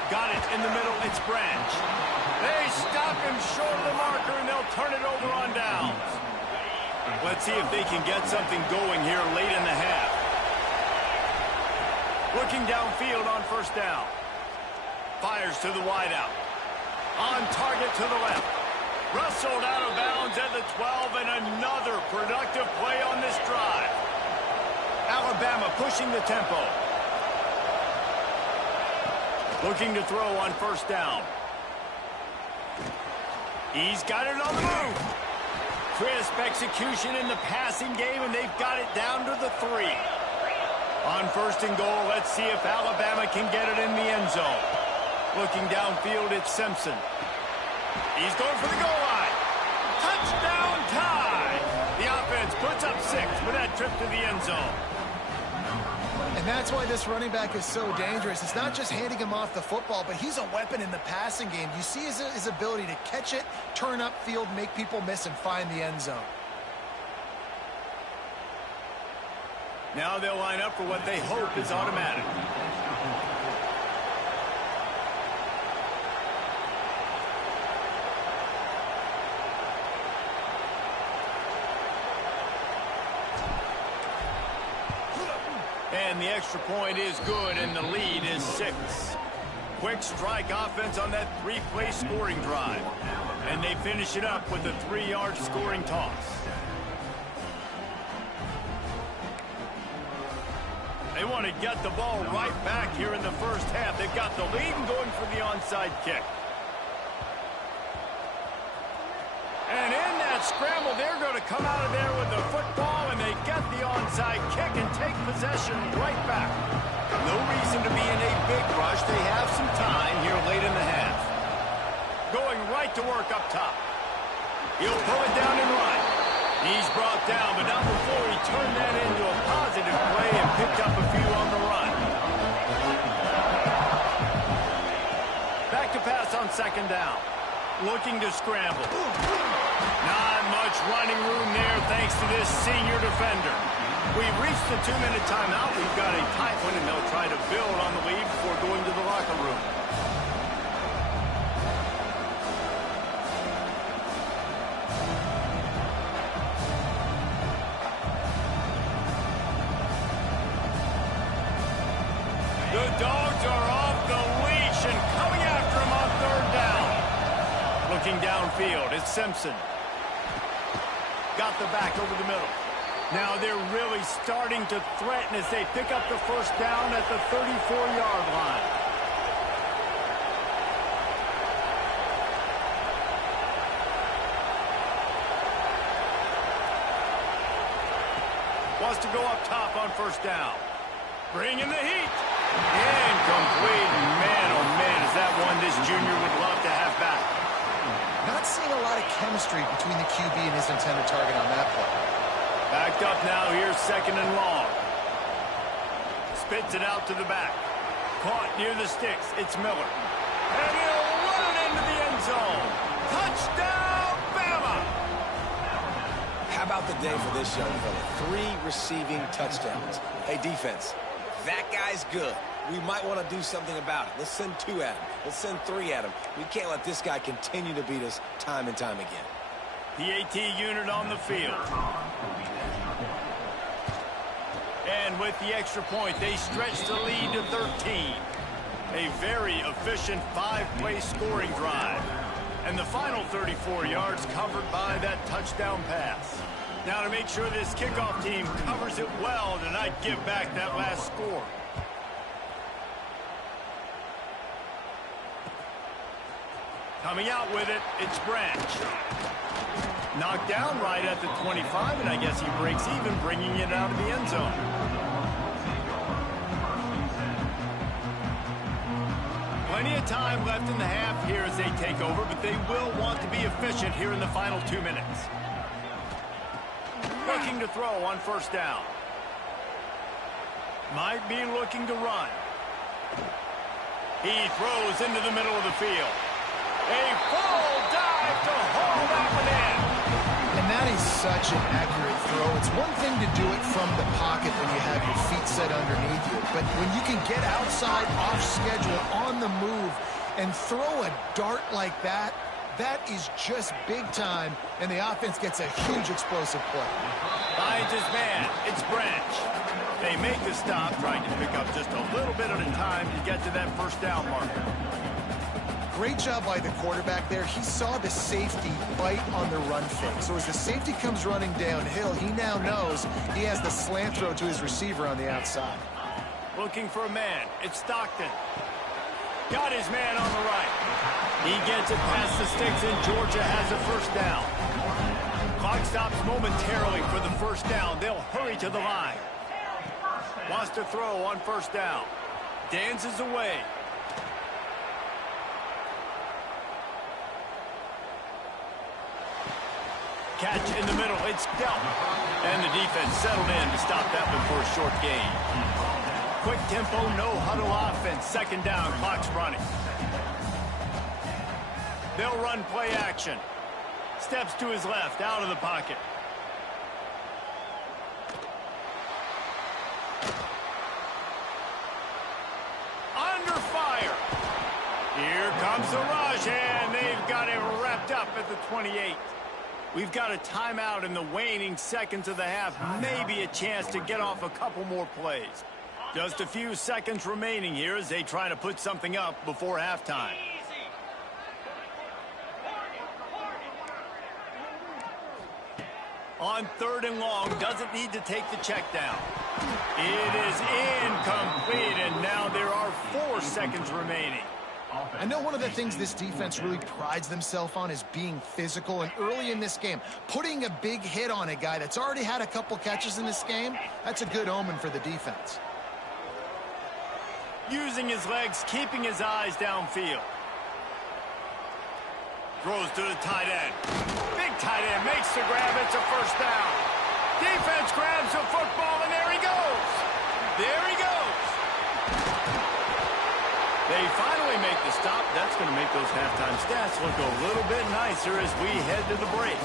Got it in the middle. It's Branch. They stop him short of the marker and they'll turn it over on downs. Let's see if they can get something going here late in the half. Looking downfield on first down. Fires to the wideout. On target to the left. Rustled out of bounds at the 12, and another productive play on this drive. Alabama pushing the tempo. Looking to throw on first down. He's got it on the move. Crisp execution in the passing game, and they've got it down to the 3. On first and goal, let's see if Alabama can get it in the end zone. Looking downfield, it's Simpson. He's going for the goal line. Touchdown tie. The offense puts up 6 with that trip to the end zone. And that's why this running back is so dangerous. It's not just handing him off the football, but he's a weapon in the passing game. You see his ability to catch it, turn upfield, make people miss, and find the end zone. Now they'll line up for what they hope is automatic. And the extra point is good, and the lead is 6. Quick strike offense on that 3-play scoring drive. And they finish it up with a 3-yard scoring toss. They want to get the ball right back here in the first half. They've got the lead and going for the onside kick. And in that scramble, they're going to come out of there with the football, and they get the onside kick and take possession right back. No reason to be in a big rush. They have some time here late in the half. Going right to work up top. He'll pull it down and run. He's brought down, but not before he turned that into a positive play and picked up a few on the run. Back to pass on second down. Looking to scramble. Not much running room there thanks to this senior defender. We've reached the 2-minute timeout. We've got a tight one, and they'll try to build on the lead before going to the locker room. The Dogs are off the leash and coming after him on 3rd down. Looking downfield, it's Simpson. Got the back over the middle. Now they're really starting to threaten as they pick up the 1st down at the 34-yard line. Wants to go up top on 1st down. Bringing the heat. Incomplete. Man, oh man, is that one this junior would love to have back. Not seeing a lot of chemistry between the QB and his intended target on that play. Backed up now, here's 2nd and long. Spits it out to the back. Caught near the sticks, it's Miller. And he'll run it into the end zone. Touchdown, Bama! How about the day for this young fella? 3 receiving touchdowns. Hey, defense, that guy's good. We might want to do something about it. Let's send 2 at him. Let's send 3 at him. We can't let this guy continue to beat us time and time again. PAT unit on the field. And with the extra point, they stretch the lead to 13. A very efficient 5-play scoring drive. And the final 34 yards covered by that touchdown pass. Now to make sure this kickoff team covers it well to not give back that last score. Coming out with it, it's Branch. Knocked down right at the 25, and I guess he breaks even, bringing it out of the end zone. Plenty of time left in the half here as they take over, but they will want to be efficient here in the final 2 minutes. Looking to throw on 1st down. Might be looking to run. He throws into the middle of the field. A full dive to haul that one in. And that is such an accurate throw. It's one thing to do it from the pocket when you have your feet set underneath you, but when you can get outside, off schedule, on the move, and throw a dart like that, that is just big time, and the offense gets a huge explosive play. Finds his man. It's Branch. They make the stop, trying to pick up just a little bit at a time to get to that 1st down marker. Great job by the quarterback there. He saw the safety bite on the run fake. So as the safety comes running downhill, he now knows he has the slant throw to his receiver on the outside. Looking for a man. It's Stockton. Got his man on the right. He gets it past the sticks, and Georgia has a 1st down. Clock stops momentarily for the 1st down. They'll hurry to the line. Wants to throw on 1st down. Dances away. Catch in the middle, it's dealt. And the defense settled in to stop that one for a short gain. Quick tempo, no huddle offense. 2nd down, clock's running. They'll run play action. Steps to his left, out of the pocket. Under fire. Here comes the rush, and they've got it wrapped up at the 28. We've got a timeout in the waning seconds of the half. Maybe a chance to get off a couple more plays. Just a few seconds remaining here as they try to put something up before halftime. On 3rd and long, doesn't need to take the check down. It is incomplete, and now there are 4 seconds remaining. I know one of the things this defense really prides themselves on is being physical, and early in this game, putting a big hit on a guy that's already had a couple catches in this game, that's a good omen for the defense. Using his legs, keeping his eyes downfield. Throws to the tight end. Big tight end makes the grab. It's a 1st down. Defense grabs the football, and there he goes. There he goes. They finally make the stop. That's going to make those halftime stats look a little bit nicer as we head to the break.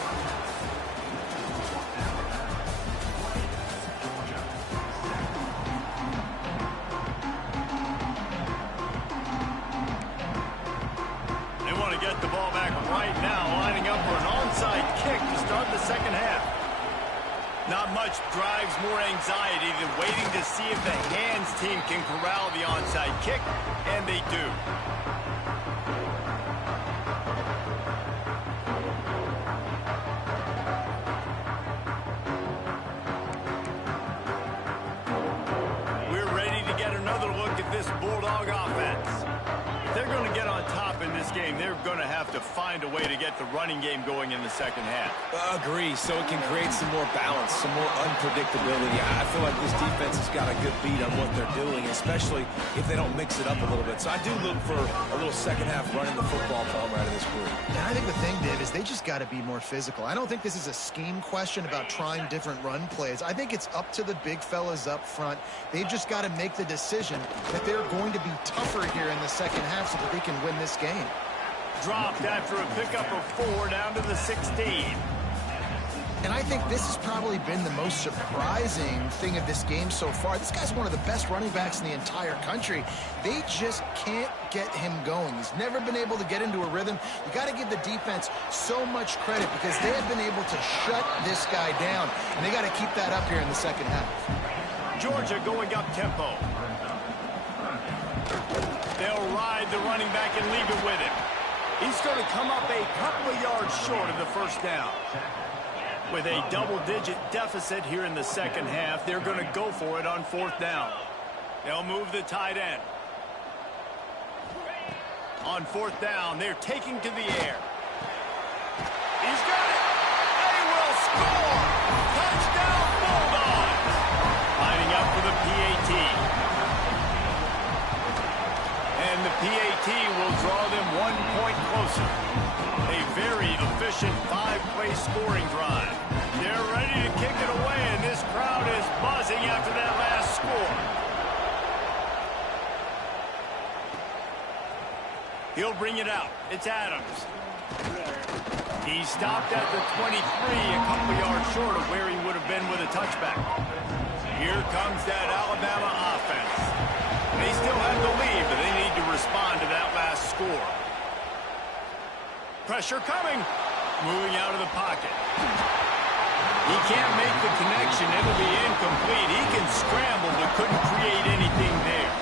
They want to get the ball back right now, lining up for an onside kick to start the second half. Not much drives more anxiety than waiting to see if the hands team can corral the onside kick, and they do. We're ready to get another look at this Bulldog offense. If they're going to get on top in this game, they're going to have to find a way to get the running game going in the second half. Agree, so it can create some more balance, some more unpredictability. I feel like this defense has got a good beat on what they're doing, especially if they don't mix it up a little bit. So I do look for a little second half running the football come out of this group. And I think the thing, Dave, is they just got to be more physical. I don't think this is a scheme question about trying different run plays. I think it's up to the big fellas up front. They've just got to make the decision that they're going to be tougher here in the second half so that they can win this game. Dropped after a pickup of 4 down to the 16. And I think this has probably been the most surprising thing of this game so far. This guy's one of the best running backs in the entire country. They just can't get him going. He's never been able to get into a rhythm. You got to give the defense so much credit because they have been able to shut this guy down, and they got to keep that up here in the second half. Georgia going up tempo. They'll ride the running back and leave it with him. He's going to come up a couple of yards short of the first down. With a double-digit deficit here in the second half, they're going to go for it on 4th down. They'll move the tight end. On 4th down, they're taking to the air. He's got it. They will score. Touchdown Bulldogs. Lining up for the PAT. And the PAT will draw them 1 point closer. A very efficient 5-play scoring drive. They're ready to kick it away, and this crowd is buzzing after that last score. He'll bring it out. It's Adams. He stopped at the 23, a couple yards short of where he would have been with a touchback. Here comes that Alabama offense. They still have the lead, but they need to respond to that last score. Pressure coming. Moving out of the pocket. He can't make the connection. It'll be incomplete. He can scramble, but couldn't create anything there.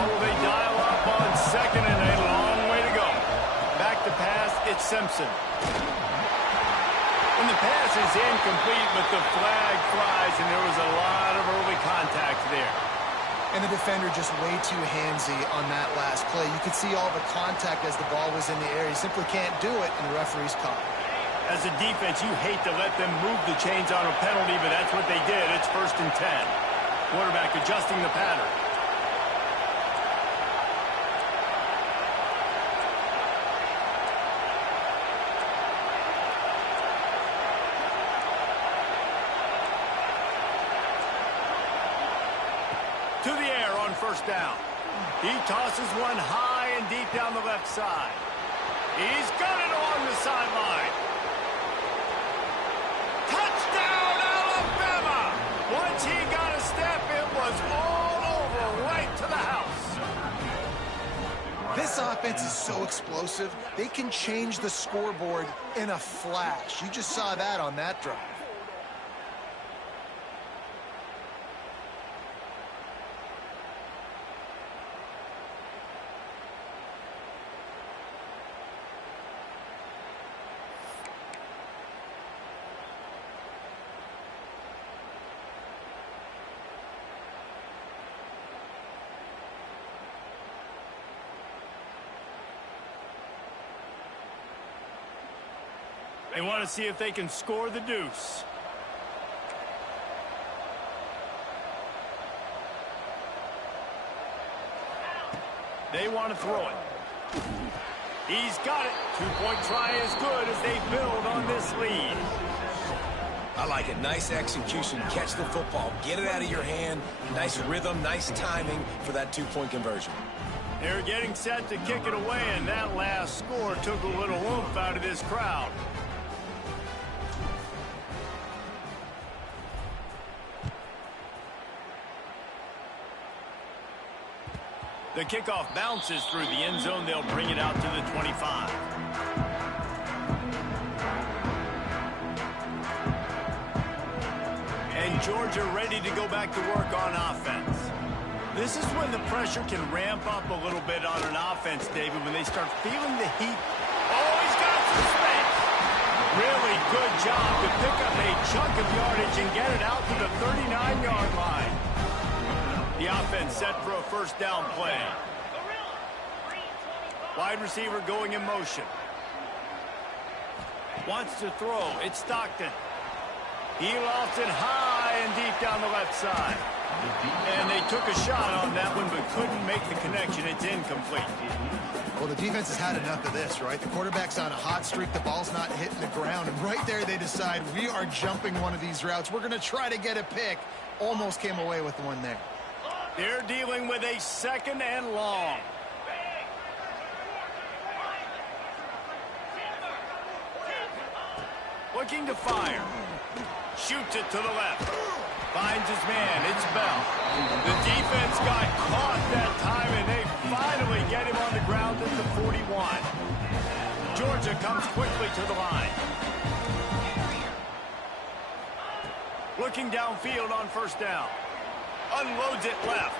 Oh, they dial up on 2nd and a long way to go. Back to pass, it's Simpson. And the pass is incomplete, but the flag flies, and there was a lot of early contact there. And the defender just way too handsy on that last play. You could see all the contact as the ball was in the air. He simply can't do it, and the referee's caught. As a defense, you hate to let them move the chains on a penalty, but that's what they did. It's 1st and 10. Quarterback adjusting the pattern. To the air on 1st down. He tosses one high and deep down the left side. He's got it along the sideline. Touchdown, Alabama! Once he got a step, it was all over right to the house. This offense is so explosive, they can change the scoreboard in a flash. You just saw that on that drive. They want to see if they can score the deuce. They want to throw it. He's got it. 2-point try is good as they build on this lead. I like it. Nice execution. Catch the football. Get it out of your hand. Nice rhythm, nice timing for that 2-point conversion. They're getting set to kick it away, and that last score took a little oomph out of this crowd. The kickoff bounces through the end zone. They'll bring it out to the 25. And Georgia ready to go back to work on offense. This is when the pressure can ramp up a little bit on an offense, David, when they start feeling the heat. Oh, he's got some space. Really good job to pick up a chunk of yardage and get it out to the 39-yard line. The offense set for a first down play. Wide receiver going in motion. Wants to throw. It's Stockton. He lost it high and deep down the left side. And they took a shot on that one but couldn't make the connection. It's incomplete. Well, the defense has had enough of this, right? The quarterback's on a hot streak. The ball's not hitting the ground. And right there they decide we are jumping one of these routes. We're going to try to get a pick. Almost came away with one there. They're dealing with a second and long. Looking to fire. Shoots it to the left. Finds his man. It's Bell. The defense got caught that time, and they finally get him on the ground at the 41. Georgia comes quickly to the line. Looking downfield on first down. Unloads it left.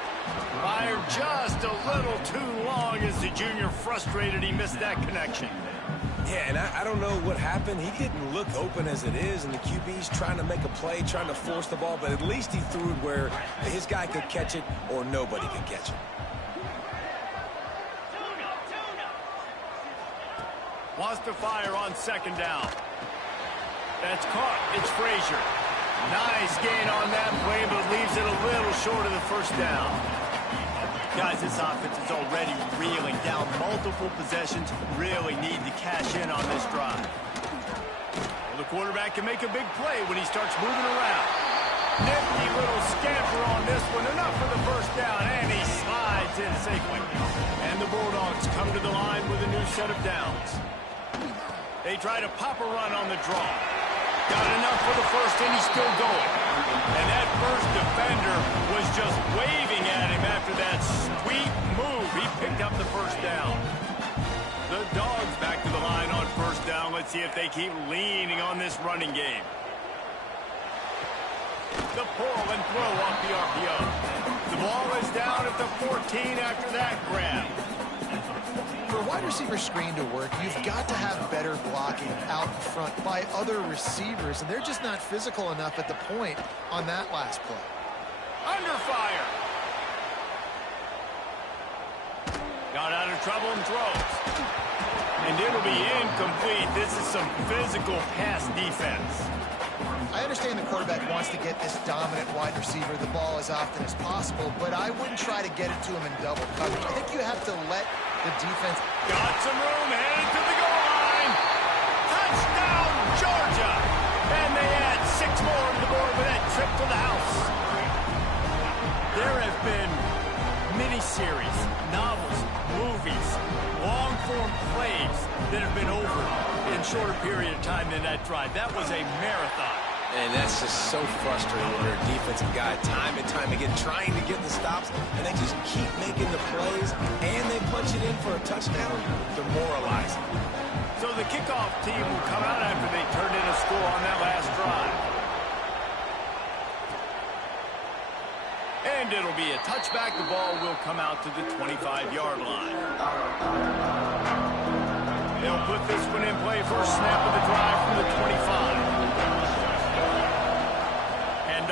Fired just a little too long as the junior frustrated. He missed that connection. Yeah, and I don't know what happened. He didn't look open as it is, and the QB's trying to make a play, trying to force the ball, but at least he threw it where his guy could catch it or nobody could catch it. Wants to fire on second down. That's caught. It's Frazier. Nice gain on that play, but leaves it a little short of the first down. Guys, this offense is already reeling down multiple possessions. Really need to cash in on this drive. Well, the quarterback can make a big play when he starts moving around. Nifty little scamper on this one. Enough for the first down, and he slides in safely. And the Bulldogs come to the line with a new set of downs. They try to pop a run on the draw. Got enough for the first, and he's still going. And that first defender was just waving at him after that sweet move. He picked up the first down. The Dogs back to the line on first down. Let's see if they keep leaning on this running game. The pull and throw off the RPO. The ball is down at the 14 after that grab. For a wide receiver screen to work, you've got to have better blocking out in front by other receivers, and they're just not physical enough at the point on that last play. Under fire. Got out of trouble and throws. And it'll be incomplete. This is some physical pass defense. I understand the quarterback wants to get this dominant wide receiver the ball as often as possible, but I wouldn't try to get it to him in double coverage. I think you have to let the defense... Got some room, headed to the goal line. Touchdown, Georgia. And they add 6 more to the board with that trip to the house. There have been miniseries, novels, movies, long-form plays that have been over in shorter period of time than that drive. That was a marathon. And that's just so frustrating when you're a defensive guy time and time again trying to get the stops, and they just keep making the plays, and they punch it in for a touchdown. Demoralizing. So the kickoff team will come out after they turned in a score on that last drive. And it'll be a touchback. The ball will come out to the 25-yard line. They'll put this one in play. First snap of the drive from the 25.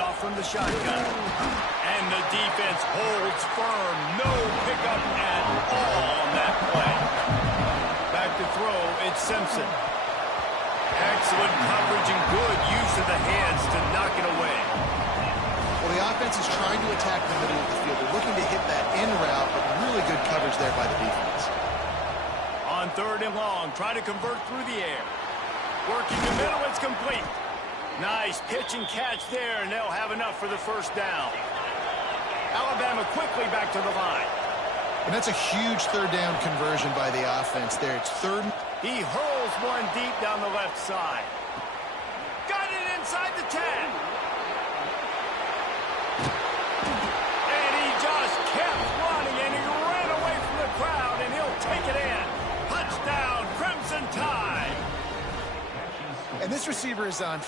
Off from the shotgun. And the defense holds firm. No pickup at all on that play. Back to throw, it's Simpson. Excellent coverage and good use of the hands to knock it away. Well, the offense is trying to attack the middle of the field. They're looking to hit that in route, but really good coverage there by the defense. On third and long, try to convert through the air. Working the middle, it's complete. Nice pitch and catch there, and they'll have enough for the first down. Alabama quickly back to the line. And that's a huge third down conversion by the offense there. It's third. He hurls one deep down the left side. Got it inside the 10. And he just kept running, and he ran away from the crowd, and he'll take it in. Touchdown, Crimson Tide. And this receiver is on